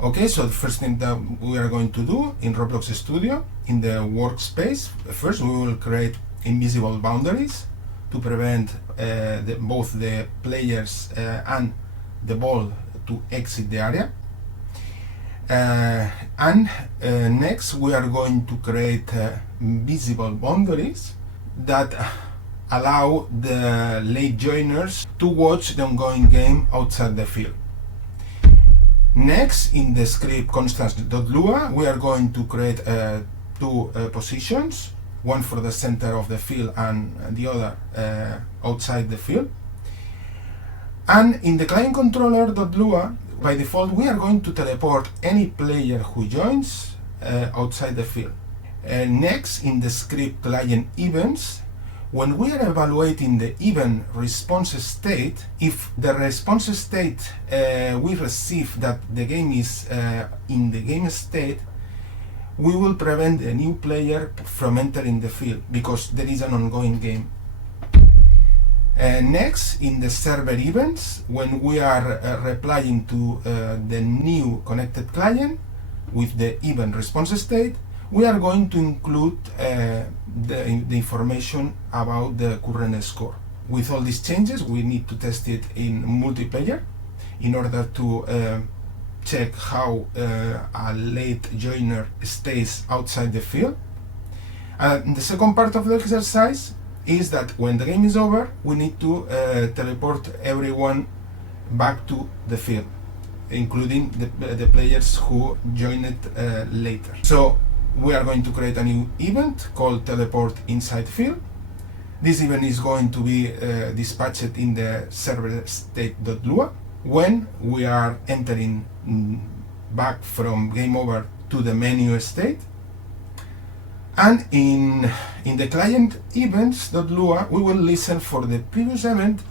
Okay, so the first thing that we are going to do in Roblox Studio, in the workspace, first we will create invisible boundaries to prevent both the players and the ball to exit the area. And next we are going to create visible boundaries that allow the late joiners to watch the ongoing game outside the field. Next, in the script constants.lua, we are going to create two positions, one for the center of the field and the other outside the field. And in the client controller.lua, by default, we are going to teleport any player who joins outside the field. Next, in the script client events, when we are evaluating the event response state, if the response state we receive that the game is in the game state, we will prevent a new player from entering the field because there is an ongoing game. Next, in the server events, when we are replying to the new connected client with the event response state, we are going to include the information about the current score. With all these changes, we need to test it in multiplayer in order to check how a late joiner stays outside the field. The second part of the exercise is that when the game is over, we need to teleport everyone back to the field, including the players who joined it later. So we are going to create a new event called teleport inside field. This event is going to be dispatched in the server state.lua when we are entering back from game over to the menu state. And in the client events.lua, we will listen for the previous event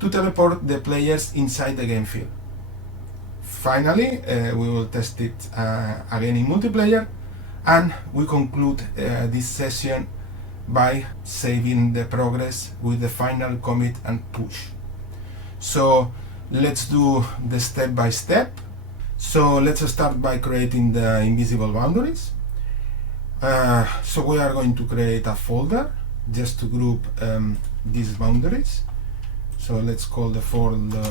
to teleport the players inside the game field. Finally, we will test it again in multiplayer, and we conclude this session by saving the progress with the final commit and push. So let's do the step by step. So let's start by creating the invisible boundaries. So we are going to create a folder just to group these boundaries. So let's call the folder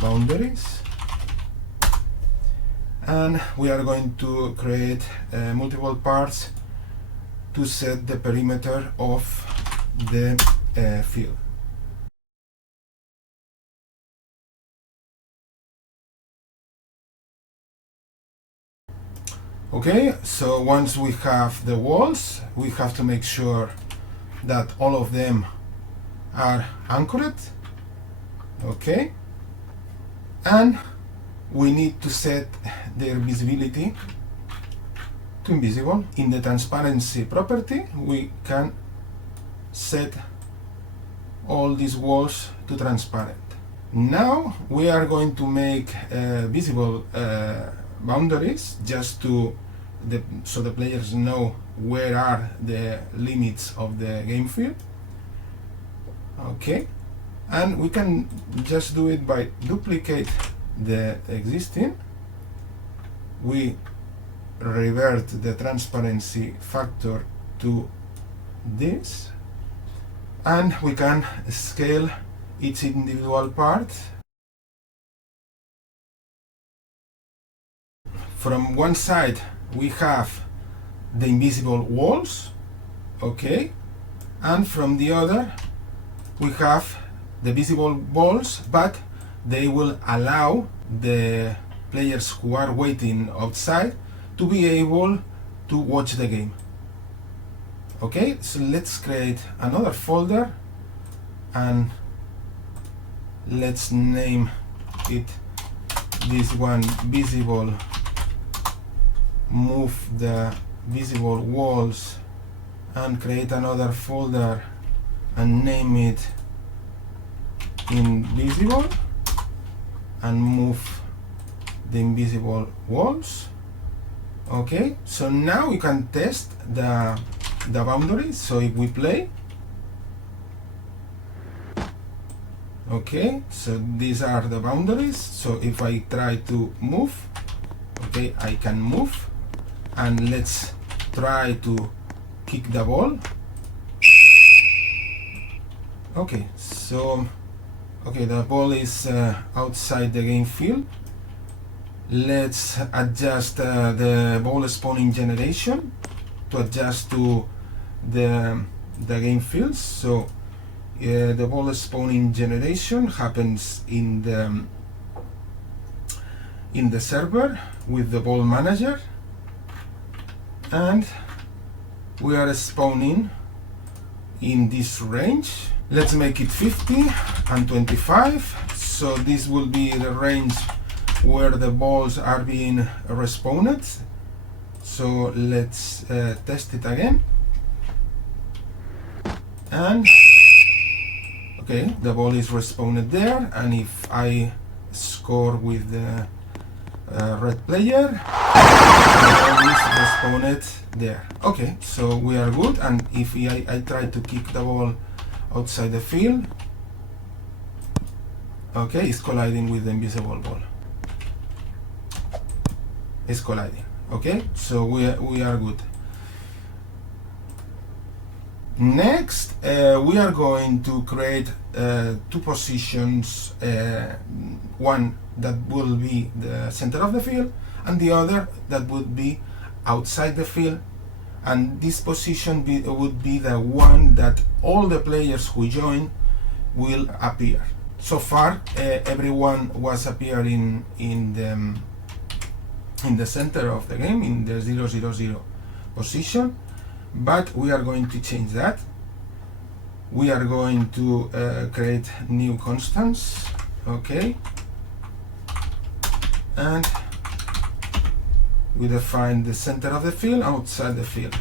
boundaries, and we are going to create multiple parts to set the perimeter of the field. Okay, so once we have the walls, we have to make sure that all of them are anchored. Okay, and we need to set their visibility to invisible. In the transparency property, we can set all these walls to transparent. Now we are going to make visible boundaries just to so the players know where are the limits of the game field. Okay, and we can just do it by duplicate the existing. We revert the transparency factor to this, and we can scale each individual part. From one side we have the invisible walls, okay, and from the other we have the visible walls, but they will allow the players who are waiting outside to be able to watch the game. Okay, so let's create another folder and let's name it this one visible. Move the visible walls and create another folder and name it invisible and move the invisible walls. Okay, so now we can test the boundaries. So if we play, okay, so these are the boundaries. So if I try to move, okay, I can move, and let's try to kick the ball. Okay, so the ball is outside the game field. Let's adjust the ball spawning generation to adjust to the game fields. So the ball spawning generation happens in the server with the ball manager, and we are spawning in this range. Let's make it 50 and 25. So this will be the range where the balls are being respawned. So let's test it again. And okay, the ball is respawned there, and if I score with the red player, the ball is respawned there. Okay, so we are good. And if I try to kick the ball outside the field, okay, it's colliding with the invisible ball. It's colliding. Okay, so we are good. Next, we are going to create two positions, one that will be the center of the field and the other that would be outside the field, and this position would be the one that all the players who join will appear. So far everyone was appearing in in the center of the game, in the 0, 0, 0 position, but we are going to change that. We are going to create new constants, okay, and we define the center of the field outside the field.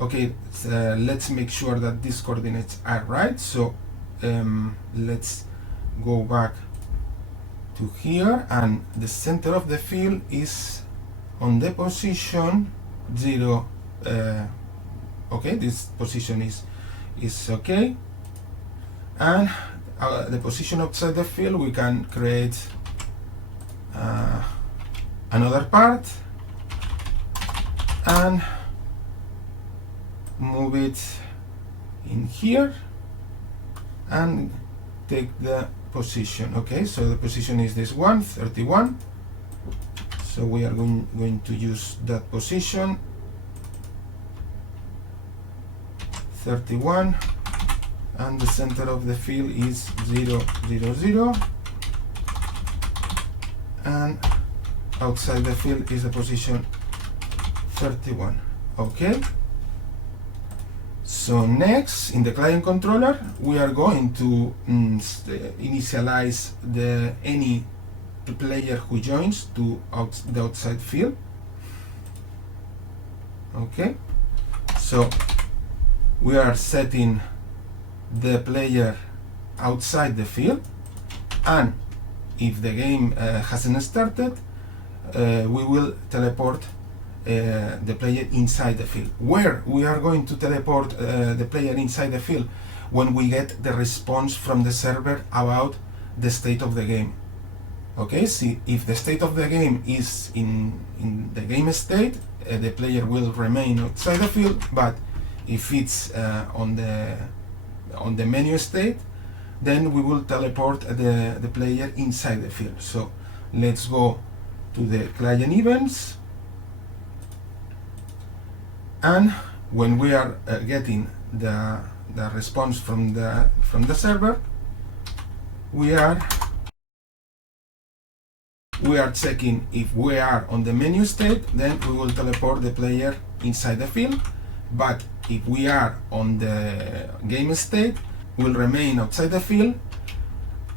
Okay, let's make sure that these coordinates are right. So let's go back to here, and the center of the field is on the position 0. Okay, this position is okay, and the position outside the field, we can create another part and move it in here and take the position. Okay, so the position is this one, 31. So we are going to use that position, 31, and the center of the field is 0, 0, 0, and outside the field is the position 31. Okay, so next, in the client controller, we are going to initialize any player who joins to the outside field. Okay, so we are setting the player outside the field, and if the game hasn't started, we will teleport the player inside the field. Where we are going to teleport the player inside the field? When we get the response from the server about the state of the game. Okay, see, if the state of the game is in the game state, the player will remain outside the field, but if it's on the menu state, then we will teleport the player inside the field. So let's go to the client events, and when we are getting the response from the server, we are checking if we are on the menu state, then we will teleport the player inside the field. But if we are on the game state, we'll remain outside the field,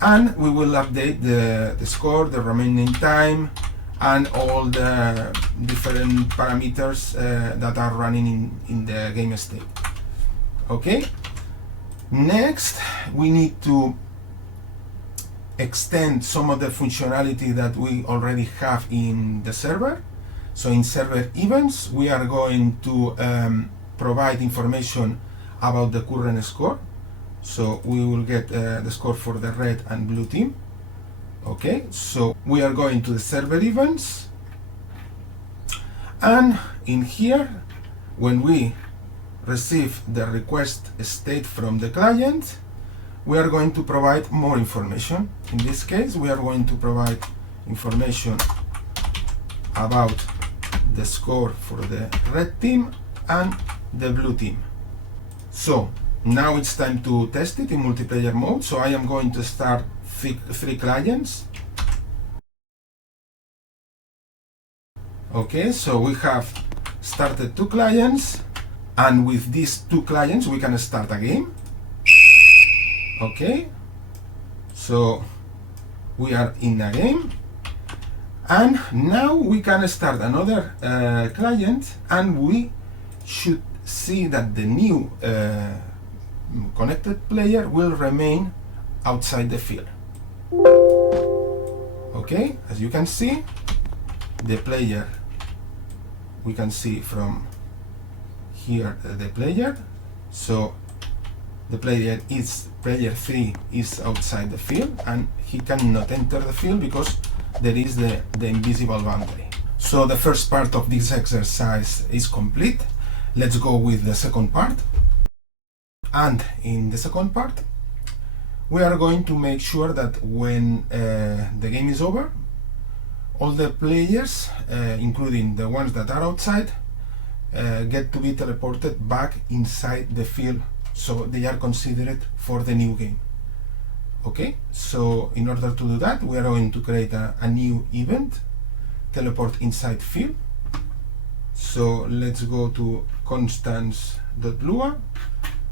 and we will update the score, the remaining time, and all the different parameters that are running in the game state. Okay, next we need to extend some of the functionality that we already have in the server. So in server events, we are going to provide information about the current score. So we will get the score for the red and blue team. Okay, so we are going to the server events, and in here, when we receive the request state from the client, we are going to provide more information. In this case, we are going to provide information about the score for the red team and the blue team. So now it's time to test it in multiplayer mode. So I am going to start three clients. Okay, so we have started 2 clients, and with these 2 clients we can start a game. Okay, so we are in a game, and now we can start another client, and we should see that the new connected player will remain outside the field. Okay, as you can see, the player, we can see from here the player. So the player 3 is outside the field, and he cannot enter the field because there is the invisible boundary. So the first part of this exercise is complete. Let's go with the second part. And in the second part, we are going to make sure that when the game is over, all the players, including the ones that are outside, get to be teleported back inside the field, so they are considered for the new game. Okay, so in order to do that, we are going to create a new event. teleport inside field. So let's go to constants.lua,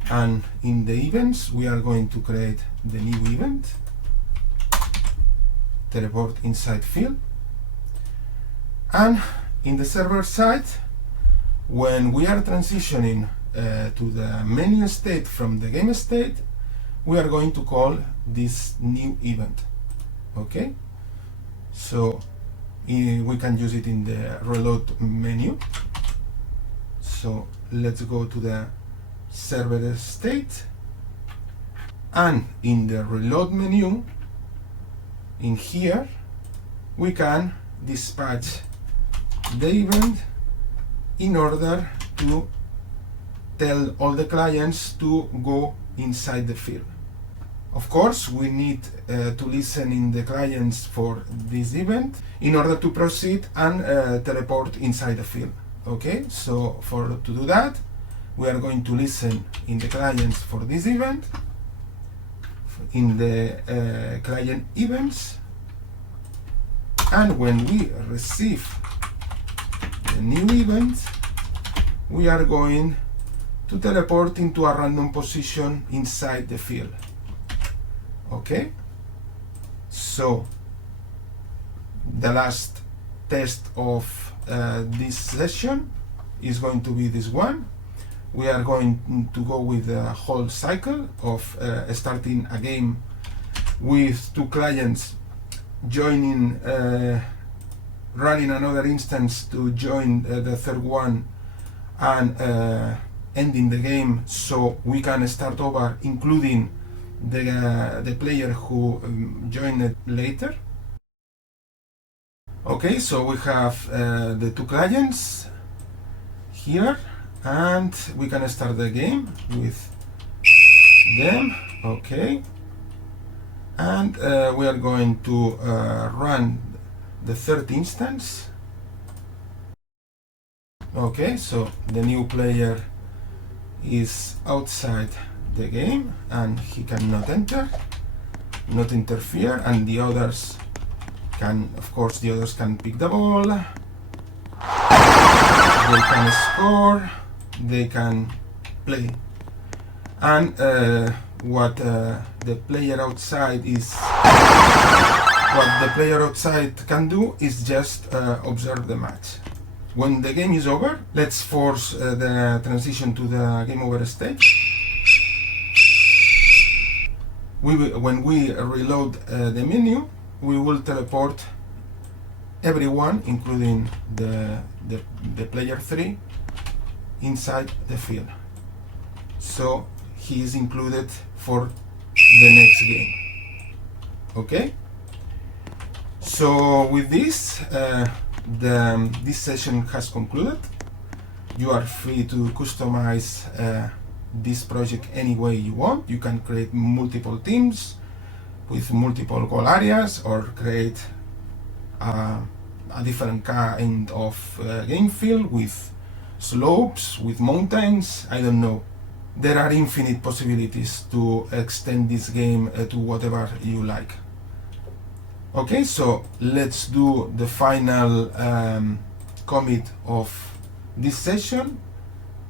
and in the events we are going to create the new event, teleport inside field. And in the server side, when we are transitioning to the menu state from the game state, we are going to call this new event. Okay, so we can use it in the reload menu. So let's go to the server state, and in the reload menu, in here we can dispatch the event in order to tell all the clients to go inside the field. Of course, we need to listen in the clients for this event in order to proceed and teleport inside the field. Okay, so to do that, we are going to listen in the clients for this event, in the client events, and when we receive the new event, we are going to teleport into a random position inside the field. Okay, so the last test of this session is going to be this one. We are going to go with the whole cycle of starting a game with two clients joining, running another instance to join the third one, and ending the game so we can start over, including the player who joined it later. Okay, so we have the two clients here, and we can start the game with them. Okay, and we are going to run the third instance. Okay, so the new player is outside the game and he cannot enter, not interfere, and the others can, of course, the others can pick the ball, they can score, they can play. And what the player outside can do is just observe the match. When the game is over, let's force the transition to the game over stage. When we reload the menu, we will teleport everyone, including the player 3, inside the field. So he is included for the next game. Okay? So with this, this session has concluded. You are free to customize this project any way you want. You can create multiple teams with multiple goal areas, or create a different kind of game field with slopes, with mountains, I don't know. There are infinite possibilities to extend this game to whatever you like. Okay, so let's do the final commit of this session.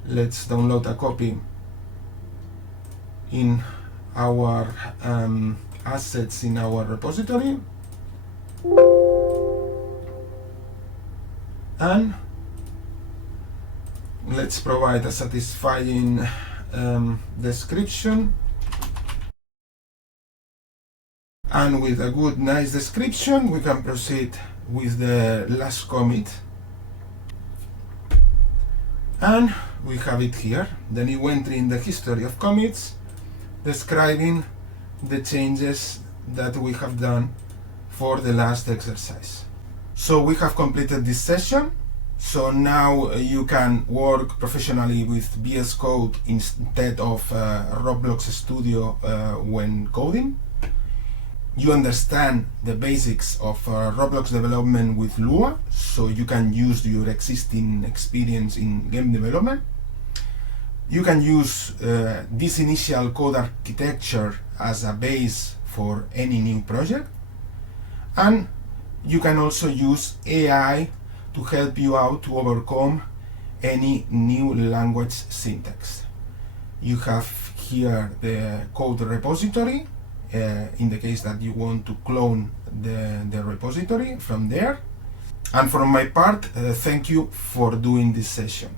Let's download a copy in our assets in our repository, and let's provide a satisfying description. And with a good, nice description, we can proceed with the last commit. And we have it here, the new entry in the history of commits, describing the changes that we have done for the last exercise. So we have completed this session. So now you can work professionally with VS Code instead of Roblox Studio when coding. You understand the basics of Roblox development with Luau, so you can use your existing experience in game development. You can use this initial code architecture as a base for any new project, and You can also use AI to help you out to overcome any new language syntax. You have here the code repository, in the case that you want to clone the repository from there. And from my part, thank you for doing this session.